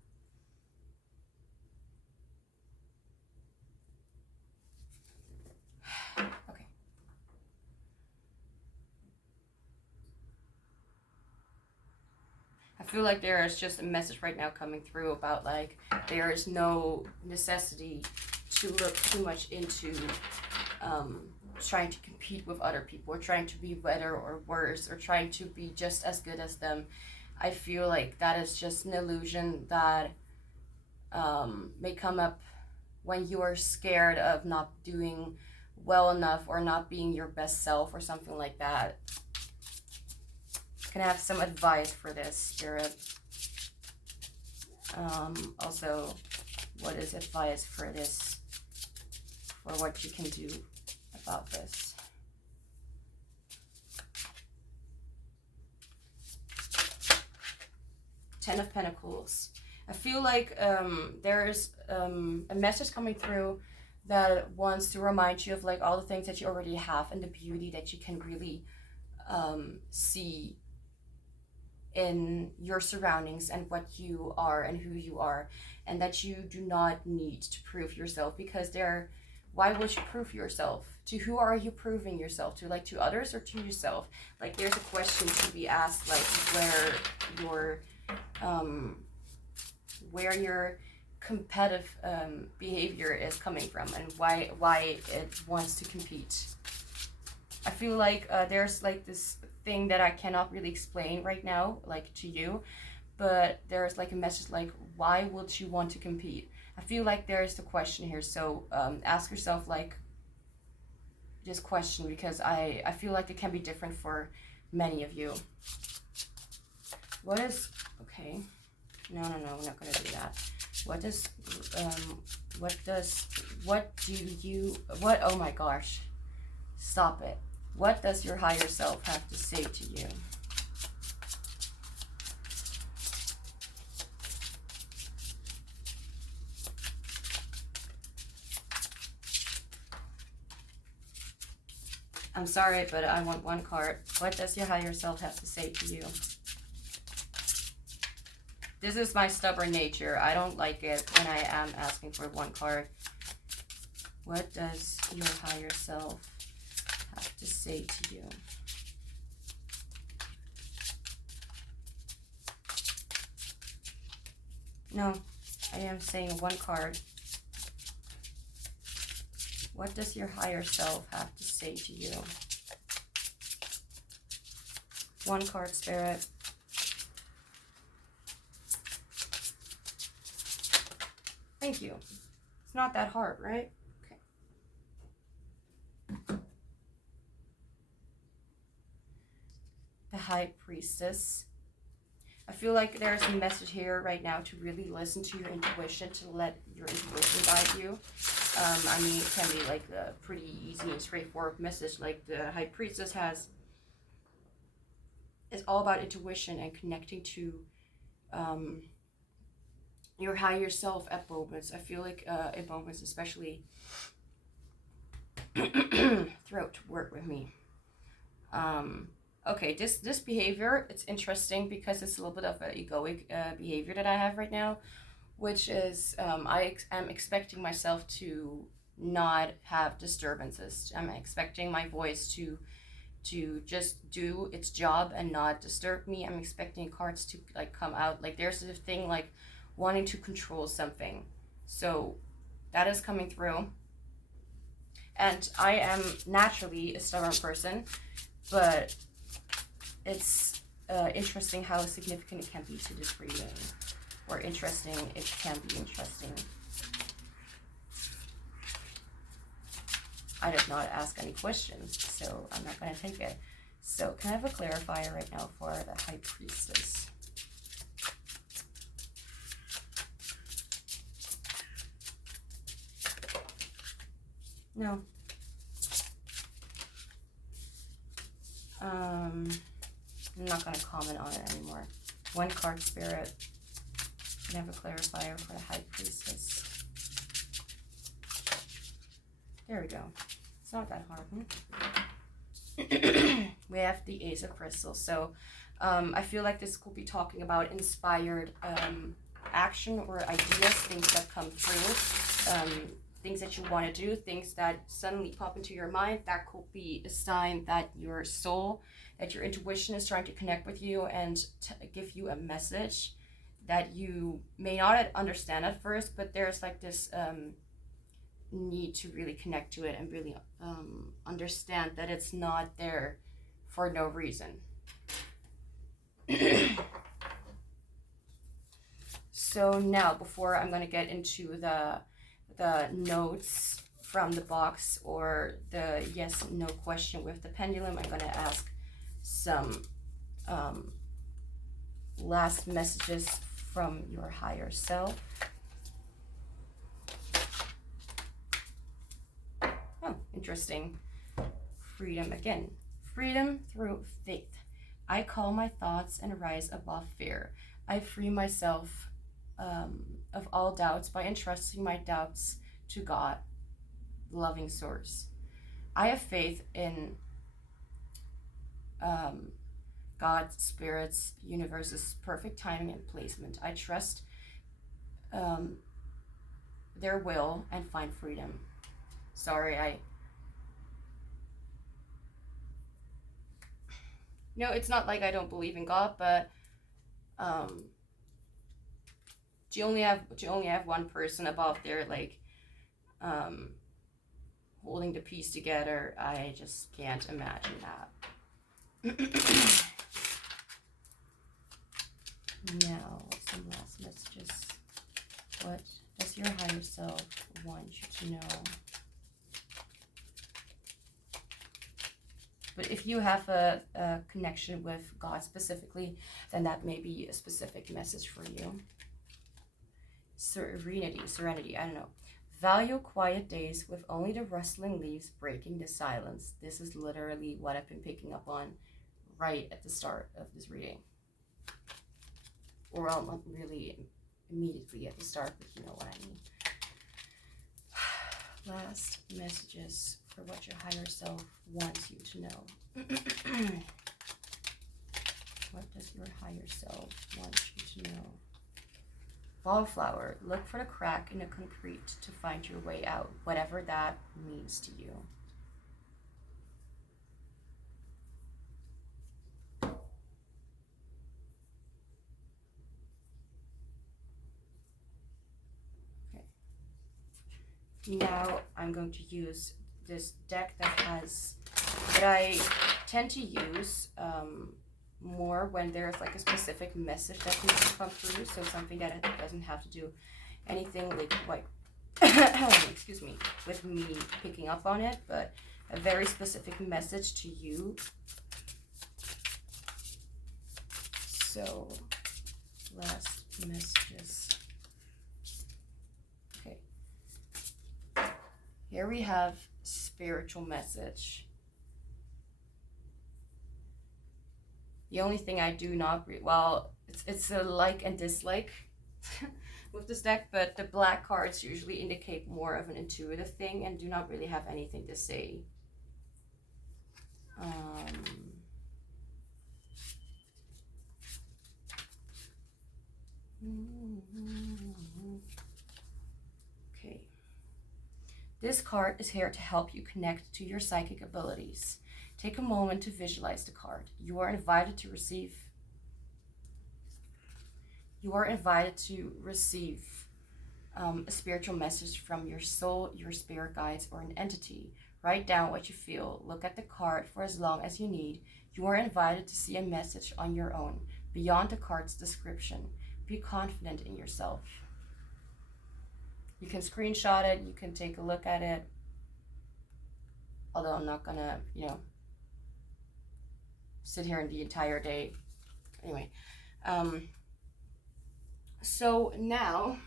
Okay. I feel like there is just a message right now coming through about like there is no necessity to look too much into trying to compete with other people or trying to be better or worse or trying to be just as good as them. I feel like that is just an illusion that may come up when you are scared of not doing well enough or not being your best self or something like that. Can I have some advice for this, Spirit? Also, what is advice for this, for what you can do about this? 10 of Pentacles. I feel like there is a message coming through that wants to remind you of like all the things that you already have and the beauty that you can really see in your surroundings and what you are and who you are, and that you do not need to prove yourself, because why would you prove yourself? To who are you proving yourself to? Like to others or to yourself? Like there's a question to be asked, like where your competitive behavior is coming from, and why it wants to compete. I feel like there's like this thing that I cannot really explain right now, like to you, but there's like a message like, why would you want to compete? I feel like there's the question here. So ask yourself like this question, because I feel like it can be different for many of you. What is, okay, no, we're not gonna do that. Oh my gosh, stop it. What does your higher self have to say to you? I'm sorry, but I want one card. What does your higher self have to say to you? This is my stubborn nature. I don't like it when I am asking for one card. What does your higher self have to say to you? No, I am saying one card. What does your higher self have to say to you? One card, Spirit. Thank you. It's not that hard, right? Okay. The High Priestess. I feel like there's a message here right now to really listen to your intuition, to let your intuition guide you. I mean, it can be like a pretty easy and straightforward message. Like the High Priestess is all about intuition and connecting to your higher self at moments. I feel like at moments, especially throat, work with me. Okay, this behavior, it's interesting because it's a little bit of an egoic behavior that I have right now, which is I am expecting myself to not have disturbances. I'm expecting my voice to just do its job and not disturb me. I'm expecting cards to like come out. Like there's a thing like wanting to control something. So that is coming through. And I am naturally a stubborn person, but it's interesting how significant it can be to this reading. Or interesting, it can be interesting. I did not ask any questions, so I'm not going to take it. So can I have a clarifier right now for the High Priestess? No. I'm not going to comment on it anymore. One card, Spirit. Can I have a clarifier for the High Priestess? There we go. It's not that hard. We have the Ace of Crystals. So I feel like this could be talking about inspired action or ideas, things that come through, things that you want to do, things that suddenly pop into your mind. That could be a sign that your soul, that your intuition is trying to connect with you and give you a message that you may not understand at first, but there's like this need to really connect to it and really understand that it's not there for no reason. So now, before I'm going to get into the notes from the box or the yes no question with the pendulum, I'm going to ask some last messages from your higher self. Oh, interesting. Freedom again. Freedom through faith. I call my thoughts and rise above fear. I free myself of all doubts by entrusting my doubts to God, the loving source. I have faith in God, Spirit's, universe's perfect timing and placement. I trust their will and find freedom. Sorry, no, it's not like I don't believe in God, but do you only have one person above there, like holding the piece together? I just can't imagine that. Now, some last messages. What does your higher self want you to know? But if you have a connection with God specifically, then that may be a specific message for you. Serenity, I don't know. Value quiet days with only the rustling leaves breaking the silence. This is literally what I've been picking up on right at the start of this reading. Or well, not really immediately at the start, but you know what I mean. Last messages for what your higher self wants you to know. What does your higher self want you to know? Wallflower, look for the crack in the concrete to find your way out, whatever that means to you. Okay. Now I'm going to use this deck that I tend to use more when there's like a specific message that needs to come through. So something that doesn't have to do anything like excuse me, with me picking up on it, but a very specific message to you. So last messages. Okay. Here we have spiritual message. The only thing I do not well, it's a like and dislike with this deck, but the black cards usually indicate more of an intuitive thing and do not really have anything to say. Okay. This card is here to help you connect to your psychic abilities. Take a moment to visualize the card. You are invited to receive a spiritual message from your soul, your spirit guides, or an entity. Write down what you feel. Look at the card for as long as you need. You are invited to see a message on your own, beyond the card's description. Be confident in yourself. You can screenshot it. You can take a look at it. Although I'm not gonna, sit here the entire day. Anyway, so now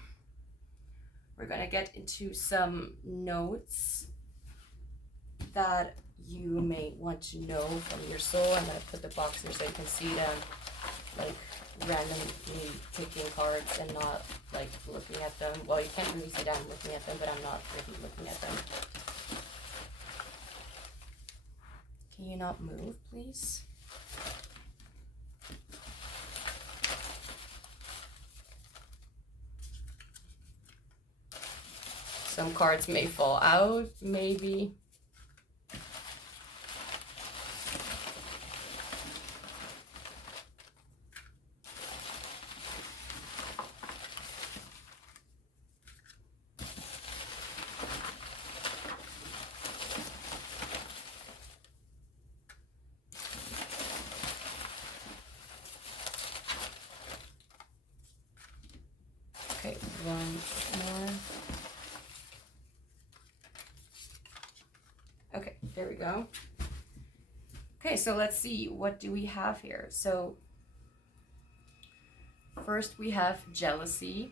we're gonna get into some notes that you may want to know from your soul. I'm gonna put the box here so you can see them, like randomly picking cards and not like looking at them. Well, you can't really see that I'm looking at them, but I'm not really looking at them. Can you not move, please? Some cards may fall out, maybe. Okay, one more. Okay, there we go. Okay, so let's see, what do we have here? So first we have jealousy.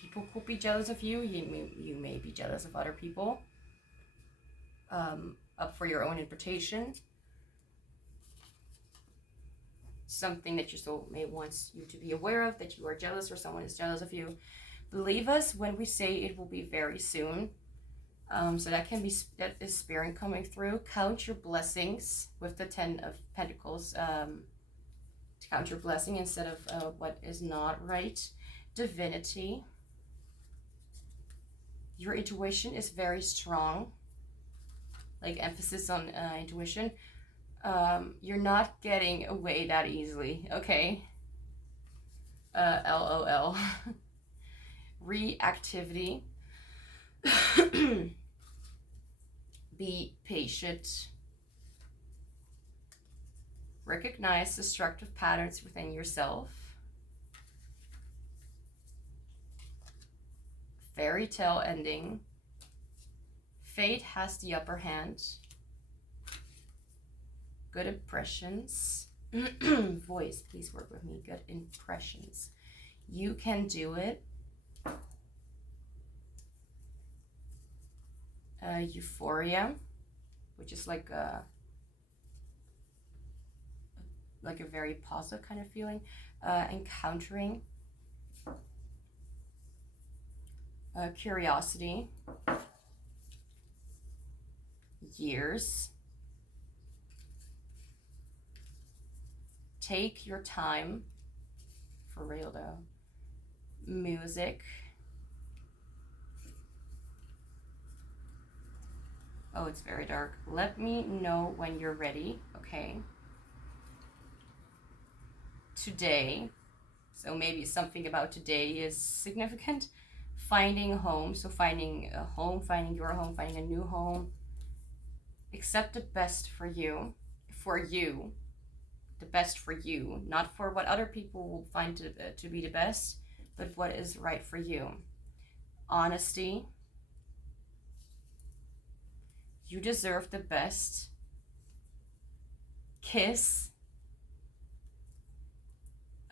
People could be jealous of you. You may be jealous of other people. Up for your own interpretation. something that your soulmate wants you to be aware of, that you are jealous or someone is jealous of you. Believe us when we say it will be very soon. So that is Spirit coming through. Count your blessings with the 10 of Pentacles. To count your blessing instead of what is not right. Divinity. Your intuition is very strong. Like emphasis on intuition. You're not getting away that easily, okay? LOL. Reactivity. Be patient. Recognize destructive patterns within yourself. Fairy tale ending. Fate has the upper hand. Good impressions. Voice, please work with me. Good impressions. You can do it. Euphoria, which is like a very positive kind of feeling. Encountering. Curiosity. Years. Take your time. For real though. Music. Oh, it's very dark. Let me know when you're ready, okay? Today. So maybe something about today is significant. Finding a home. So finding a home, finding your home, finding a new home. Accept the best for you. For you. The best for you. Not for what other people will find to be the best, but what is right for you. Honesty. You deserve the best. Kiss.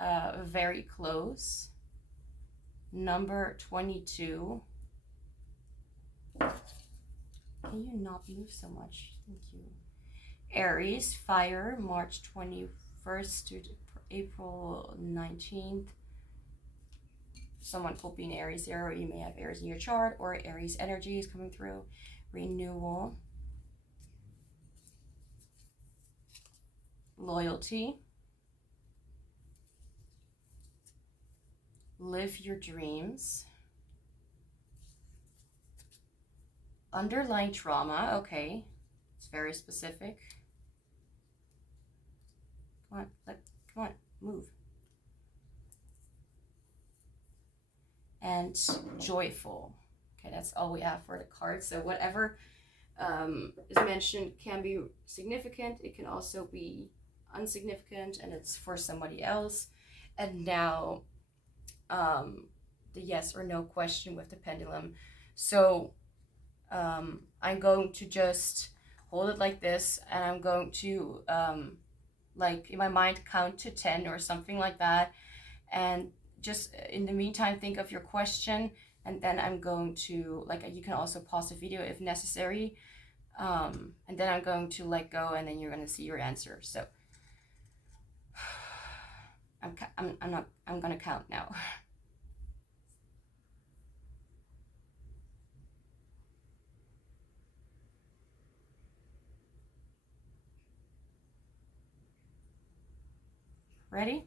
Very close. Number 22. Can you not move so much? Thank you. Aries, fire, March 21st to April 19th. Someone could be an Aries here, or you may have Aries in your chart, or Aries energy is coming through. Renewal. Loyalty. Live your dreams. Underlying trauma, okay. It's very specific. Come on, move. And joyful. Okay, that's all we have for the cards. So whatever is mentioned can be significant. It can also be insignificant, and it's for somebody else. And now the yes or no question with the pendulum. So I'm going to just hold it like this, and I'm going to like in my mind count to 10 or something like that, and just in the meantime think of your question, and then I'm going to, like, you can also pause the video if necessary, and then I'm going to let go, and then you're going to see your answer. So I'm gonna count now. Ready?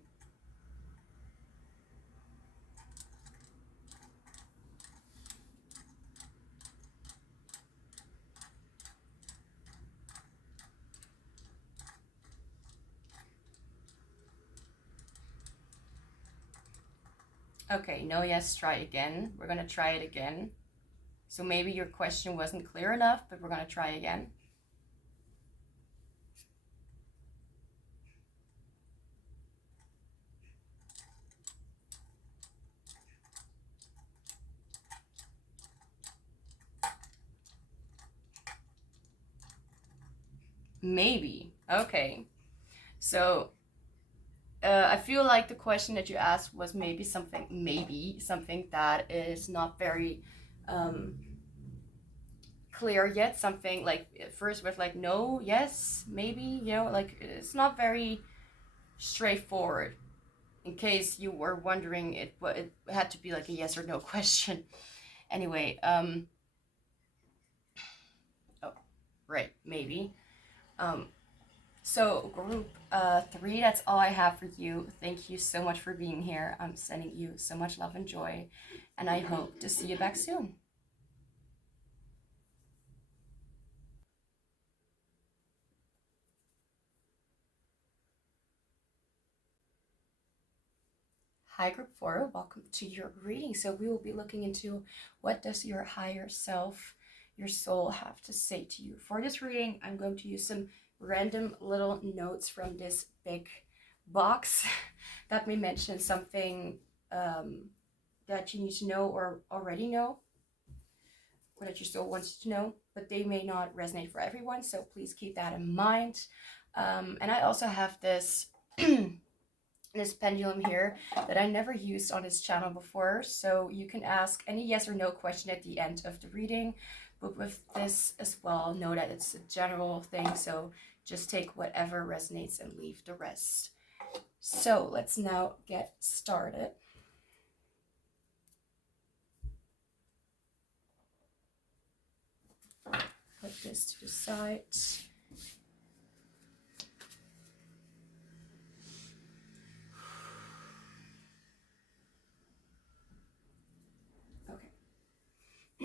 Okay, no yes, try again. We're gonna try it again. So maybe your question wasn't clear enough, but we're gonna try again. Maybe. Okay. So I feel like the question that you asked was maybe something that is not very clear yet. Something like first with like no, yes, maybe, you know, like it's not very straightforward. In case you were wondering, it had to be like a yes or no question. Anyway, oh, right, maybe. So group 3, that's all I have for you. Thank you so much for being here. I'm sending you so much love and joy, and I hope to see you back soon. Hi group 4, welcome to your reading. So we will be looking into what does your higher self, your soul, have to say to you. For this reading, I'm going to use some random little notes from this big box that may mention something that you need to know or already know, or that your soul wants to know, but they may not resonate for everyone, so please keep that in mind. And I also have this this pendulum here that I never used on this channel before, so you can ask any yes or no question at the end of the reading, but with this as well, know that it's a general thing, so just take whatever resonates and leave the rest. So let's now get started. Put this to the side.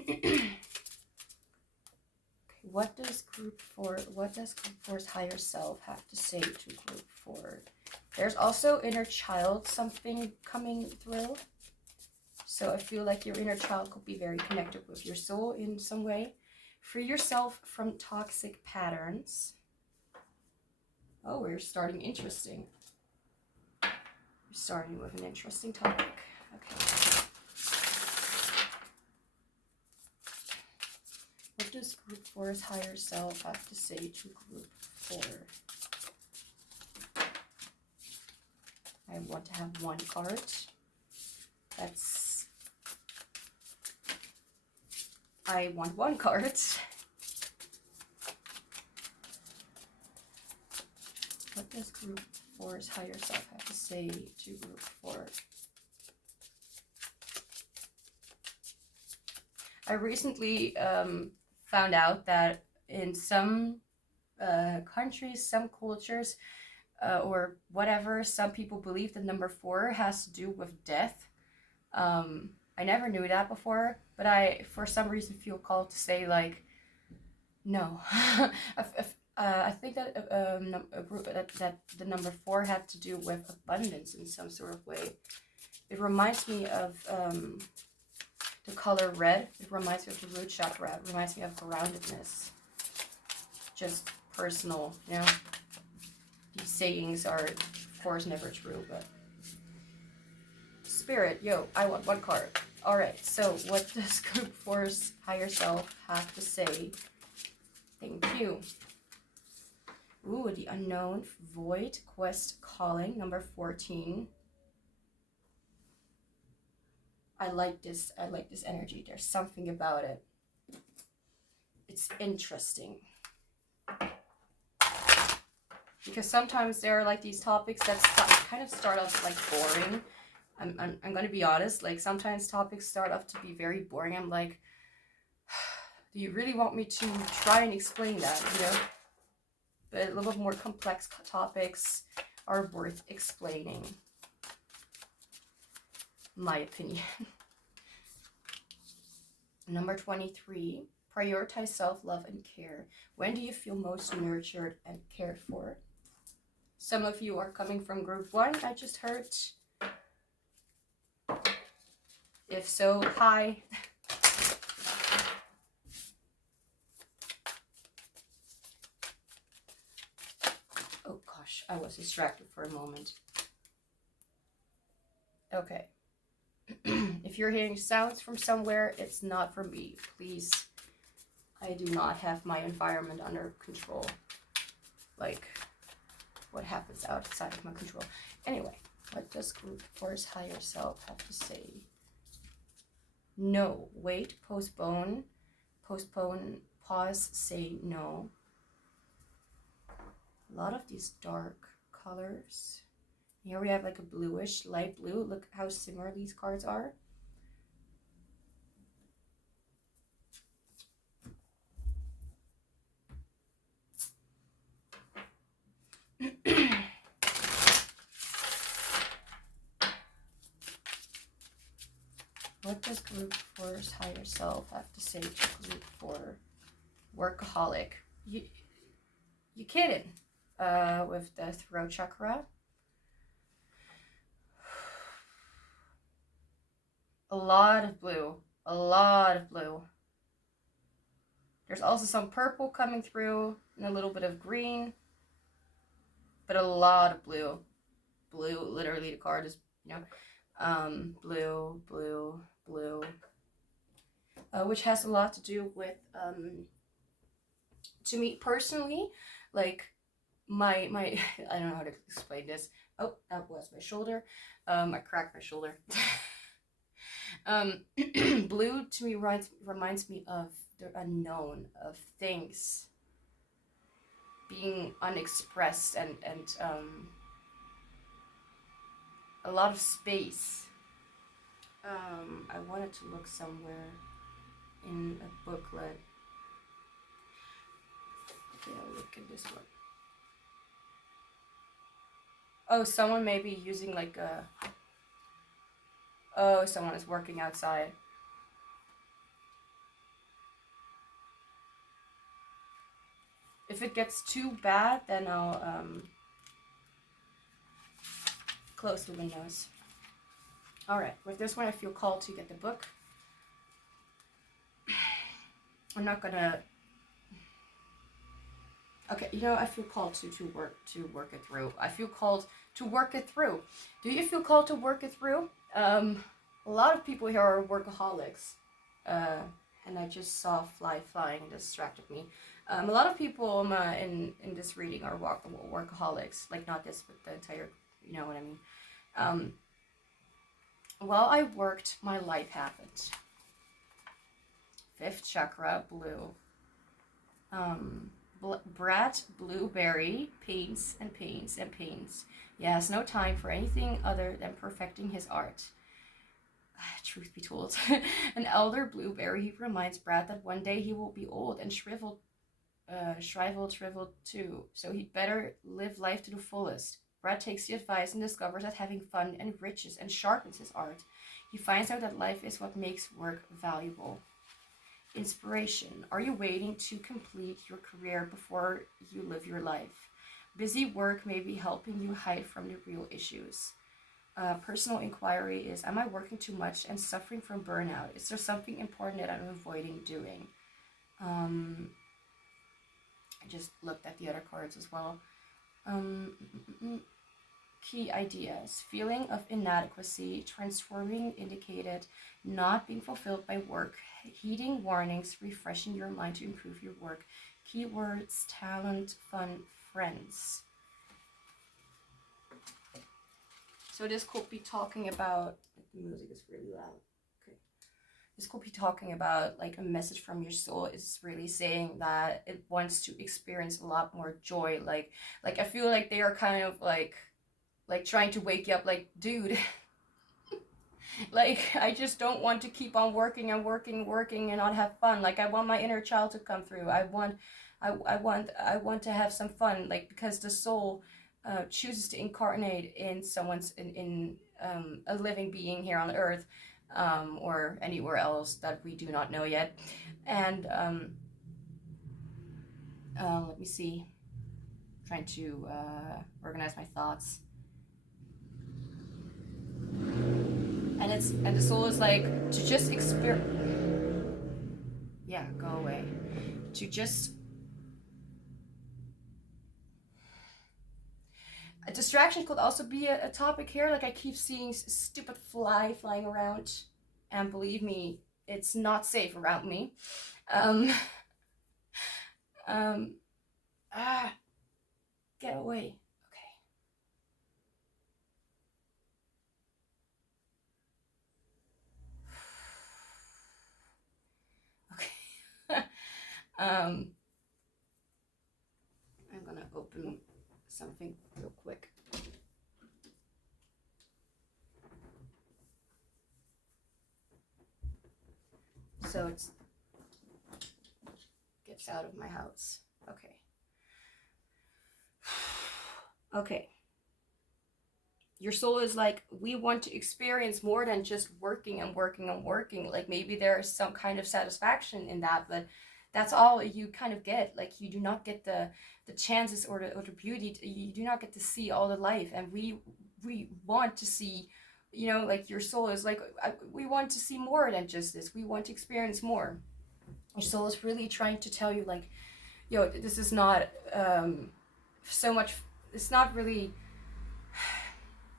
Okay. What does group 4's higher self have to say to group 4? There's also inner child something coming through. So I feel like your inner child could be very connected with your soul in some way. Free yourself from toxic patterns. Oh, we're starting interesting. We're starting with an interesting topic. Okay. What does group 4's higher self have to say to group 4? I want to have one card. I want one card. What does group 4's higher self have to say to group 4? I recently found out that in some countries, some cultures, or whatever, some people believe the number 4 has to do with death. I never knew that before, but I, for some reason, feel called to say, like, no. I think that a group that the number 4 had to do with abundance in some sort of way. It reminds me of the color red. It reminds me of the root chakra. It reminds me of groundedness. Just personal, you know. These sayings are, of course, never true, but Spirit, yo, I want one card. All right, so what does group 4's higher self have to say? Thank you. Ooh, the unknown, void, quest, calling, number 14. I like this energy. There's something about it. It's interesting. Because sometimes there are like these topics that kind of start off like boring. I'm gonna be honest, like sometimes topics start off to be very boring. I'm like, do you really want me to try and explain that, you know? But a little bit more complex topics are worth explaining, my opinion. Number 23, prioritize self-love and care. When do you feel most nurtured and cared for? Some of you are coming from group 1, I just heard. If so, hi. Oh gosh, I was distracted for a moment. Okay. If you're hearing sounds from somewhere, it's not from me. Please, I do not have my environment under control. Like, what happens outside of my control. Anyway, what does group 4's higher self have to say? No, wait, postpone, pause, say no. A lot of these dark colors. Here we have like a bluish, light blue. Look how similar these cards are. What does group 4's higher self have to say to group 4 workaholic? You kidding? With the throat chakra. A lot of blue. A lot of blue. There's also some purple coming through and a little bit of green. But a lot of blue. Blue, literally the card is, you know, blue, blue, blue. Which has a lot to do with, to me personally, like my I don't know how to explain this. Oh, that was my shoulder. I cracked my shoulder. Blue to me reminds me of the unknown, of things being unexpressed, and a lot of space. I wanted to look somewhere in a booklet. Okay, I'll look at this one. Oh, someone may be using like a... Oh, someone is working outside. If it gets too bad, then I'll close the windows. Alright, with this one I feel called to get the book. I'm not gonna... Okay, you know, I feel called to work it through. I feel called to work it through. Do you feel called to work it through? A lot of people here are workaholics. And I just saw a fly flying and distracted me. A lot of people in this reading are workaholics. Like, not this, but the entire, you know what I mean. While I worked, my life happened. 5th chakra, blue. Brat, blueberry, paints and paints and paints. He has no time for anything other than perfecting his art. Truth be told, an elder blueberry, he reminds Brad that one day he will be old and shriveled too, so he'd better live life to the fullest. Brad takes the advice and discovers that having fun enriches and sharpens his art. He finds out that life is what makes work valuable. Inspiration. Are you waiting to complete your career before you live your life? Busy work may be helping you hide from the real issues. Personal inquiry is, am I working too much and suffering from burnout? Is there something important that I'm avoiding doing? I just looked at the other cards as well. Key ideas. Feeling of inadequacy, transforming indicated, not being fulfilled by work, heeding warnings, refreshing your mind to improve your work. Keywords, talent, fun, friends. So this could be talking about, the music is really loud. Okay. This could be talking about like a message from your soul. It's really saying that it wants to experience a lot more joy. Like I feel like they are kind of like trying to wake you up, like, dude, like, I just don't want to keep on working and not have fun. Like, I want my inner child to come through. I want to have some fun, like, because the soul chooses to incarnate in someone's, in a living being here on earth, or anywhere else that we do not know yet. And let me see, I'm trying to organize my thoughts. And the soul is like to just experience. Yeah, go away. To just. A distraction could also be a topic here. Like, I keep seeing stupid fly flying around, and believe me, it's not safe around me. Get away. I'm gonna open something real quick. so it gets out of my house. Okay. Okay. Your soul is like, we want to experience more than just working and working and working. Like maybe there's some kind of satisfaction in that, but that's all you kind of get. Like you do not get the chances or the beauty. You do not get to see all the life. And we want to see, you know, like your soul is like, we want to see more than just this. We want to experience more. Your soul is really trying to tell you like, yo, this is not so much, it's not really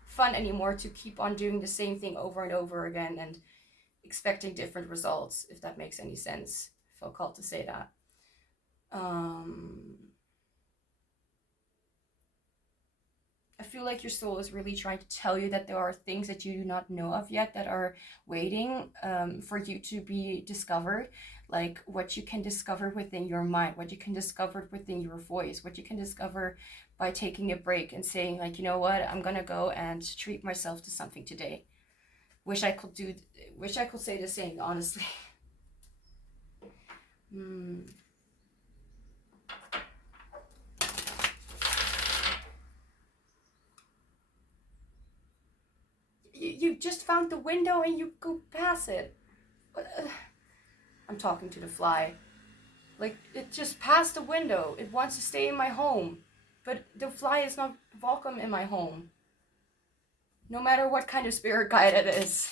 fun anymore to keep on doing the same thing over and over again and expecting different results, if that makes any sense. I felt called to say that. I feel like your soul is really trying to tell you that there are things that you do not know of yet that are waiting for you to be discovered, like what you can discover within your mind, what you can discover within your voice, what you can discover by taking a break and saying like, you know what, I'm gonna go and treat myself to something today. Wish I could say the same, honestly. You just found the window and you go past it. I'm talking to the fly. Like, it just passed the window. It wants to stay in my home. But the fly is not welcome in my home. No matter what kind of spirit guide it is.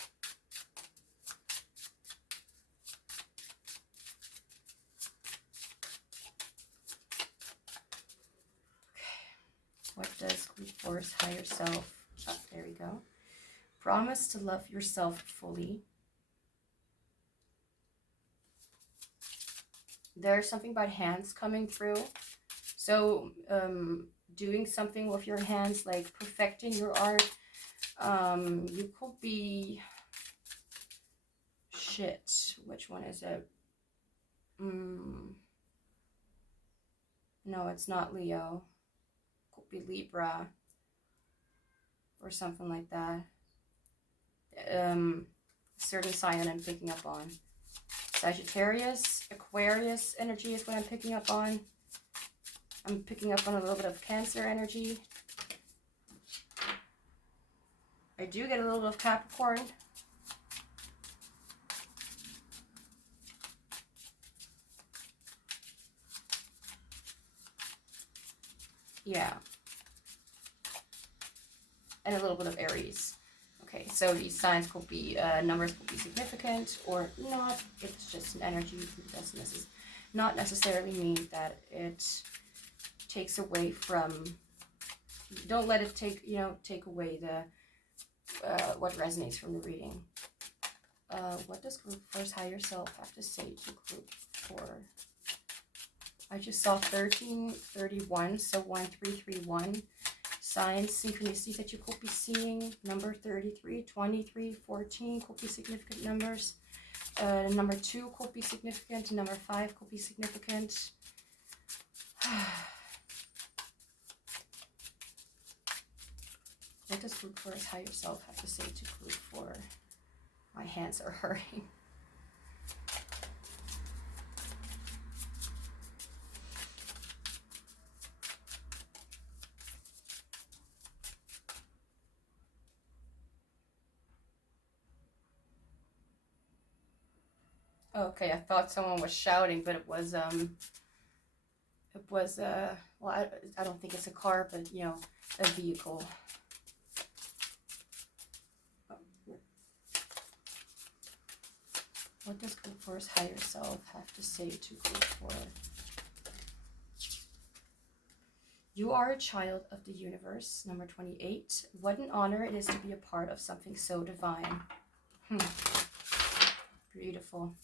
Okay. What does group force higher self? Oh, there we go. Promise to love yourself fully. There's something about hands coming through. So doing something with your hands, like perfecting your art. You could be which one is it? No, it's not Leo. Could be Libra or something like that. Certain sign I'm picking up on. Sagittarius, Aquarius energy is what I'm picking up on. I'm picking up on a little bit of Cancer energy. I do get a little bit of Capricorn. Yeah. And a little bit of Aries. Okay, so these signs could be, numbers could be significant or not. It's just an energy. It doesn't not necessarily mean that it takes away from, don't let it take, take away the, what resonates from the reading. What does group force higher self have to say to group 4? I just saw 1331, so 1331. Signs, synchronicities that you could be seeing. Number 33, 23, 14 could be significant numbers. Number 2 could be significant. Number 5 could be significant. What does group 4's higher self have to say to group 4? My hands are hurting. Okay, I thought someone was shouting, but it was well, I don't think it's a car, but a vehicle. What does group 4's higher self have to say to group 4? You are a child of the universe, number 28. What an honor it is to be a part of something so divine. Beautiful.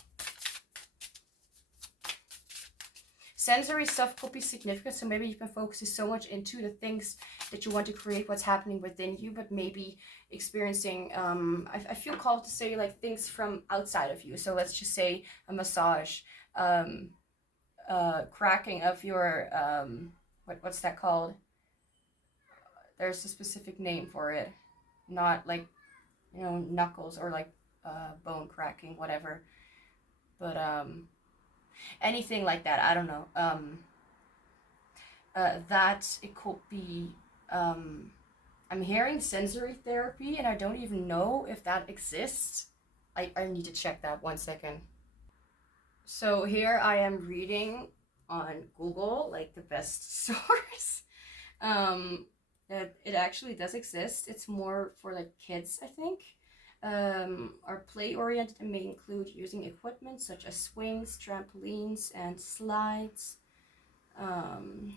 Sensory stuff could be significant, so maybe you've been focusing so much into the things that you want to create, what's happening within you, but maybe experiencing, I feel called to say like things from outside of you. So let's just say a massage, cracking of your, what's that called? There's a specific name for it, not like, knuckles or like bone cracking, whatever. but anything like that, I don't know. That it could be, I'm hearing sensory therapy, and I don't even know if that exists. I need to check that 1 second. So here I am reading on Google, like the best source. That it actually does exist. It's more for like kids, I think. Are play oriented and may include using equipment such as swings, trampolines, and slides.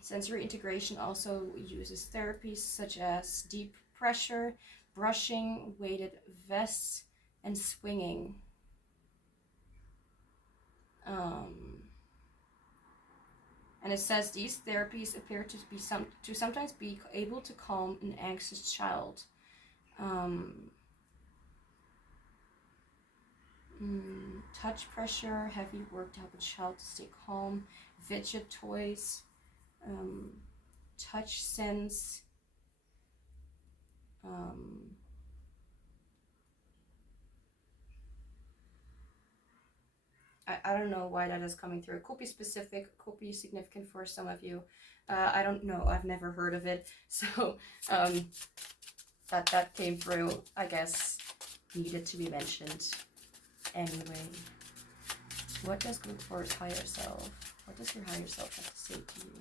Sensory integration also uses therapies such as deep pressure, brushing, weighted vests, and swinging. And it says these therapies appear to sometimes be able to calm an anxious child. Touch pressure, heavy work to help a child to stay calm, fidget toys, touch sense, I don't know why that is coming through. It could be specific, could be significant for some of you. I don't know, I've never heard of it. So that came through, I guess, needed to be mentioned. Anyway, what does group for its higher self? What does your higher self have to say to you?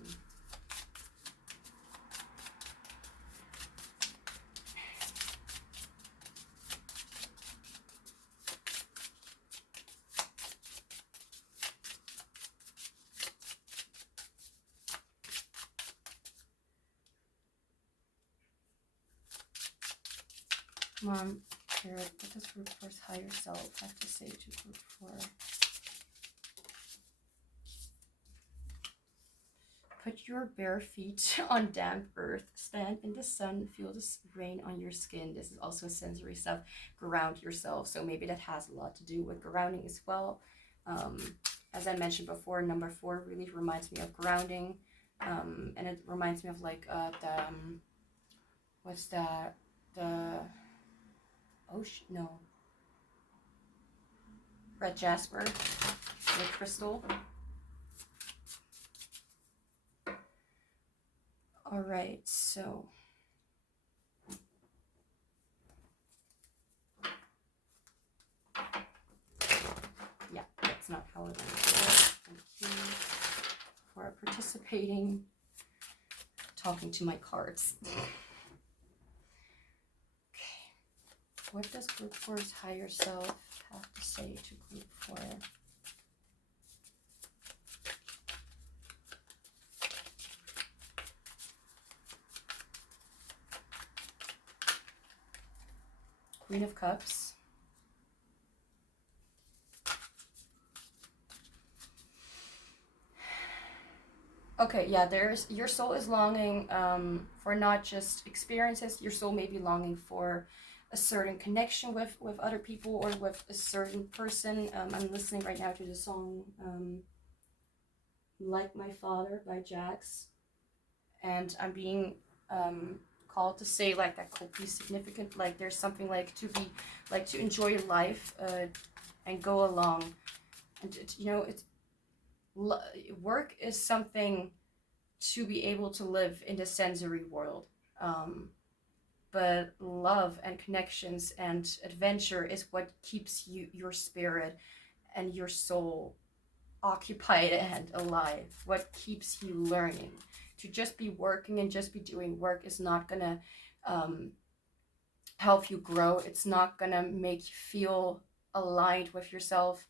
Come on, Spirit, what does group 4's higher self have to say to group 4? Put your bare feet on damp earth. Stand in the sun. Feel the rain on your skin. This is also sensory stuff. Ground yourself. So maybe that has a lot to do with grounding as well. As I mentioned before, number 4 really reminds me of grounding. And it reminds me of like what's that? The ocean? No. Red jasper. The crystal. All right, so yeah, that's not how I want to do it. Thank you for participating, talking to my cards. Okay, what does group 4's higher self have to say to group 4? Queen of Cups. Okay, yeah, your soul is longing for not just experiences. Your soul may be longing for a certain connection with other people or with a certain person. I'm listening right now to the song Like My Father by Jax, and I'm being called to say like that could be significant, like there's something like to be like to enjoy your life and go along, and you know, it's work is something to be able to live in the sensory world, but love and connections and adventure is what keeps your spirit and your soul occupied and alive, what keeps you learning. To just be working and just be doing work is not gonna help you grow. It's not gonna make you feel aligned with yourself.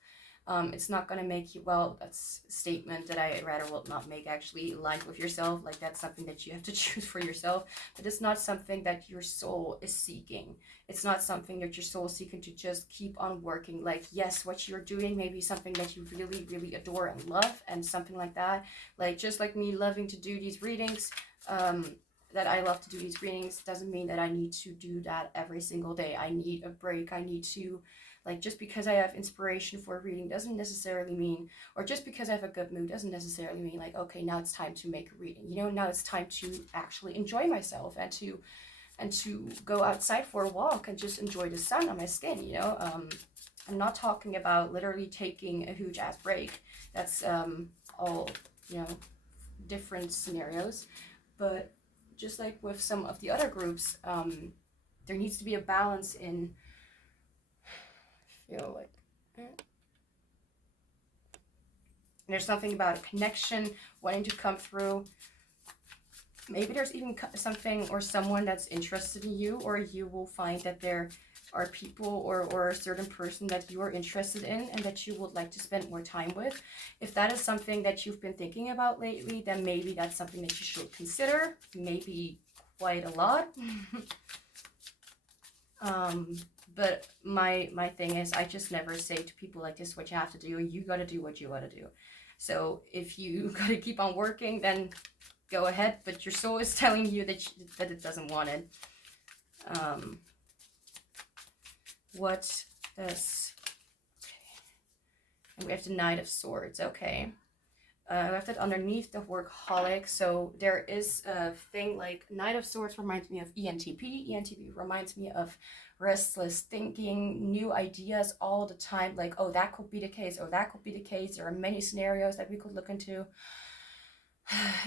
It's not gonna make you, well, that's a statement that I rather will not make, actually, aligned with yourself. Like, that's something that you have to choose for yourself, but it's not something that your soul is seeking. It's not something that your soul is seeking to just keep on working. Like, yes, what you're doing may be something that you really, really adore and love, and something like that. Like, just like me loving to do these readings, that I love to do these readings doesn't mean that I need to do that every single day. I need a break. I need to, like, just because I have inspiration for a reading doesn't necessarily mean, or just because I have a good mood doesn't necessarily mean like, okay, now it's time to make a reading. You know, now it's time to actually enjoy myself and to go outside for a walk and just enjoy the sun on my skin, you know. I'm not talking about literally taking a huge ass break. That's all, you know, different scenarios. But just like with some of the other groups, there needs to be a balance in, I feel like, there's something about a connection wanting to come through. Maybe there's even something or someone that's interested in you, or you will find that there are people or a certain person that you are interested in and that you would like to spend more time with. If that is something that you've been thinking about lately, then maybe that's something that you should consider, maybe quite a lot. But my thing is, I just never say to people like, this is what you have to do. You got to do what you got to do. So if you got to keep on working, then go ahead. But your soul is telling you that it doesn't want it. What does... Okay. And we have the Knight of Swords. Okay. We have that underneath the workaholic. So there is a thing like Knight of Swords reminds me of ENTP. ENTP reminds me of restless thinking, new ideas all the time. Like, oh, that could be the case. Oh, that could be the case. There are many scenarios that we could look into.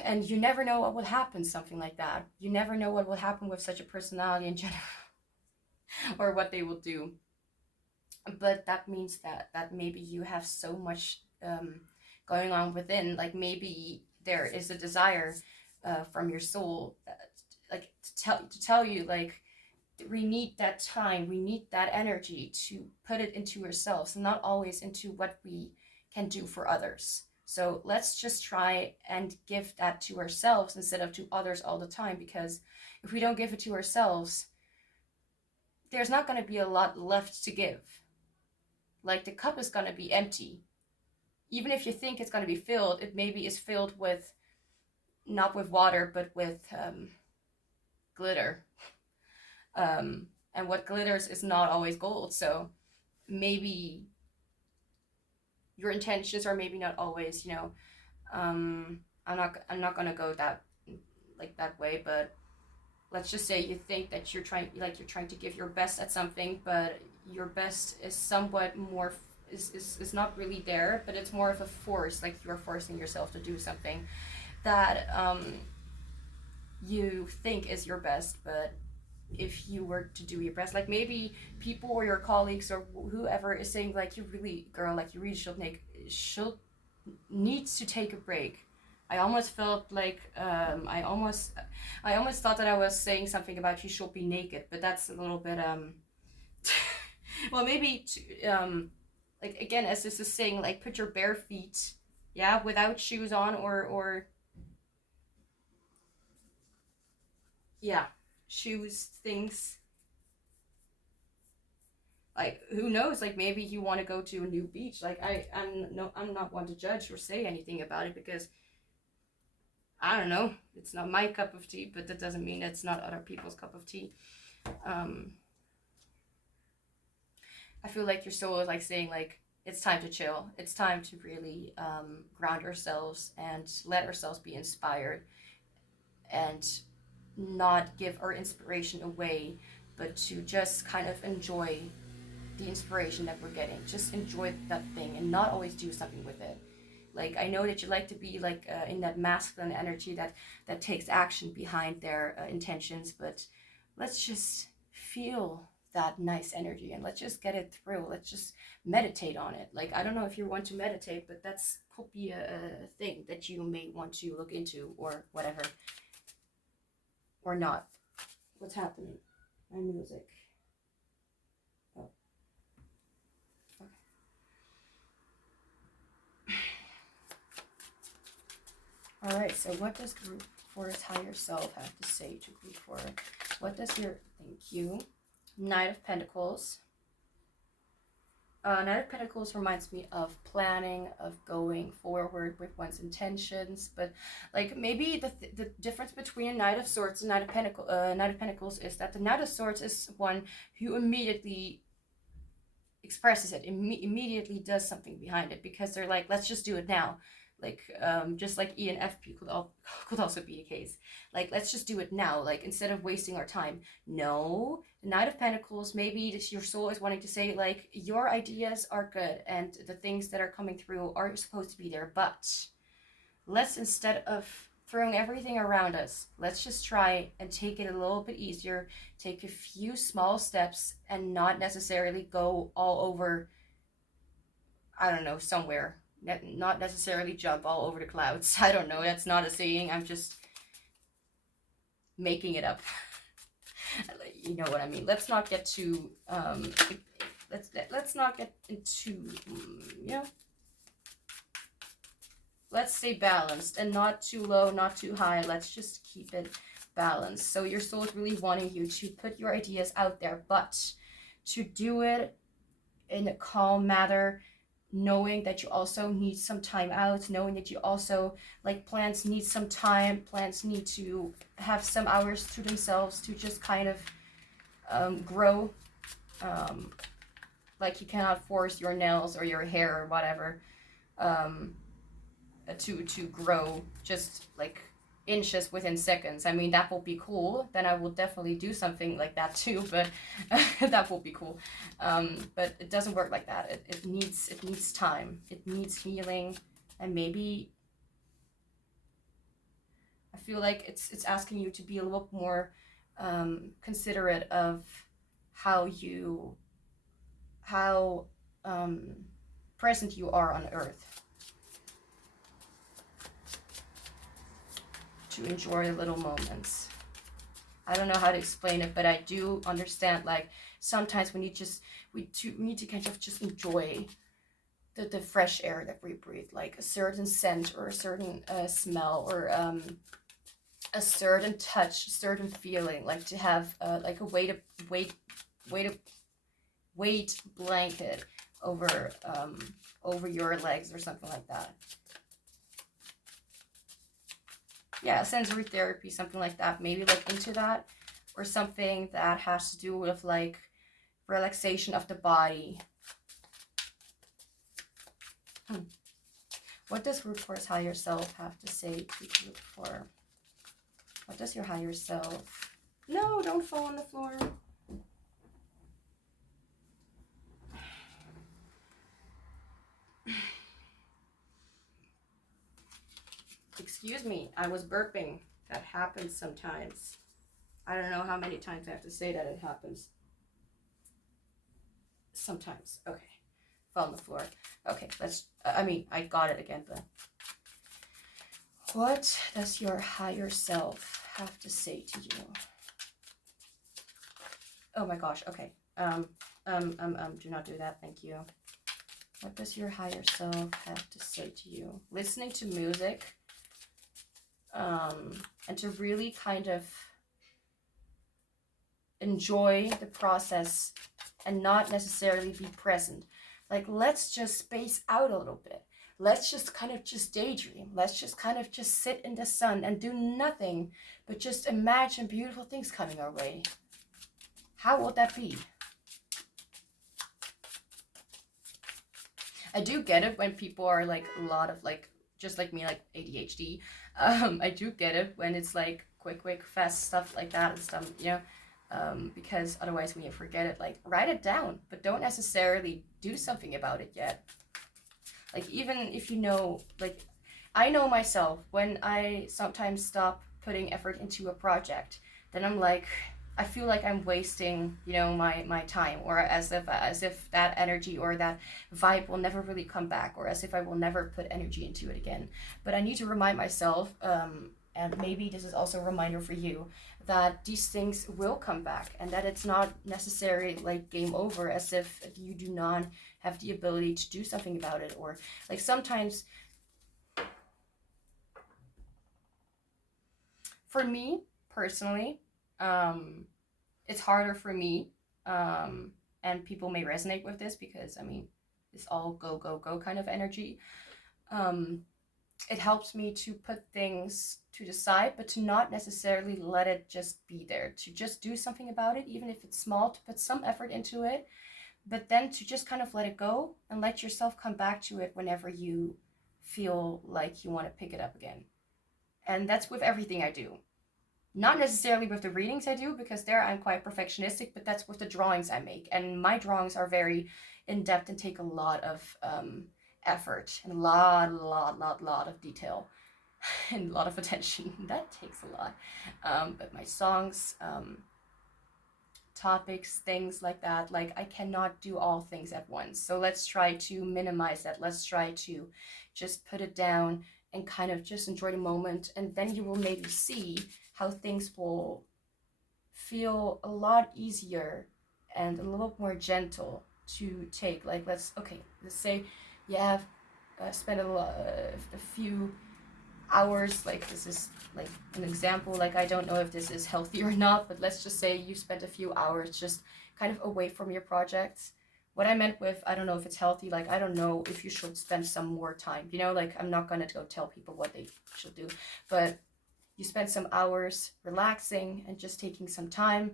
And you never know what will happen, something like that. You never know what will happen with such a personality in general. Or what they will do. But that means that maybe you have so much... going on within, like maybe there is a desire from your soul like to tell you, like, we need that time, we need that energy to put it into ourselves and not always into what we can do for others. So let's just try and give that to ourselves instead of to others all the time, because if we don't give it to ourselves, there's not going to be a lot left to give. Like, the cup is going to be empty. Even if you think it's going to be filled, it maybe is filled with, not with water, but with glitter. And what glitters is not always gold. So maybe your intentions are maybe not always, you know, I'm not going to go that way, but let's just say you think that you're trying to give your best at something, but your best is somewhat more is not really there, but it's more of a force, like you're forcing yourself to do something that you think is your best. But if you were to do your best, like maybe people or your colleagues or whoever is saying, like, you really needs to take a break. I almost felt like I almost thought that I was saying something about you should be naked, but that's a little bit well, maybe like, again, as this is saying, like, put your bare feet, yeah, without shoes on, or yeah, shoes, things. Like, who knows, like, maybe you want to go to a new beach. Like, I'm not one to judge or say anything about it, because I don't know, it's not my cup of tea, but that doesn't mean it's not other people's cup of tea. I feel like your soul is like saying, like, it's time to chill. It's time to really ground ourselves and let ourselves be inspired and not give our inspiration away, but to just kind of enjoy the inspiration that we're getting. Just enjoy that thing and not always do something with it. Like, I know that you like to be like in that masculine energy that takes action behind their intentions, but let's just feel that nice energy and let's just get it through. Let's just meditate on it. Like, I don't know if you want to meditate, but that's could be a thing that you may want to look into, or whatever, or not. What's happening? My music. Oh, okay. All right, so what does group for its higher self have to say to group for it? What does your... Thank you. Knight of Pentacles. Knight of Pentacles reminds me of planning, of going forward with one's intentions, but like maybe the difference between a Knight of Swords and Knight of Pentacles is that the Knight of Swords is one who immediately expresses it, immediately does something behind it, because they're like, let's just do it now. Like just like ENFP could also be a case. Like, let's just do it now, like instead of wasting our time. No, the Knight of Pentacles, maybe this, your soul is wanting to say like, your ideas are good and the things that are coming through are supposed to be there, but let's, instead of throwing everything around us, let's just try and take it a little bit easier, take a few small steps, and not necessarily go all over, I don't know, somewhere. Not necessarily jump all over the clouds. I don't know, that's not a saying, I'm just making it up. You know what I mean. Let's not get too let's not get into, you know, let's stay balanced and not too low, not too high. Let's just keep it balanced. So your soul is really wanting you to put your ideas out there, but to do it in a calm manner, knowing that you also need some time out, knowing that you also, like, plants need some time, plants need to have some hours to themselves to just kind of grow. Like, you cannot force your nails or your hair or whatever to grow just like inches within seconds. I mean, that will be cool. Then I will definitely do something like that too, but that will be cool. But it doesn't work like that. It needs time. It needs healing, and maybe I feel like it's asking you to be a little more considerate of how present you are on Earth. To enjoy the little moments. I don't know how to explain it, but I do understand, like, sometimes we need to kind of just enjoy the fresh air that we breathe, like a certain scent or a certain smell, or a certain touch, a certain feeling, like to have like a weight blanket over your legs or something like that. Yeah, sensory therapy, something like that. Maybe look into that, or something that has to do with like relaxation of the body. What does Root Force Higher Self have to say to Root 4? What does your higher self... No, don't fall on the floor. Excuse me, I was burping. That happens sometimes. I don't know how many times I have to say that it happens. Sometimes. Okay. Fell on the floor. Okay, let's... I mean, I got it again, but... What does your higher self have to say to you? Oh my gosh, okay. Do not do that, thank you. What does your higher self have to say to you? Listening to music... and to really kind of enjoy the process and not necessarily be present. Like, let's just space out a little bit. Let's just kind of just daydream. Let's just kind of just sit in the sun and do nothing but just imagine beautiful things coming our way. How would that be? I do get it when people are like a lot of like, just like me, like ADHD. I do get it when it's like quick, fast stuff like that and stuff, you know, because otherwise when you forget it, like, write it down, but don't necessarily do something about it yet. Like, even if you know, like, I know myself, when I sometimes stop putting effort into a project, then I'm like, I feel like I'm wasting, you know, my time, or as if that energy or that vibe will never really come back, or as if I will never put energy into it again. But I need to remind myself, and maybe this is also a reminder for you, that these things will come back, and that it's not necessarily like game over, as if you do not have the ability to do something about it. Or like, sometimes, for me personally, it's harder for me, and people may resonate with this because, I mean, it's all go kind of energy. It helps me to put things to the side, but to not necessarily let it just be there, to just do something about it, even if it's small, to put some effort into it, but then to just kind of let it go and let yourself come back to it whenever you feel like you want to pick it up again. And that's with everything I do. Not necessarily with the readings I do, because there I'm quite perfectionistic, but that's with the drawings I make. And my drawings are very in-depth and take a lot of effort and a lot of detail and a lot of attention. That takes a lot. But my songs, topics, things like that, like I cannot do all things at once. So let's try to minimize that. Let's try to just put it down and kind of just enjoy the moment. And then you will maybe see how things will feel a lot easier and a little more gentle to take. Like let's say you have spent a few hours, like this is like an example, like I don't know if this is healthy or not, but let's just say you spent a few hours just kind of away from your projects. What I meant with, I don't know if it's healthy, like I don't know if you should spend some more time, you know, like I'm not gonna go tell people what they should do, but you spend some hours relaxing and just taking some time.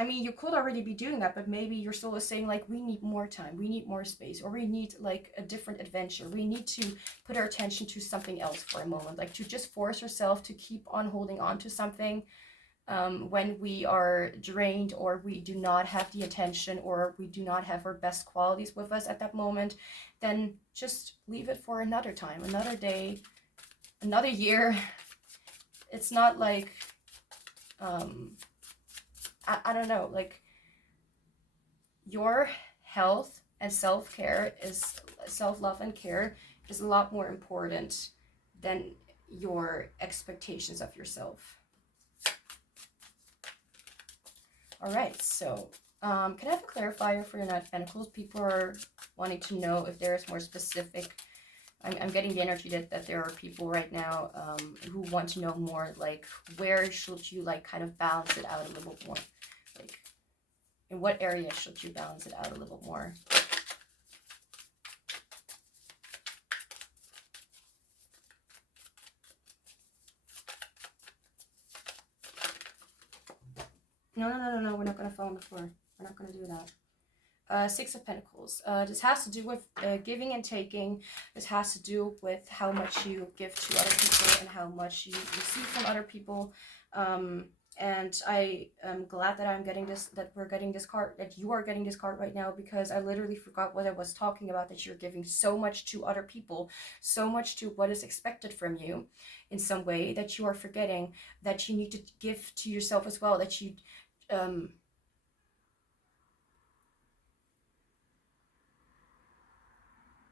I mean, you could already be doing that, but maybe your soul is saying like, we need more time, we need more space, or we need like a different adventure. We need to put our attention to something else for a moment, like to just force yourself to keep on holding on to something when we are drained, or we do not have the attention, or we do not have our best qualities with us at that moment. Then just leave it for another time, another day, another year. It's not like I don't know, like your health and self-care is, self-love and care is a lot more important than your expectations of yourself. All right, so can I have a clarifier for your Knight of Pentacles? People are wanting to know if there is more specific. I'm getting the energy that there are people right now who want to know more, like where should you like kind of balance it out a little more? Like in what area should you balance it out a little more? No, we're not going to fall on the floor. We're not going to do that. Six of Pentacles. This has to do with giving and taking. This has to do with how much you give to other people and how much you receive from other people. And I am glad that I'm getting this, that we're getting this card, that you are getting this card right now, because I literally forgot what I was talking about, that you're giving so much to other people, so much to what is expected from you in some way, that you are forgetting that you need to give to yourself as well, that you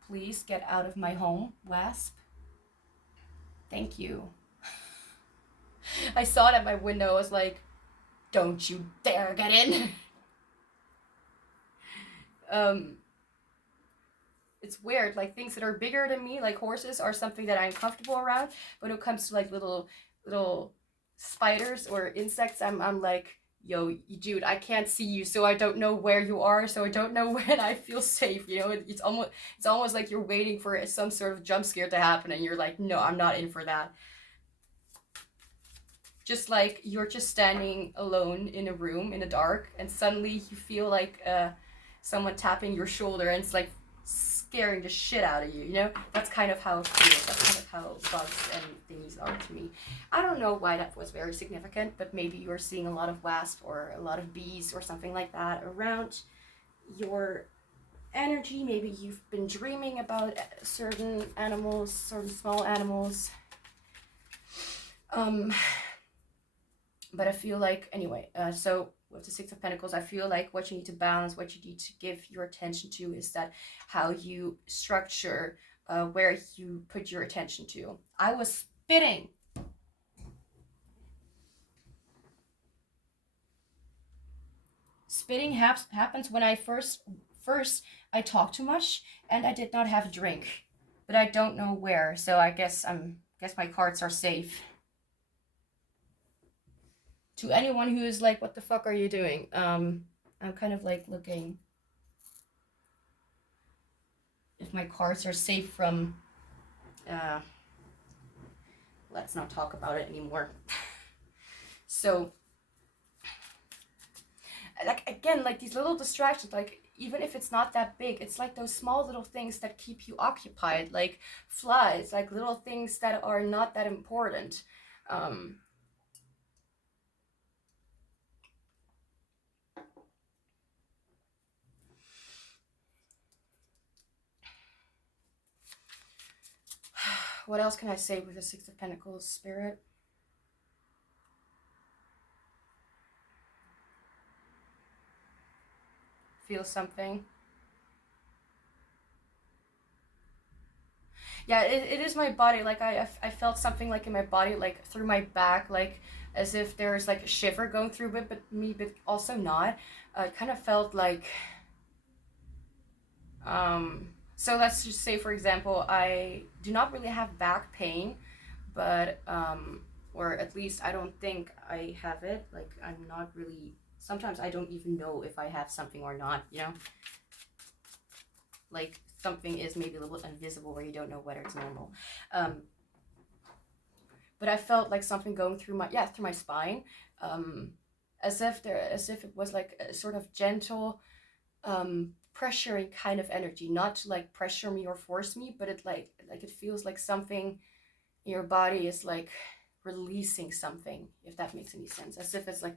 please get out of my home, Wasp. Thank you. I saw it at my window. I was like, don't you dare get in. It's weird. Like things that are bigger than me, like horses, are something that I'm comfortable around. But when it comes to like little spiders or insects, I'm like, yo, dude, I can't see you, so I don't know where you are, so I don't know when I feel safe. You know, it's almost like you're waiting for some sort of jump scare to happen, and you're like, no, I'm not in for that. Just like you're just standing alone in a room in the dark, and suddenly you feel like someone tapping your shoulder, and it's like scaring the shit out of you, you know? That's kind of how it feels. That's kind of how bugs and thingies are to me. I don't know why that was very significant, but maybe you're seeing a lot of wasps or a lot of bees or something like that around your energy. Maybe you've been dreaming about certain animals, certain small animals. But I feel like, anyway, so with the Six of Pentacles, I feel like what you need to balance, what you need to give your attention to, is that how you structure where you put your attention to. I was spitting. Spitting happens when I first I talk too much and I did not have a drink, but I don't know where. So I guess my cards are safe. To anyone who is like, what the fuck are you doing? I'm kind of like looking if my cards are safe from, let's not talk about it anymore. So like, again, like these little distractions, like even if it's not that big, it's like those small little things that keep you occupied, like flies, like little things that are not that important. What else can I say with the Six of Pentacles, Spirit? Feel something. Yeah, it is my body. Like I felt something like in my body, like through my back, like as if there's like a shiver going through it, but also not. I kind of felt like, so let's just say, for example, I do not really have back pain, but or at least I don't think I have it. Like I'm not really. Sometimes I don't even know if I have something or not. You know, like something is maybe a little invisible where you don't know whether it's normal. But I felt like something going through my spine, as if it was like a sort of gentle, pressuring kind of energy, not to like pressure me or force me, but it like it feels like something in your body is like releasing something, if that makes any sense. As if it's like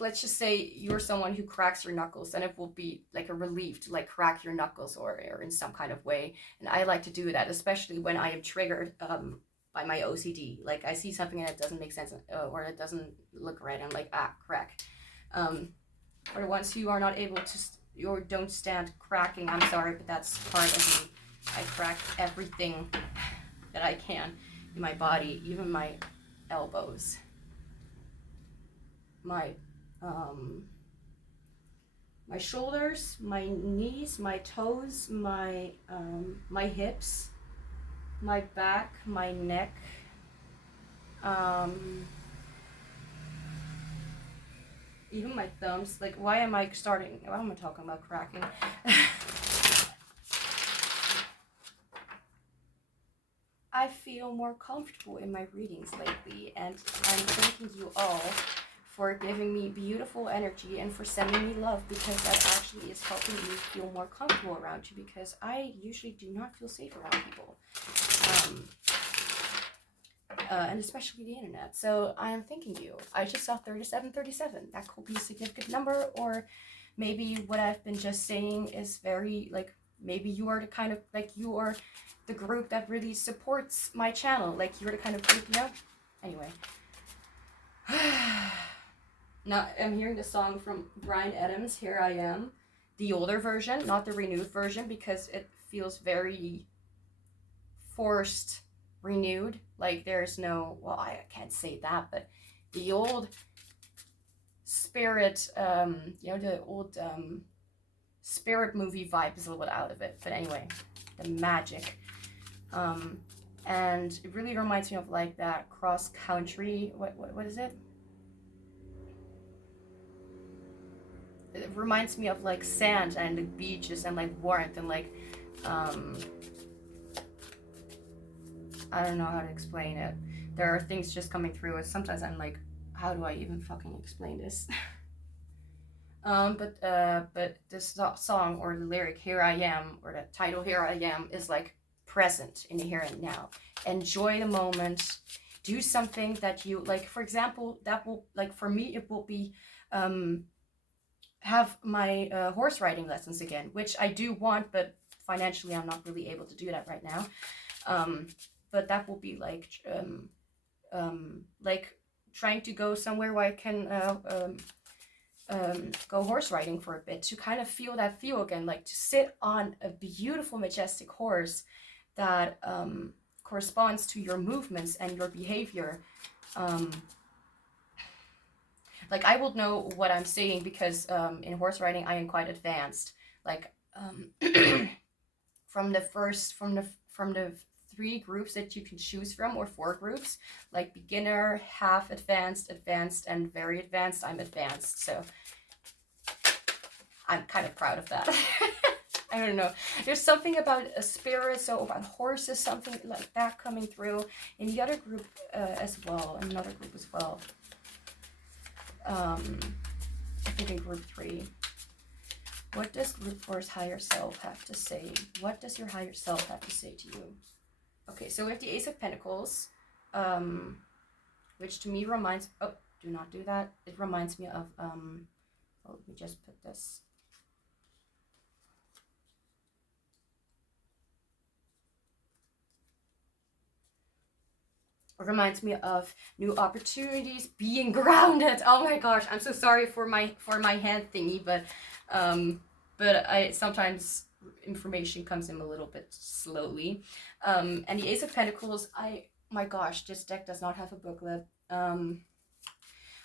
let's just say you're someone who cracks your knuckles, and it will be like a relief to like crack your knuckles or in some kind of way. And I like to do that, especially when I am triggered by my OCD. Like I see something and it doesn't make sense, or it doesn't look right. I'm like, crack. For the ones who are not able to or don't stand cracking, I'm sorry, but that's part of me. I crack everything that I can in my body, even my elbows, my shoulders, my knees, my toes, my hips, my back, my neck, even my thumbs. Like, why am I talking about cracking? I feel more comfortable in my readings lately, and I'm thanking you all for giving me beautiful energy and for sending me love, because that actually is helping me feel more comfortable around you, because I usually do not feel safe around people. And especially the internet. So I am thanking you. I just saw 3737. That could be a significant number, or maybe what I've been just saying is very, like, maybe you are the kind of, like, you are the group that really supports my channel. Like, you're the kind of group, you know? Anyway. Now, I'm hearing the song from Bryan Adams, Here I Am. The older version, not the renewed version, because it feels very forced renewed. Like, there's no, well, I can't say that, but the old Spirit, you know, the old Spirit movie vibe is a little bit out of it. But anyway, the magic. And it really reminds me of like that cross country, what is it? It reminds me of like sand and the beaches and like warmth and like I don't know how to explain it. There are things just coming through, and sometimes I'm like, how do I even fucking explain this? But this song, or the lyric Here I Am, or the title Here I Am, is like present in the here and now. Enjoy the moment. Do something that you like. For example, that will, like, for me, it will be have my horse riding lessons again, which I do want, but financially I'm not really able to do that right now. But that will be like trying to go somewhere where I can go horse riding for a bit, to kind of feel that feel again, like to sit on a beautiful, majestic horse that corresponds to your movements and your behavior. Like, I will know what I'm saying, because in horse riding I am quite advanced. Like, from the 3 groups that you can choose from, or 4 groups, like beginner, half advanced, advanced, and very advanced. I'm advanced, so I'm kind of proud of that. I don't know. There's something about a spirit, so about horses, something like that coming through in the other group as well, in another group as well. I think in group 3. What does group 4's higher self have to say? What does your higher self have to say to you? Okay, so we have the Ace of Pentacles, which to me reminds, oh, do not do that. It reminds me of, let me just put this. It reminds me of new opportunities, being grounded. Oh my gosh, I'm so sorry for my hand thingy, but I sometimes information comes in a little bit slowly. And the Ace of Pentacles, my gosh, this deck does not have a booklet.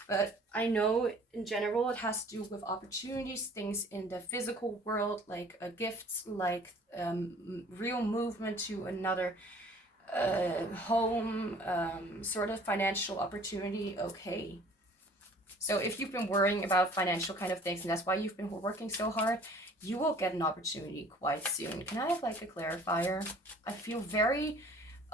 But I know in general it has to do with opportunities, things in the physical world, like gifts, like real movement to another home, sort of financial opportunity. Okay. So if you've been worrying about financial kind of things, and that's why you've been working so hard, you will get an opportunity quite soon. Can I have like a clarifier? I feel very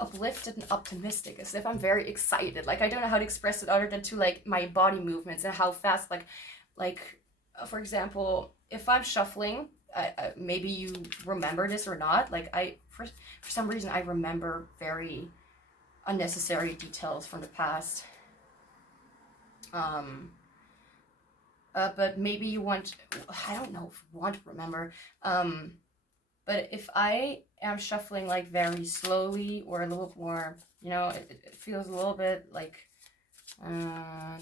uplifted and optimistic, as if I'm very excited. Like I don't know how to express it other than to like my body movements and how fast, like for example, if I'm shuffling, maybe you remember this or not, like for some reason I remember very unnecessary details from the past. But maybe you want, I don't know if you want to remember, but if I am shuffling like very slowly or a little more, you know, it feels a little bit like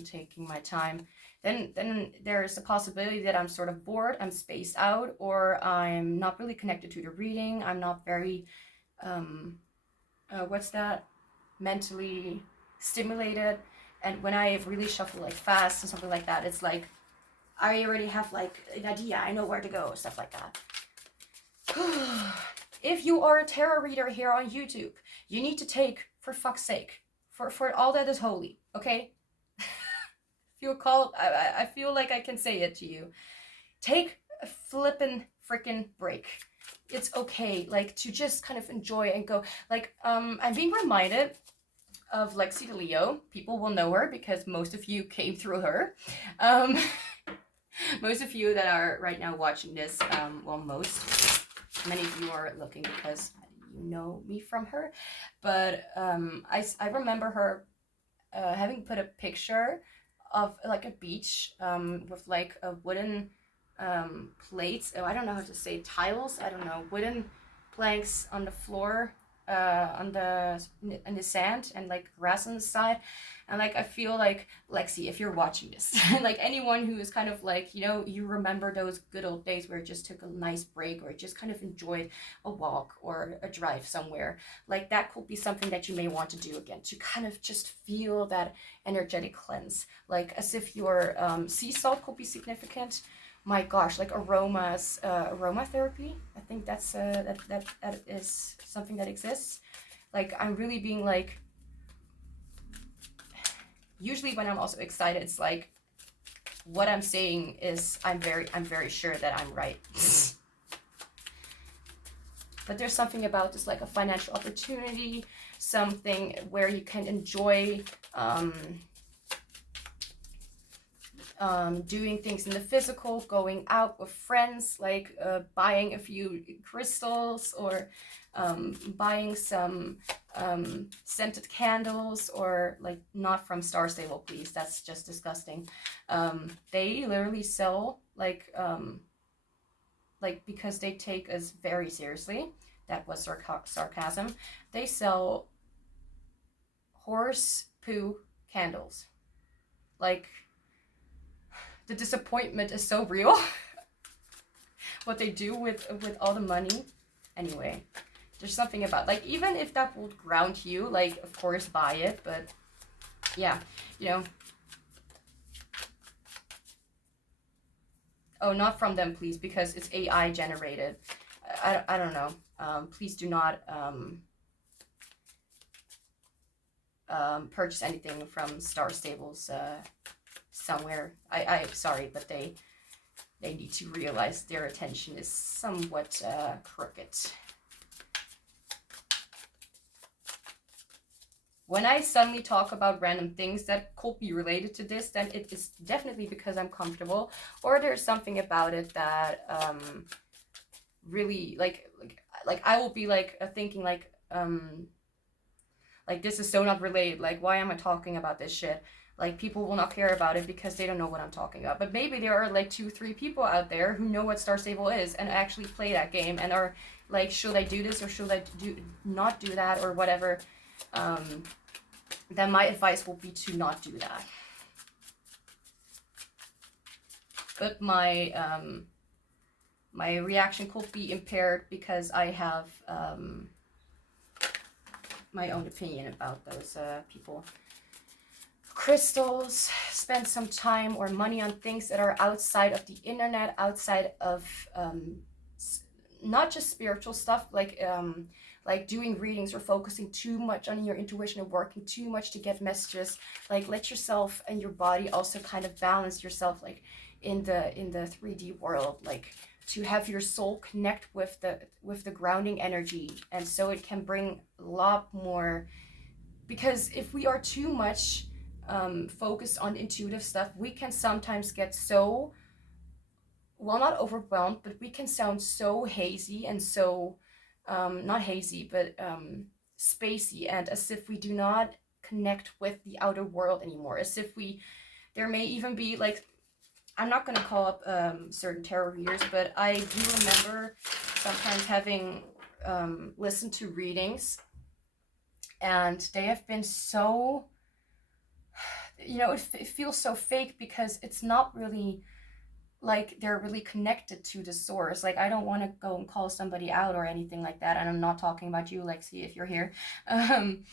taking my time, then there's a possibility that I'm sort of bored, I'm spaced out, or I'm not really connected to the reading, I'm not very, what's that, mentally stimulated. And when I really shuffle like fast and something like that, it's like I already have like an idea, I know where to go, stuff like that. If you are a tarot reader here on YouTube, you need to take, for fuck's sake, for all that is holy, okay? Feel called, I feel like I can say it to you. Take a flippin' frickin' break. It's okay, like, to just kind of enjoy and go, like, I'm being reminded of Lexi the Leo. People will know her because most of you came through her. Most of you that are right now watching this, well, many of you are looking because you know me from her, but I remember her having put a picture of like a beach with like a wooden plates, oh, I don't know how to say, tiles, I don't know, wooden planks on the floor, in the sand, and like grass on the side. And like I feel like, Lexi, if you're watching this, like anyone who is kind of like, you know, you remember those good old days where it just took a nice break or just kind of enjoyed a walk or a drive somewhere, like that could be something that you may want to do again, to kind of just feel that energetic cleanse, like as if your sea salt could be significant. My gosh, like aromas, aromatherapy. I think that's that is something that exists. Like I'm really being like, usually when I'm also excited, it's like what I'm saying is I'm very sure that I'm right. But there's something about this, like a financial opportunity, something where you can enjoy doing things in the physical, going out with friends, like buying a few crystals, or buying some scented candles, or like not from Star Stable, please, that's just disgusting. They literally sell like because they take us very seriously, that was sarcasm, they sell horse poo candles. Like, the disappointment is so real. What they do with all the money. Anyway, there's something about, like, even if that would ground you, like, of course buy it, but yeah, you know. Oh, not from them, please, because it's AI generated. I don't know. Please do not purchase anything from Star Stables somewhere. I sorry, but they need to realize their attention is somewhat crooked. when I suddenly talk about random things that could be related to this, then it is definitely because I'm comfortable, or there's something about it that really like I will be like thinking like this is so not related, like why am I talking about this shit? Like people will not care about it because they don't know what I'm talking about. But maybe there are like 2-3 people out there who know what Star Stable is and actually play that game and are like, should I do this or should I not do that or whatever. Then my advice will be to not do that. But my my reaction could be impaired because I have my own opinion about those people. Crystals, spend some time or money on things that are outside of the internet, outside of not just spiritual stuff, like doing readings or focusing too much on your intuition or working too much to get messages. Like let yourself and your body also kind of balance yourself, like in the 3D world, like to have your soul connect with the grounding energy, and so it can bring a lot more. Because if we are too much focused on intuitive stuff, we can sometimes get so, well, not overwhelmed, but we can sound so hazy and so not hazy, but spacey, and as if we do not connect with the outer world anymore, as if there may even be like, I'm not going to call up certain tarot readers, but I do remember sometimes having listened to readings, and they have been so, it feels so fake because it's not really like they're really connected to the source. Like I don't want to go and call somebody out or anything like that, and I'm not talking about you, Lexi, if you're here. I'm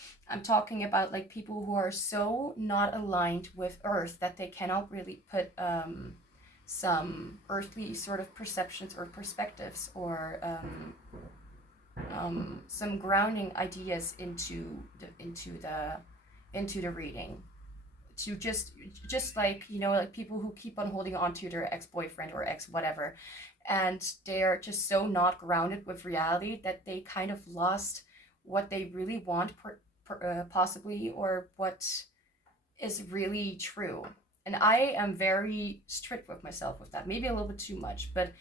talking about like people who are so not aligned with Earth that they cannot really put some earthly sort of perceptions or perspectives or some grounding ideas into the reading, to just like, like people who keep on holding on to their ex-boyfriend or ex whatever, and they're just so not grounded with reality that they kind of lost what they really want possibly, or what is really true. And I am very strict with myself with that, maybe a little bit too much, but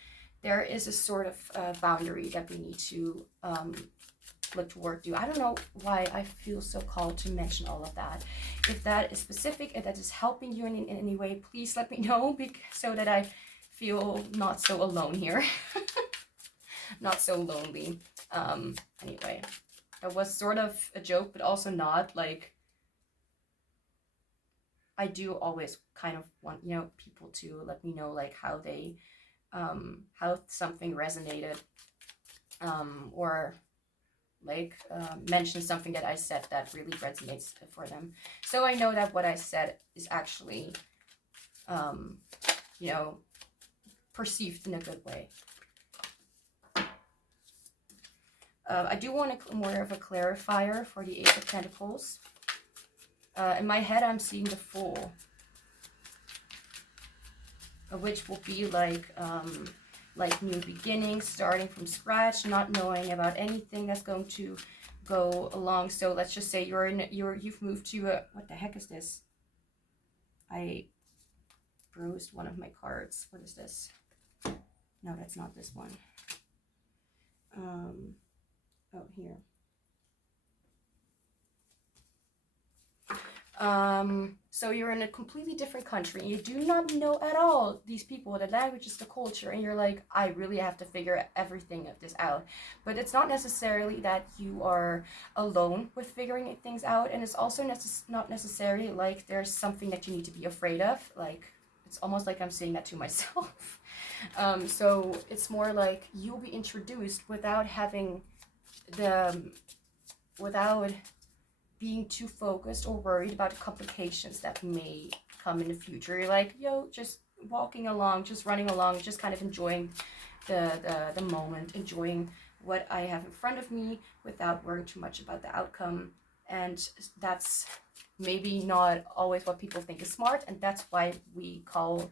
there is a sort of boundary that we need to look toward. I don't know why I feel so called to mention all of that. If that is specific, if that is helping you in any way, please let me know, so that I feel not so alone here. Not so lonely. Anyway, that was sort of a joke, but also not. Like, I do always kind of want, people to let me know like how they how something resonated, or like mention something that I said that really resonates for them, so I know that what I said is actually perceived in a good way. I do want more of a clarifier for the Ace of Pentacles. In my head, I'm seeing the Fool, which will be like new beginnings, starting from scratch, not knowing about anything that's going to go along. So let's just say you've moved to a, what the heck is this? I bruised one of my cards. What is this? No, that's not this one. Oh, here. So you're in a completely different country. You do not know at all these people, the languages, the culture, and you're like, I really have to figure everything of this out. But it's not necessarily that you are alone with figuring things out, and it's also not necessarily like there's something that you need to be afraid of. Like, it's almost like I'm saying that to myself. So it's more like you'll be introduced without having without being too focused or worried about complications that may come in the future. You're like, just walking along, just running along, just kind of enjoying the moment, enjoying what I have in front of me without worrying too much about the outcome. And that's maybe not always what people think is smart, and that's why we call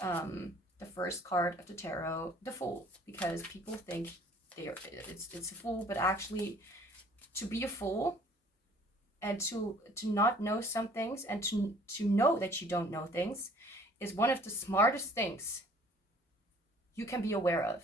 the first card of the tarot the Fool, because people think it's a fool, but actually to be a fool and to not know some things, and to know that you don't know things, is one of the smartest things you can be aware of.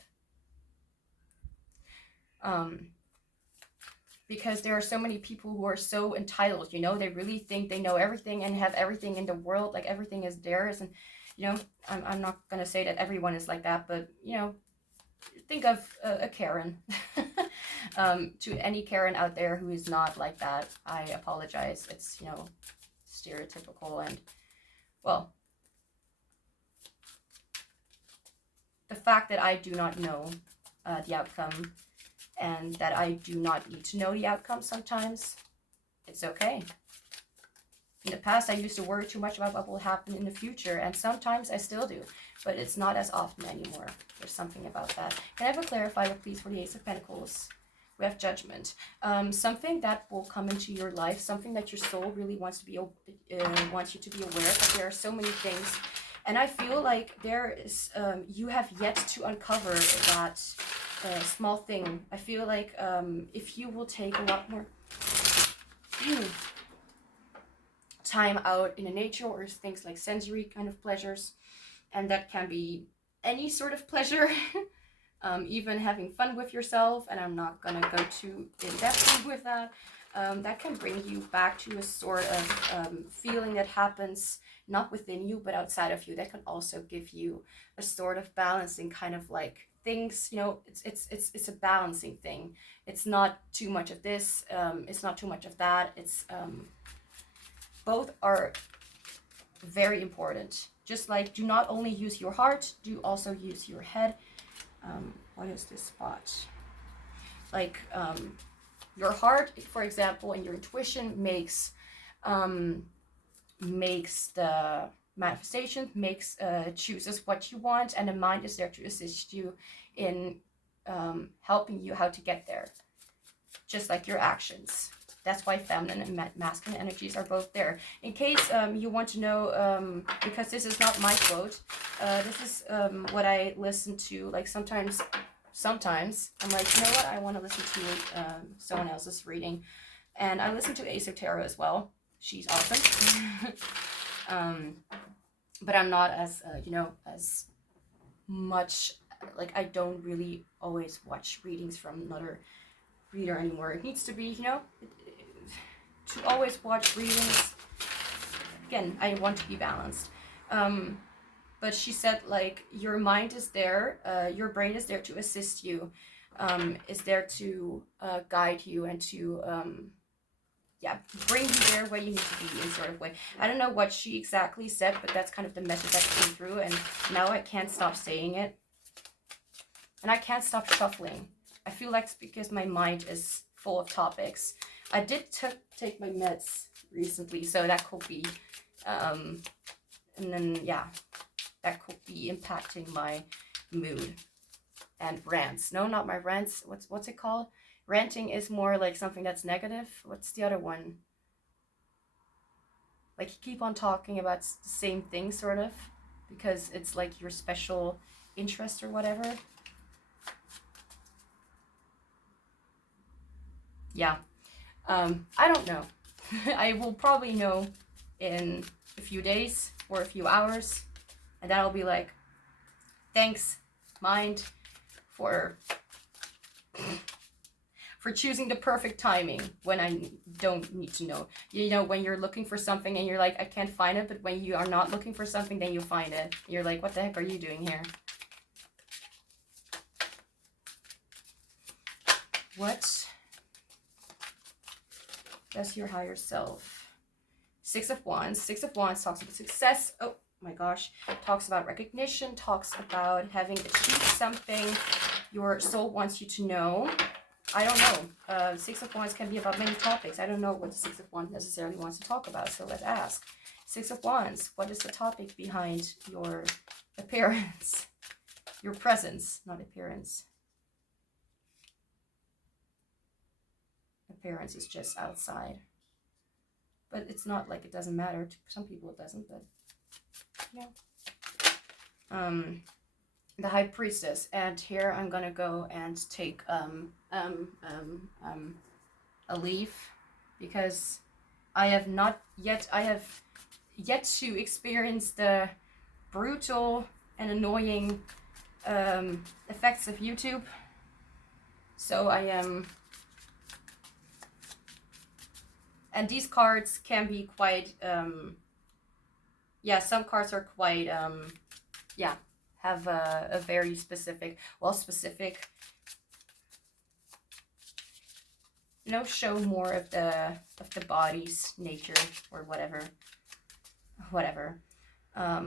Because there are so many people who are so entitled, you know, they really think they know everything and have everything in the world, like everything is theirs. And, you know, I'm not going to say that everyone is like that, but, you know, think of a Karen. To any Karen out there who is not like that, I apologize. It's, you know, stereotypical. And, well, the fact that I do not know the outcome, and that I do not need to know the outcome sometimes, it's okay. In the past, I used to worry too much about what will happen in the future, and sometimes I still do, but it's not as often anymore. There's something about that. Can I have a clarifier, please, for the Ace of Pentacles? We have Judgment. Something that will come into your life, something that your soul really wants to be wants you to be aware of. But there are so many things, and I feel like there is you have yet to uncover that small thing. I feel like if you will take a lot more time out in the nature, or things like sensory kind of pleasures, and that can be any sort of pleasure, even having fun with yourself, and I'm not gonna go too in-depth with that. That can bring you back to a sort of feeling that happens not within you but outside of you. That can also give you a sort of balancing kind of like things, you know, it's a balancing thing. It's not too much of this, it's not too much of that. It's both are very important. Just like, do not only use your heart, do also use your head. What is this spot? Like your heart, for example, and your intuition makes the manifestation, chooses what you want, and the mind is there to assist you in helping you how to get there, just like your actions. That's why feminine and masculine energies are both there. In case you want to know, because this is not my quote, this is what I listen to. Like sometimes I'm like, you know what, I want to listen to someone else's reading, and I listen to Ace of Tarot as well. She's awesome. But I'm not as you know, as much, like I don't really always watch readings from another reader anymore. It needs to be, you know, to always watch readings. Again, I want to be balanced. But she said, like, your mind is there, your brain is there to assist you, is there to guide you and to yeah, bring you there where you need to be in sort of way. I don't know what she exactly said, but that's kind of the message that came through, and now I can't stop saying it. And I can't stop shuffling. I feel like it's because my mind is full of topics. I did take my meds recently, so that could be, and then, yeah, that could be impacting my mood and rants. No, not my rants. What's it called? Ranting is more like something that's negative. What's the other one? Like you keep on talking about the same thing, sort of, because it's like your special interest or whatever. Yeah. I don't know. I will probably know in a few days or a few hours, and that'll be like, thanks, mind, for choosing the perfect timing when I don't need to know. You know, when you're looking for something and you're like, I can't find it, but when you are not looking for something, then you find it. You're like, what the heck are you doing here? What does your higher self? Six of Wands. Six of Wands talks about success. Oh my gosh. Talks about recognition. Talks about having achieved something your soul wants you to know. I don't know. Six of Wands can be about many topics. I don't know what the Six of Wands necessarily wants to talk about, so let's ask. Six of Wands, what is the topic behind your appearance? Your presence, not appearance. Appearance is just outside. But it's not like it doesn't matter. To some people it doesn't, but yeah. The High Priestess, and here I'm gonna go and take a leaf, because I have yet to experience the brutal and annoying effects of YouTube. So I am, and these cards can be quite, yeah, some cards are quite, yeah, have a very specific, no, show more of the body's nature or whatever. I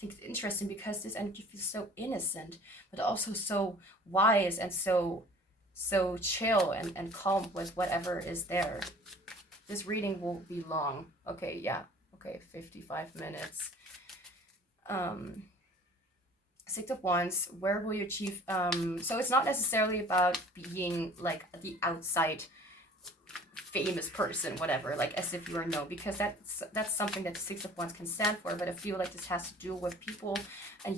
think it's interesting because this energy feels so innocent, but also so wise and so chill and calm with whatever is there. This reading will be long. Okay, yeah. Okay, 55 minutes. Six of Wands, where will you achieve? So it's not necessarily about being like the outside famous person, whatever, like as if you are known, because that's something that the Six of Wands can stand for. But I feel like this has to do with people and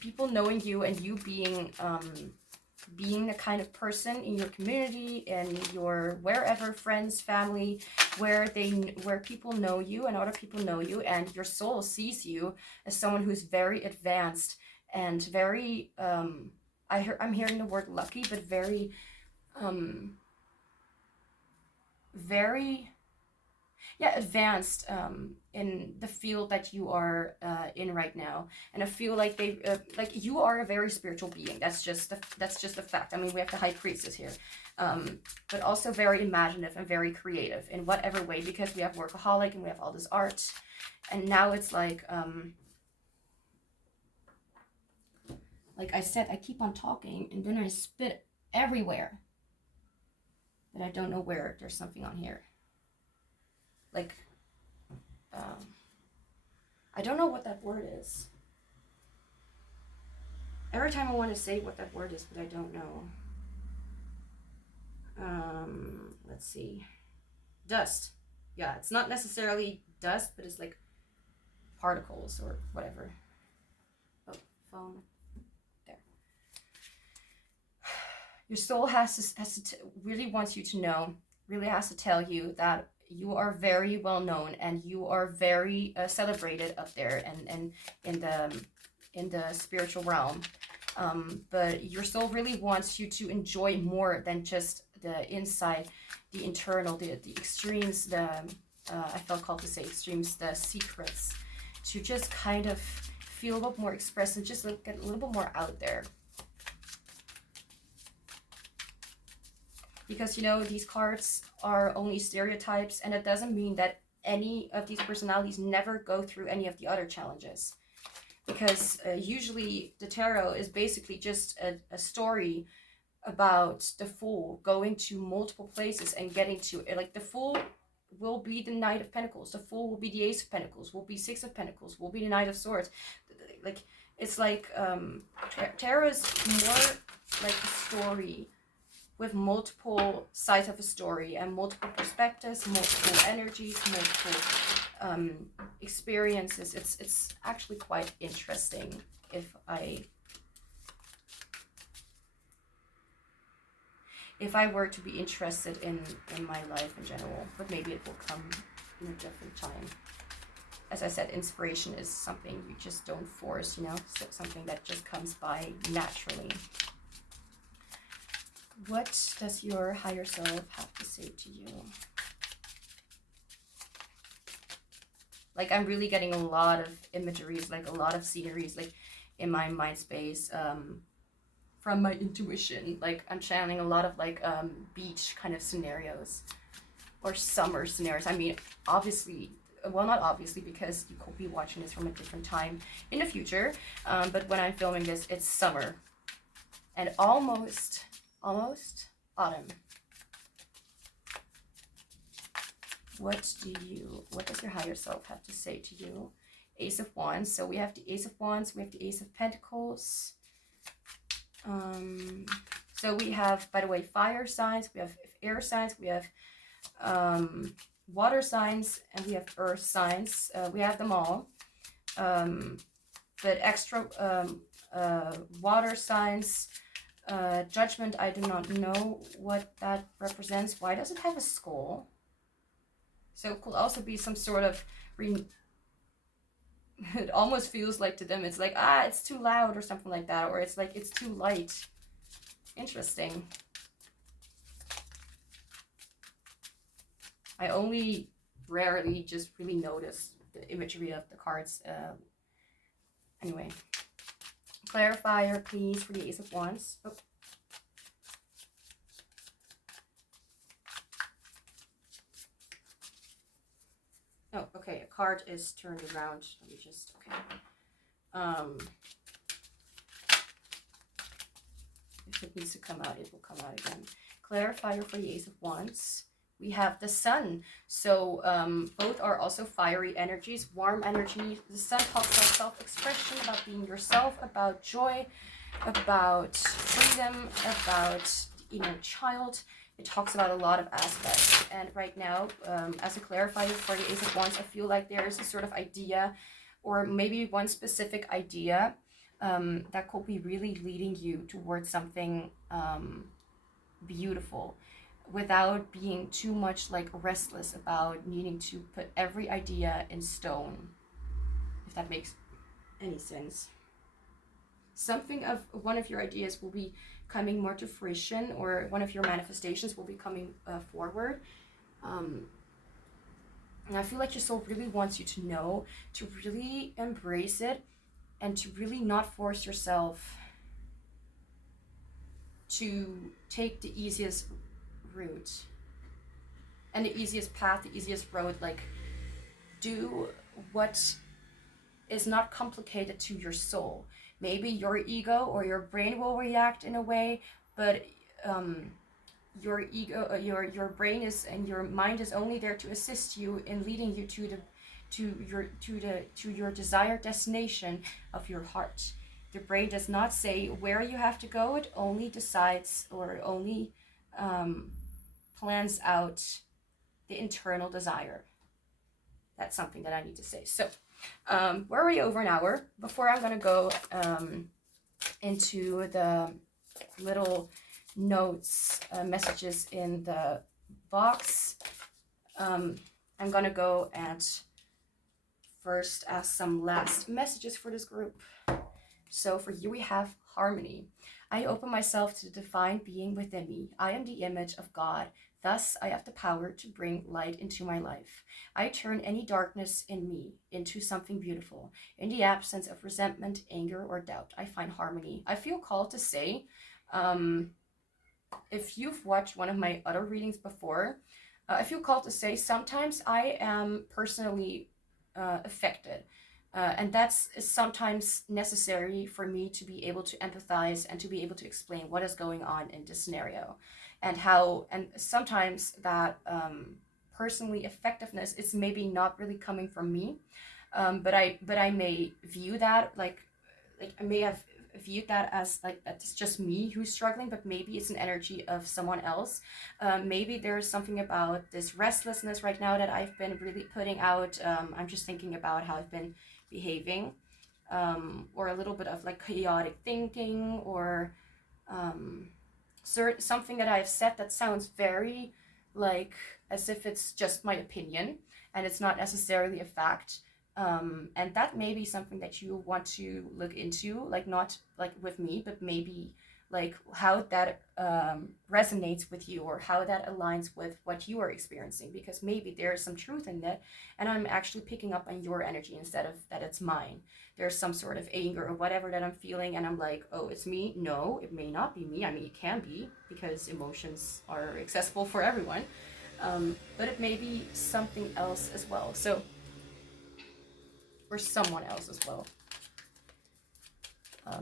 people knowing you, and you being the kind of person in your community and your wherever, friends, family, where people know you and other people know you, and your soul sees you as someone who's very advanced and very I'm hearing the word lucky, but very advanced in the field that you are in right now. And I feel like you are a very spiritual being. That's just a fact. I mean, we have the High Priestess here, but also very imaginative and very creative in whatever way, because we have workaholic and we have all this art, and now it's like I said, I keep on talking and then I spit everywhere, but I don't know where. There's something on here. Like, I don't know what that word is. Every time I want to say what that word is, but I don't know. Let's see. Dust. Yeah, it's not necessarily dust, but it's like particles or whatever. Oh, phone. There. Your soul really wants you to know, really has to tell you that you are very well known and you are very celebrated up there and in the spiritual realm. But your soul really wants you to enjoy more than just the inside, the internal, the extremes, I felt called to say extremes, the secrets, to just kind of feel a little more expressive, just get a little bit more out there. Because, you know, these cards are only stereotypes, and it doesn't mean that any of these personalities never go through any of the other challenges. Because usually the tarot is basically just a story about the Fool going to multiple places and getting to it. Like, the Fool will be the Knight of Pentacles. The Fool will be the Ace of Pentacles, will be Six of Pentacles, will be the Knight of Swords. Like, it's like tarot is more like a story with multiple sides of a story and multiple perspectives, multiple energies, multiple experiences. It's actually quite interesting if I were to be interested in my life in general, but maybe it will come in a different time. As I said, inspiration is something you just don't force, you know, so something that just comes by naturally. What does your higher self have to say to you? Like, I'm really getting a lot of imageries, like a lot of sceneries, like in my mind space, from my intuition. Like, I'm channeling a lot of like beach kind of scenarios or summer scenarios. I mean, obviously, well, not obviously, because you could be watching this from a different time in the future, but when I'm filming this, it's summer and almost autumn. What does your higher self have to say to you? Ace of Wands. So we have the Ace of Wands, we have the Ace of Pentacles. So we have, by the way, fire signs, we have air signs, we have water signs, and we have earth signs. We have them all. But extra water signs, Judgment, I do not know what that represents. Why does it have a skull? So it could also be some sort of it almost feels like to them it's like, it's too loud or something like that, or it's like it's too light. Interesting. I only rarely just really notice the imagery of the cards. Anyway, clarifier please for the Ace of Wands. Oh, okay, a card is turned around. Let me just, okay. If it needs to come out, it will come out again. Clarifier for the Ace of Wands. We have the Sun. So both are also fiery energies, warm energy. The Sun talks about self-expression, about being yourself, about joy, about freedom, about the inner child. It talks about a lot of aspects, and right now, as a clarifier for the Ace of Wands, I feel like there is a sort of idea, or maybe one specific idea that could be really leading you towards something beautiful, without being too much like restless about needing to put every idea in stone, if that makes any sense. Something of one of your ideas will be coming more to fruition, or one of your manifestations will be coming forward. And I feel like your soul really wants you to know, to really embrace it, and to really not force yourself to take the easiest route and the easiest path, the easiest road. Like, do what is not complicated to your soul. Maybe your ego or your brain will react in a way, but your ego, your brain is, and your mind is only there to assist you in leading you to your desired destination of your heart. The brain does not say where you have to go. It only decides, or only plans out the internal desire. That's something that I need to say. So we're already over an hour. Before I'm going to go into the little notes, messages in the box, I'm going to go and first ask some last messages for this group. So for you, we have harmony. I open myself to the divine being within me. I am the image of God. Thus, I have the power to bring light into my life. I turn any darkness in me into something beautiful. In the absence of resentment, anger, or doubt, I find harmony. I feel called to say, if you've watched one of my other readings before, I feel called to say sometimes I am personally affected. And that's sometimes necessary for me to be able to empathize and to be able to explain what is going on in this scenario, and how, and sometimes that personally effectiveness is maybe not really coming from me, but I may view that like I may have viewed that as like that's just me who's struggling, but maybe it's an energy of someone else. Maybe there's something about this restlessness right now that I've been really putting out. I'm just thinking about how I've been behaving, or a little bit of like chaotic thinking, or something that I've said that sounds very like as if it's just my opinion and it's not necessarily a fact. And that may be something that you want to look into, like not like with me, but maybe like how that resonates with you, or how that aligns with what you are experiencing, because maybe there's some truth in that, and I'm actually picking up on your energy instead of that it's mine. There's some sort of anger or whatever that I'm feeling, and I'm like, oh, it's me. No, it may not be me. I mean, it can be, because emotions are accessible for everyone, but it may be something else as well. So, or someone else as well.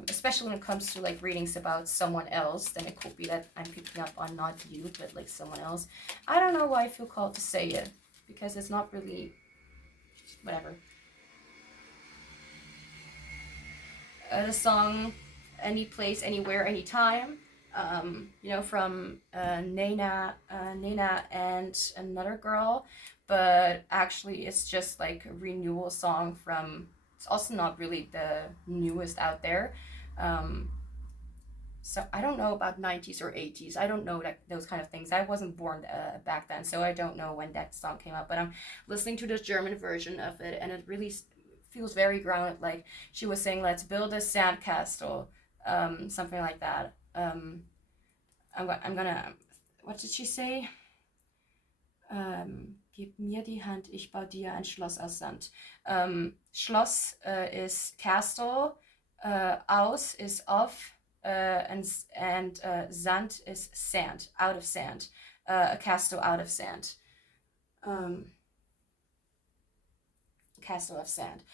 Especially when it comes to like readings about someone else, then it could be that I'm picking up on not you, but like someone else. I don't know why I feel called to say it, because it's not really, whatever. The song Any Place, Anywhere, Anytime, you know, from Nena and another girl, but actually it's just like a renewal song from, it's also not really the newest out there. So I don't know about 90s or 80s. I don't know that those kind of things. I wasn't born back then, so I don't know when that song came out. But I'm listening to the German version of it, and it really feels very grounded. Like she was saying, "Let's build a sandcastle," something like that. I'm gonna. What did she say? Gib mir die Hand, ich baue dir ein Schloss aus Sand. Schloss is castle, aus is of, and Sand is sand, out of sand. A castle out of sand. Castle of sand.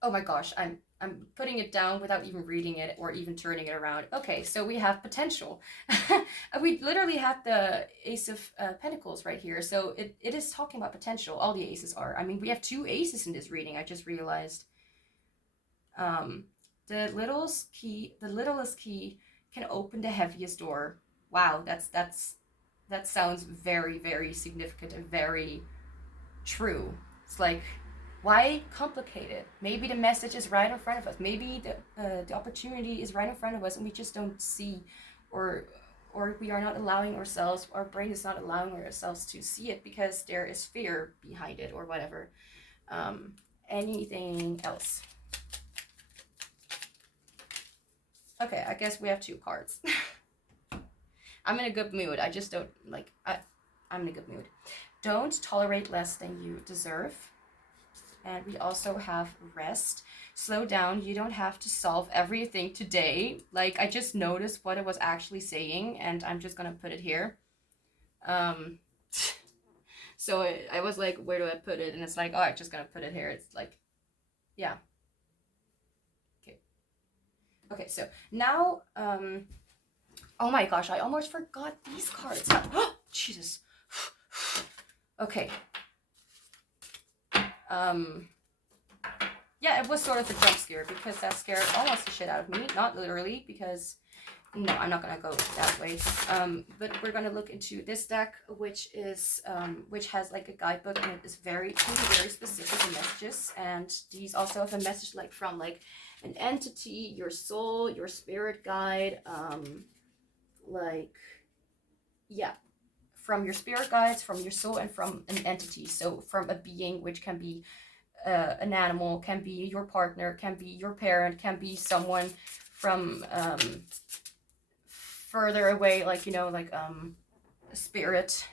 Oh my gosh, I'm putting it down without even reading it or even turning it around. Okay, so we have potential. We literally have the Ace of Pentacles right here. So it is talking about potential. All the aces are. I mean, we have 2 aces in this reading. I just realized. The littlest key can open the heaviest door. Wow, that sounds very, very significant and very true. It's like, why complicate it? Maybe the message is right in front of us. Maybe the opportunity is right in front of us and we just don't see, or we are not allowing ourselves, our brain is not allowing ourselves to see it because there is fear behind it or whatever. Anything else? Okay, I guess we have 2 cards. I'm in a good mood. I just don't, like, I'm in a good mood. Don't tolerate less than you deserve. And we also have rest. Slow down. You don't have to solve everything today. Like, I just noticed what it was actually saying, and I'm just gonna put it here. So I was like, where do I put it? And it's like, oh, I'm just gonna put it here. It's like, yeah. Okay, so now, oh my gosh, I almost forgot these cards. Oh, Jesus. Okay. Yeah, it was sort of a jump scare because that scared almost the shit out of me. Not literally, because no, I'm not gonna go that way. But we're gonna look into this deck, which is which has like a guidebook, and it is very specific in messages. And these also have a message like from like an entity, your soul, your spirit guide, like, yeah, from your spirit guides, from your soul, and from an entity. So from a being, which can be an animal, can be your partner, can be your parent, can be someone from further away, like, you know, like a spirit,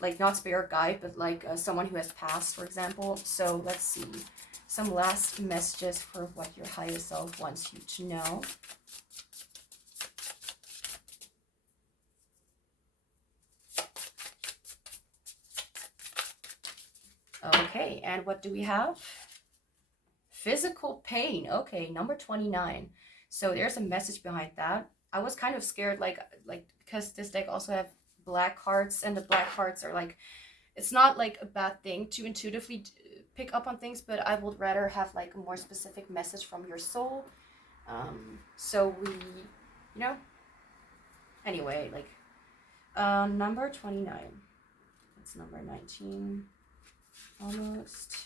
like not spirit guide, but like someone who has passed, for example. So let's see some last messages for what your higher self wants you to know. Okay, and what do we have? Physical pain. Okay, number 29. So there's a message behind that. I was kind of scared, like because this deck also have black cards, and the black cards are like, it's not like a bad thing to intuitively pick up on things, but I would rather have like a more specific message from your soul. So we, you know, anyway, like number 29. It's number 19. Almost.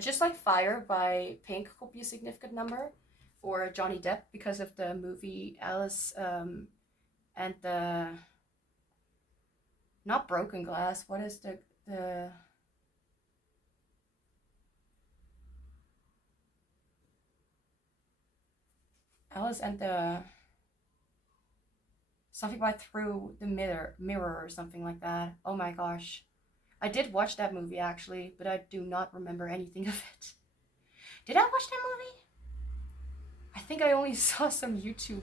Just Like Fire by Pink could be a significant number, or Johnny Depp because of the movie Alice, and the, not Broken Glass, what is the Alice and the, something about Through the Mirror or something like that. Oh my gosh. I did watch that movie actually, but I do not remember anything of it. Did I watch that movie? I think I only saw some YouTube,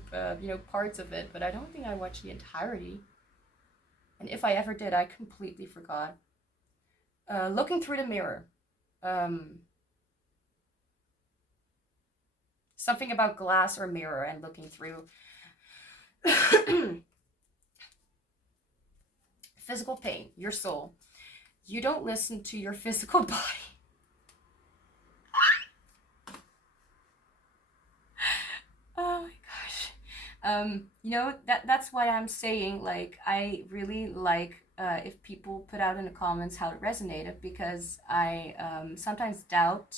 parts of it, but I don't think I watched the entirety. And if I ever did, I completely forgot. Looking Through the Mirror. Something about glass or mirror and looking through. Physical pain, your soul. You don't listen to your physical body. Oh my gosh. That's why I'm saying, like, I really like if people put out in the comments how it resonated, because I sometimes doubt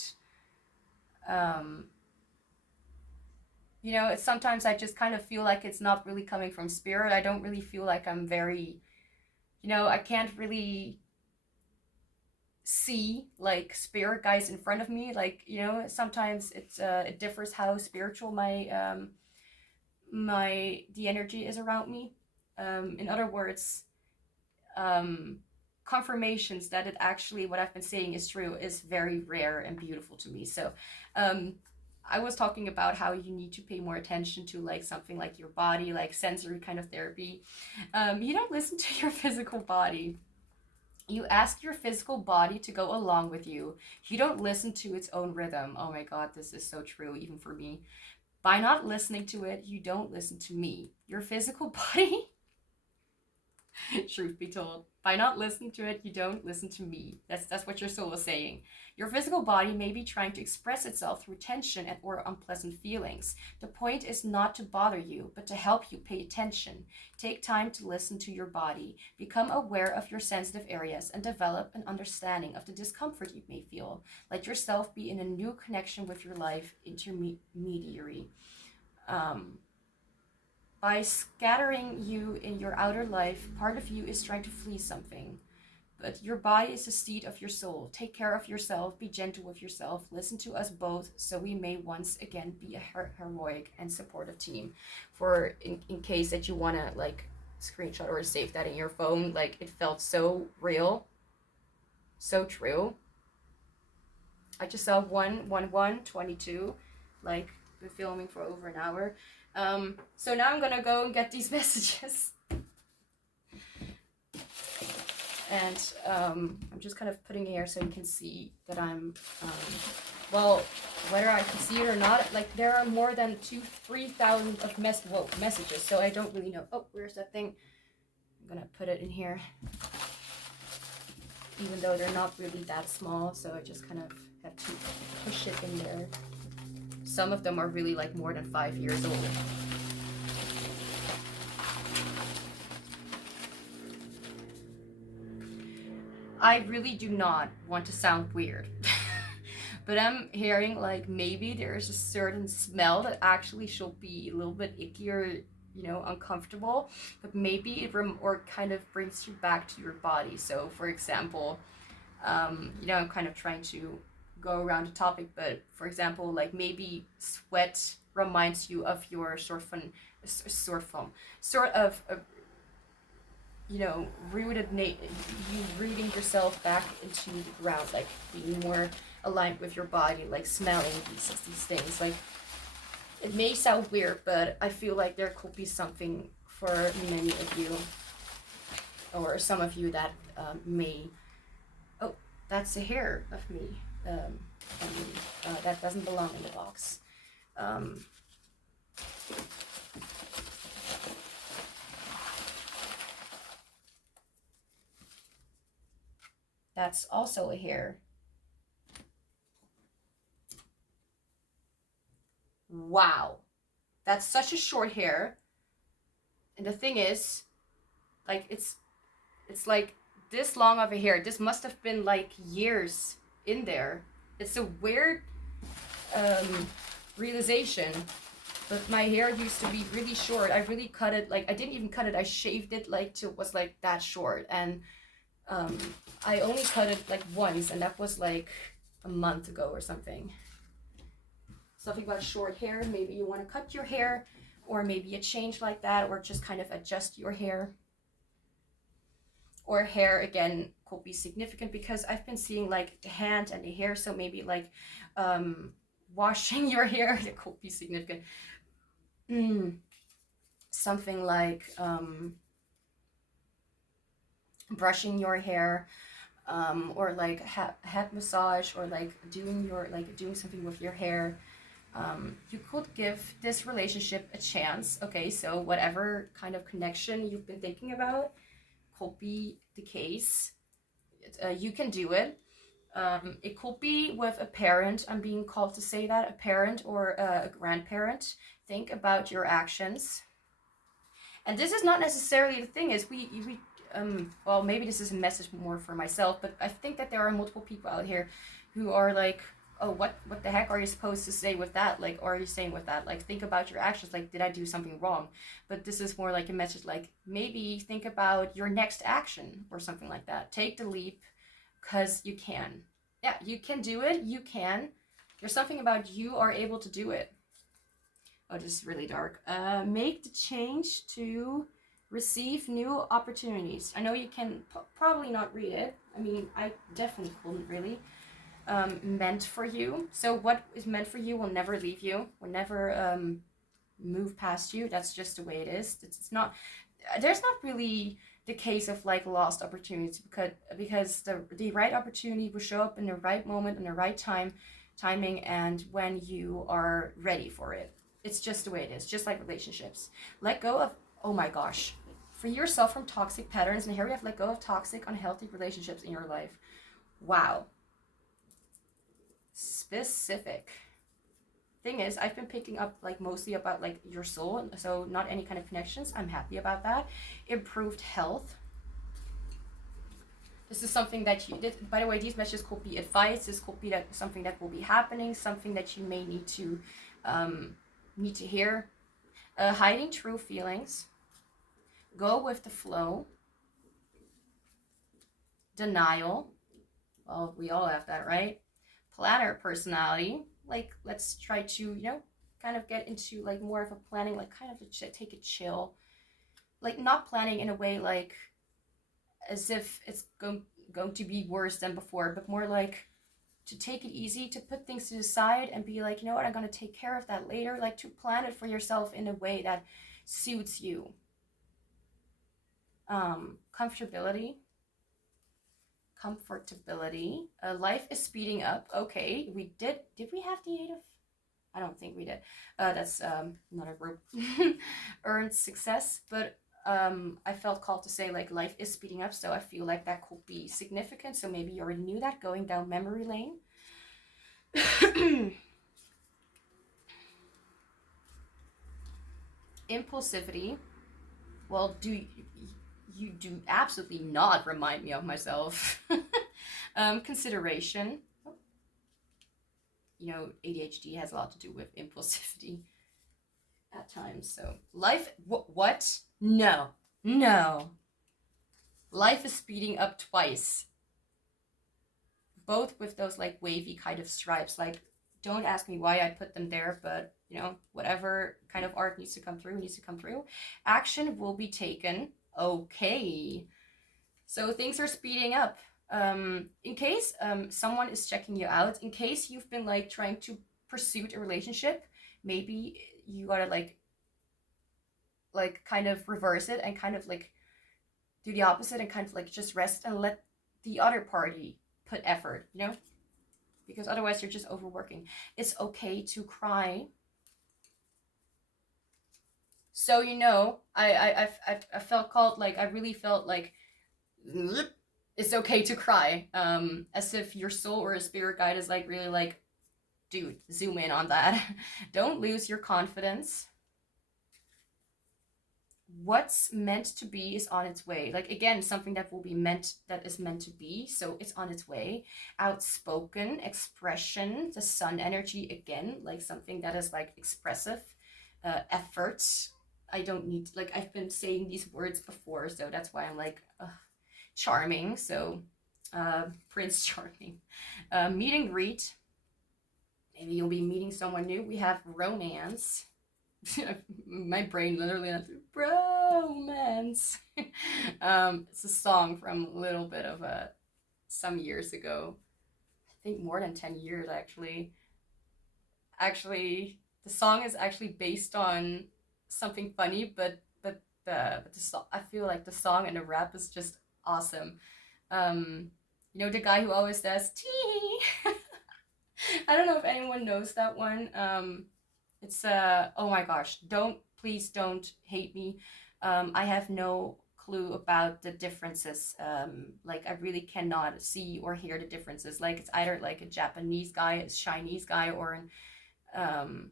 You know, it's sometimes I just kind of feel like it's not really coming from spirit. I don't really feel like I'm very, you know, I can't really see like spirit guys in front of me. Like, you know, sometimes it differs how spiritual the energy is around me. In other words, um confirmations that it actually what I've been saying is true is very rare and beautiful to me. So um I was talking about how you need to pay more attention to like something like your body, like sensory kind of therapy. You don't listen to your physical body. You ask your physical body to go along with you. You don't listen to its own rhythm. Oh my God, this is so true, even for me. By not listening to it, you don't listen to me. Your physical body, truth be told, by not listening to it, you don't listen to me. That's what your soul is saying. Your physical body may be trying to express itself through tension and or unpleasant feelings. The point is not to bother you, but to help you pay attention. Take time to listen to your body. Become aware of your sensitive areas and develop an understanding of the discomfort you may feel. Let yourself be in a new connection with your life intermediary. By scattering you in your outer life, part of you is trying to flee something. But your body is the seat of your soul. Take care of yourself, be gentle with yourself, listen to us both so we may once again be a heroic and supportive team. For in case that you want to like screenshot or save that in your phone, like it felt so real, so true. I just saw 1:22, like been filming for over an hour. So now I'm gonna go and get these messages. And I'm just kind of putting it here so you can see that I'm, well, whether I can see it or not, like there are more than 3,000 of messages, so I don't really know. Oh, where's that thing? I'm gonna put it in here, even though they're not really that small, so I just kind of have to push it in there. Some of them are really like more than 5 years old. I really do not want to sound weird, but I'm hearing like maybe there's a certain smell that actually should be a little bit icky or, you know, uncomfortable, but maybe it or kind of brings you back to your body. So for example, you know, I'm kind of trying to go around the topic, but for example, like maybe sweat reminds you of your sort of you know, you rooting yourself back into the ground, like being more aligned with your body, like smelling these things. Like it may sound weird, but I feel like there could be something for many of you, or some of you that may. Oh, that's a hair of me. That doesn't belong in the box. That's also a hair. Wow. That's such a short hair. And the thing is, like it's like this long of a hair. This must have been like years in there. It's a weird realization. But my hair used to be really short. I really cut it, like I didn't even cut it. I shaved it like till it was like that short. And I only cut it like once, and that was like a month ago or something. Something about short hair. Maybe you want to cut your hair, or maybe a change like that, or just kind of adjust your hair. Or hair again could be significant, because I've been seeing like the hand and the hair, so maybe like washing your hair, that could be significant. Something like brushing your hair, or like head massage, or like doing something with your hair. You could give this relationship a chance. Okay, so whatever kind of connection you've been thinking about could be the case. You can do it. It could be with a parent. I'm being called to say that, a parent or a grandparent. Think about your actions. And this is not necessarily the thing, is we well, maybe this is a message more for myself, but I think that there are multiple people out here who are like, oh, what the heck are you supposed to say with that? Like, or are you saying with that? Like, think about your actions. Like, did I do something wrong? But this is more like a message, like, maybe think about your next action or something like that. Take the leap, because you can. Yeah, you can do it. You can. There's something about you are able to do it. Oh, this is really dark. Make the change to receive new opportunities. I know you can probably not read it. I mean, I definitely couldn't really. Meant for you. So what is meant for you will never leave you, will never move past you. That's just the way it is. It's not, there's not really the case of like lost opportunities, because the right opportunity will show up in the right moment, in the right timing, and when you are ready for it. It's just the way it is, just like relationships. Let go of, oh my gosh, free yourself from toxic patterns. And here we have let go of toxic, unhealthy relationships in your life. Wow. Specific. Thing is, I've been picking up like mostly about like your soul, so not any kind of connections. I'm happy about that. Improved health. This is something that you did, by the way. These messages could be advice. This could be something that will be happening, something that you may need to hear. Hiding true feelings. Go with the flow. Denial. Well, we all have that, right? Planner personality. Like, let's try to, kind of get into like more of a planning, like kind of take a chill, like not planning in a way like as if it's going to be worse than before, but more like to take it easy, to put things to the side and be like, you know what, I'm going to take care of that later, like to plan it for yourself in a way that suits you. Comfortability. Life is speeding up. Okay, did we have the 8 of, I don't think we did. That's not a group. Earned success, but I felt called to say like life is speeding up, so I feel like that could be significant. So maybe you already knew that, going down memory lane. Impulsivity. Well, you do absolutely not remind me of myself. Consideration. ADHD has a lot to do with impulsivity at times. So life, what? No. Life is speeding up twice. Both with those like wavy kind of stripes. Like, don't ask me why I put them there, but whatever kind of art needs to come through. Action will be taken. Okay. So things are speeding up. In case someone is checking you out, in case you've been like trying to pursue a relationship, maybe you gotta like kind of reverse it and kind of like do the opposite and kind of like just rest and let the other party put effort, because otherwise you're just overworking. It's okay to cry. So I felt called, like I really felt like it's okay to cry, as if your soul or a spirit guide is like really like, dude, zoom in on that. Don't lose your confidence. What's meant to be is on its way. Like, again, something that is meant to be, so it's on its way. Outspoken expression, the sun energy again, like something that is like expressive. Efforts. I don't need like, I've been saying these words before, so that's why I'm like charming. So Prince Charming. Meet and greet. Maybe you'll be meeting someone new. We have romance. My brain literally went through bromance. It's a song from a little bit of some years ago. I think more than 10 years actually. The song is actually based on something funny, but the song, I feel like the song and the rap is just awesome. The guy who always says tea. I don't know if anyone knows that one. It's oh my gosh, please don't hate me. I have no clue about the differences. Like, I really cannot see or hear the differences. Like, it's either like a Japanese guy, a Chinese guy, or an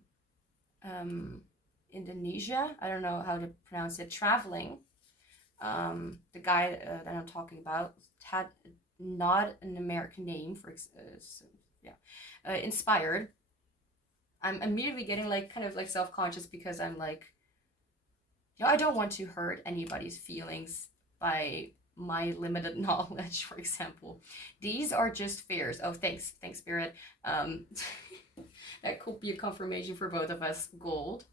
Indonesia. I don't know how to pronounce it. Traveling. The guy that I'm talking about had not an American name, yeah, inspired. I'm immediately getting like kind of like self-conscious because I'm like, you know, I don't want to hurt anybody's feelings by my limited knowledge, for example. These are just fears. Oh, thanks, Spirit. Um, that could be a confirmation for both of us. Gold,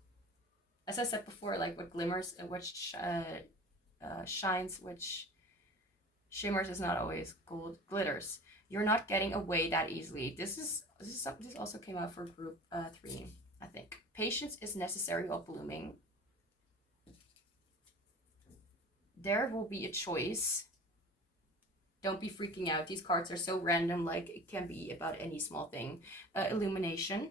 as I said before, like what glimmers and what shines, which shimmers is not always gold. Glitters. You're not getting away that easily. This also came out for group 3, I think. Patience is necessary while blooming. There will be a choice. Don't be freaking out. These cards are so random, like it can be about any small thing. Illumination.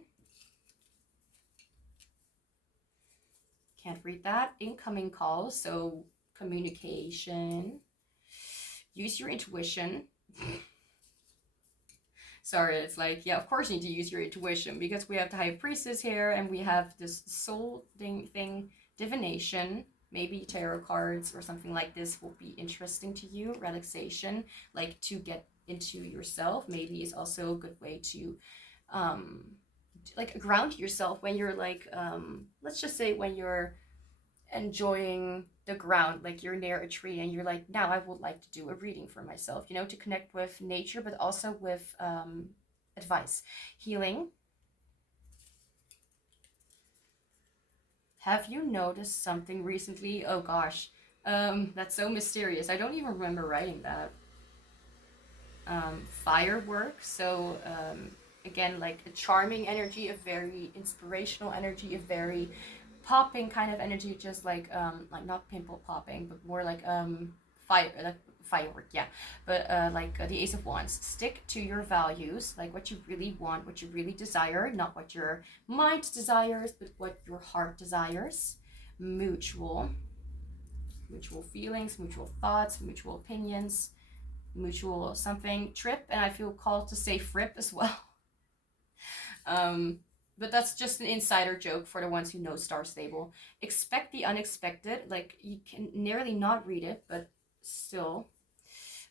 Can't read that. Incoming calls, so communication. Use your intuition. Sorry, it's like, yeah, of course you need to use your intuition because we have the High Priestess here and we have this soul thing, divination. Maybe tarot cards or something like this will be interesting to you. Relaxation, like to get into yourself, maybe is also a good way to like ground yourself when you're like let's just say when you're enjoying the ground, like you're near a tree and you're like, now I would like to do a reading for myself, you know, to connect with nature but also with advice. Healing. Have you noticed something recently? Oh gosh, that's so mysterious. I don't even remember writing that. Fireworks. So again, like a charming energy, a very inspirational energy, a very popping kind of energy, just like not pimple popping, but more like firework, yeah. But like the Ace of Wands. Stick to your values, like what you really want, what you really desire, not what your mind desires, but what your heart desires. Mutual feelings, mutual thoughts, mutual opinions, mutual something. Trip, and I feel called to say frip as well. But that's just an insider joke for the ones who know Star Stable. Expect the unexpected. Like, you can nearly not read it, but still.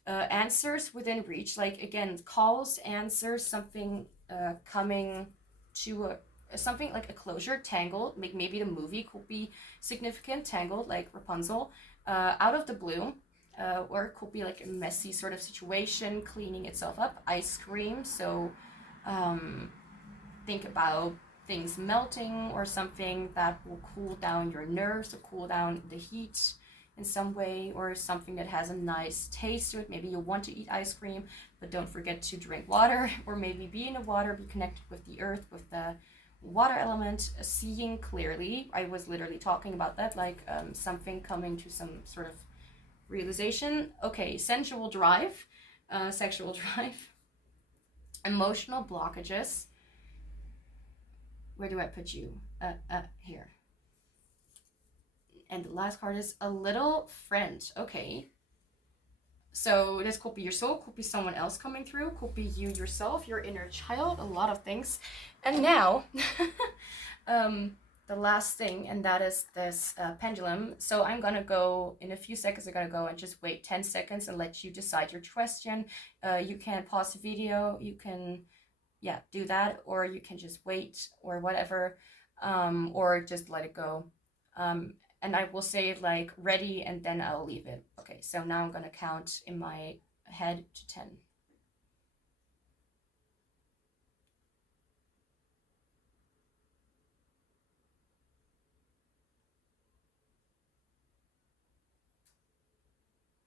Answers within reach. Like, again, calls, answers, something coming to something like a closure. Tangled. Maybe the movie could be significant. Tangled, like Rapunzel. Out of the blue. Or it could be like a messy sort of situation, cleaning itself up. Ice cream. So think about things melting or something that will cool down your nerves or cool down the heat in some way, or something that has a nice taste to it. Maybe you want to eat ice cream, but don't forget to drink water, or maybe be in the water, be connected with the earth, with the water element. Seeing clearly. I was literally talking about that, like something coming to some sort of realization. Okay, sensual drive, sexual drive. Emotional blockages. Where do I put you? Here. And the last card is a little friend. Okay. So this could be your soul, could be someone else coming through, could be you yourself, your inner child, a lot of things. And now, the last thing, and that is this pendulum. So I'm gonna go, in a few seconds, I'm gonna go and just wait 10 seconds and let you decide your question. You can pause the video, you can, yeah, do that, or you can just wait or whatever, or just let it go. And I will say it like ready and then I'll leave it. Okay, so now I'm gonna count in my head to 10.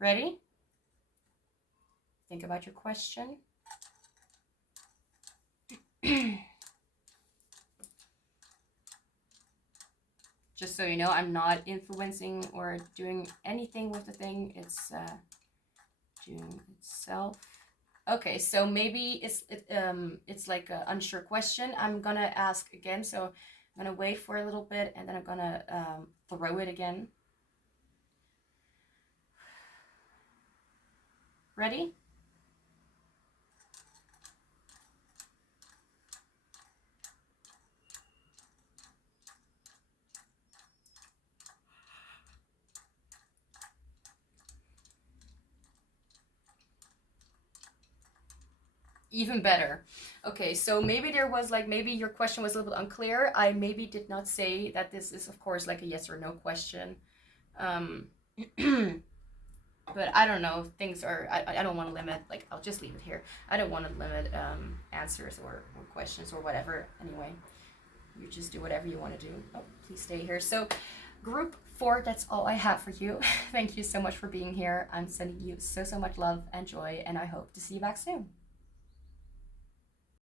Ready? Think about your question. Just so you know, I'm not influencing or doing anything with the thing. It's doing itself. Okay, so maybe it's like an unsure question. I'm gonna ask again, so I'm gonna wait for a little bit and then I'm gonna throw it again. Ready? Even better. Okay, so maybe there was like, maybe your question was a little bit unclear. I maybe did not say that this is, of course, like a yes or no question. But I don't know. Things are, I don't want to limit, like, I'll just leave it here. I don't want to limit answers or questions or whatever. Anyway, you just do whatever you want to do. Oh, please stay here. So, group 4, that's all I have for you. Thank you so much for being here. I'm sending you so much love and joy, and I hope to see you back soon.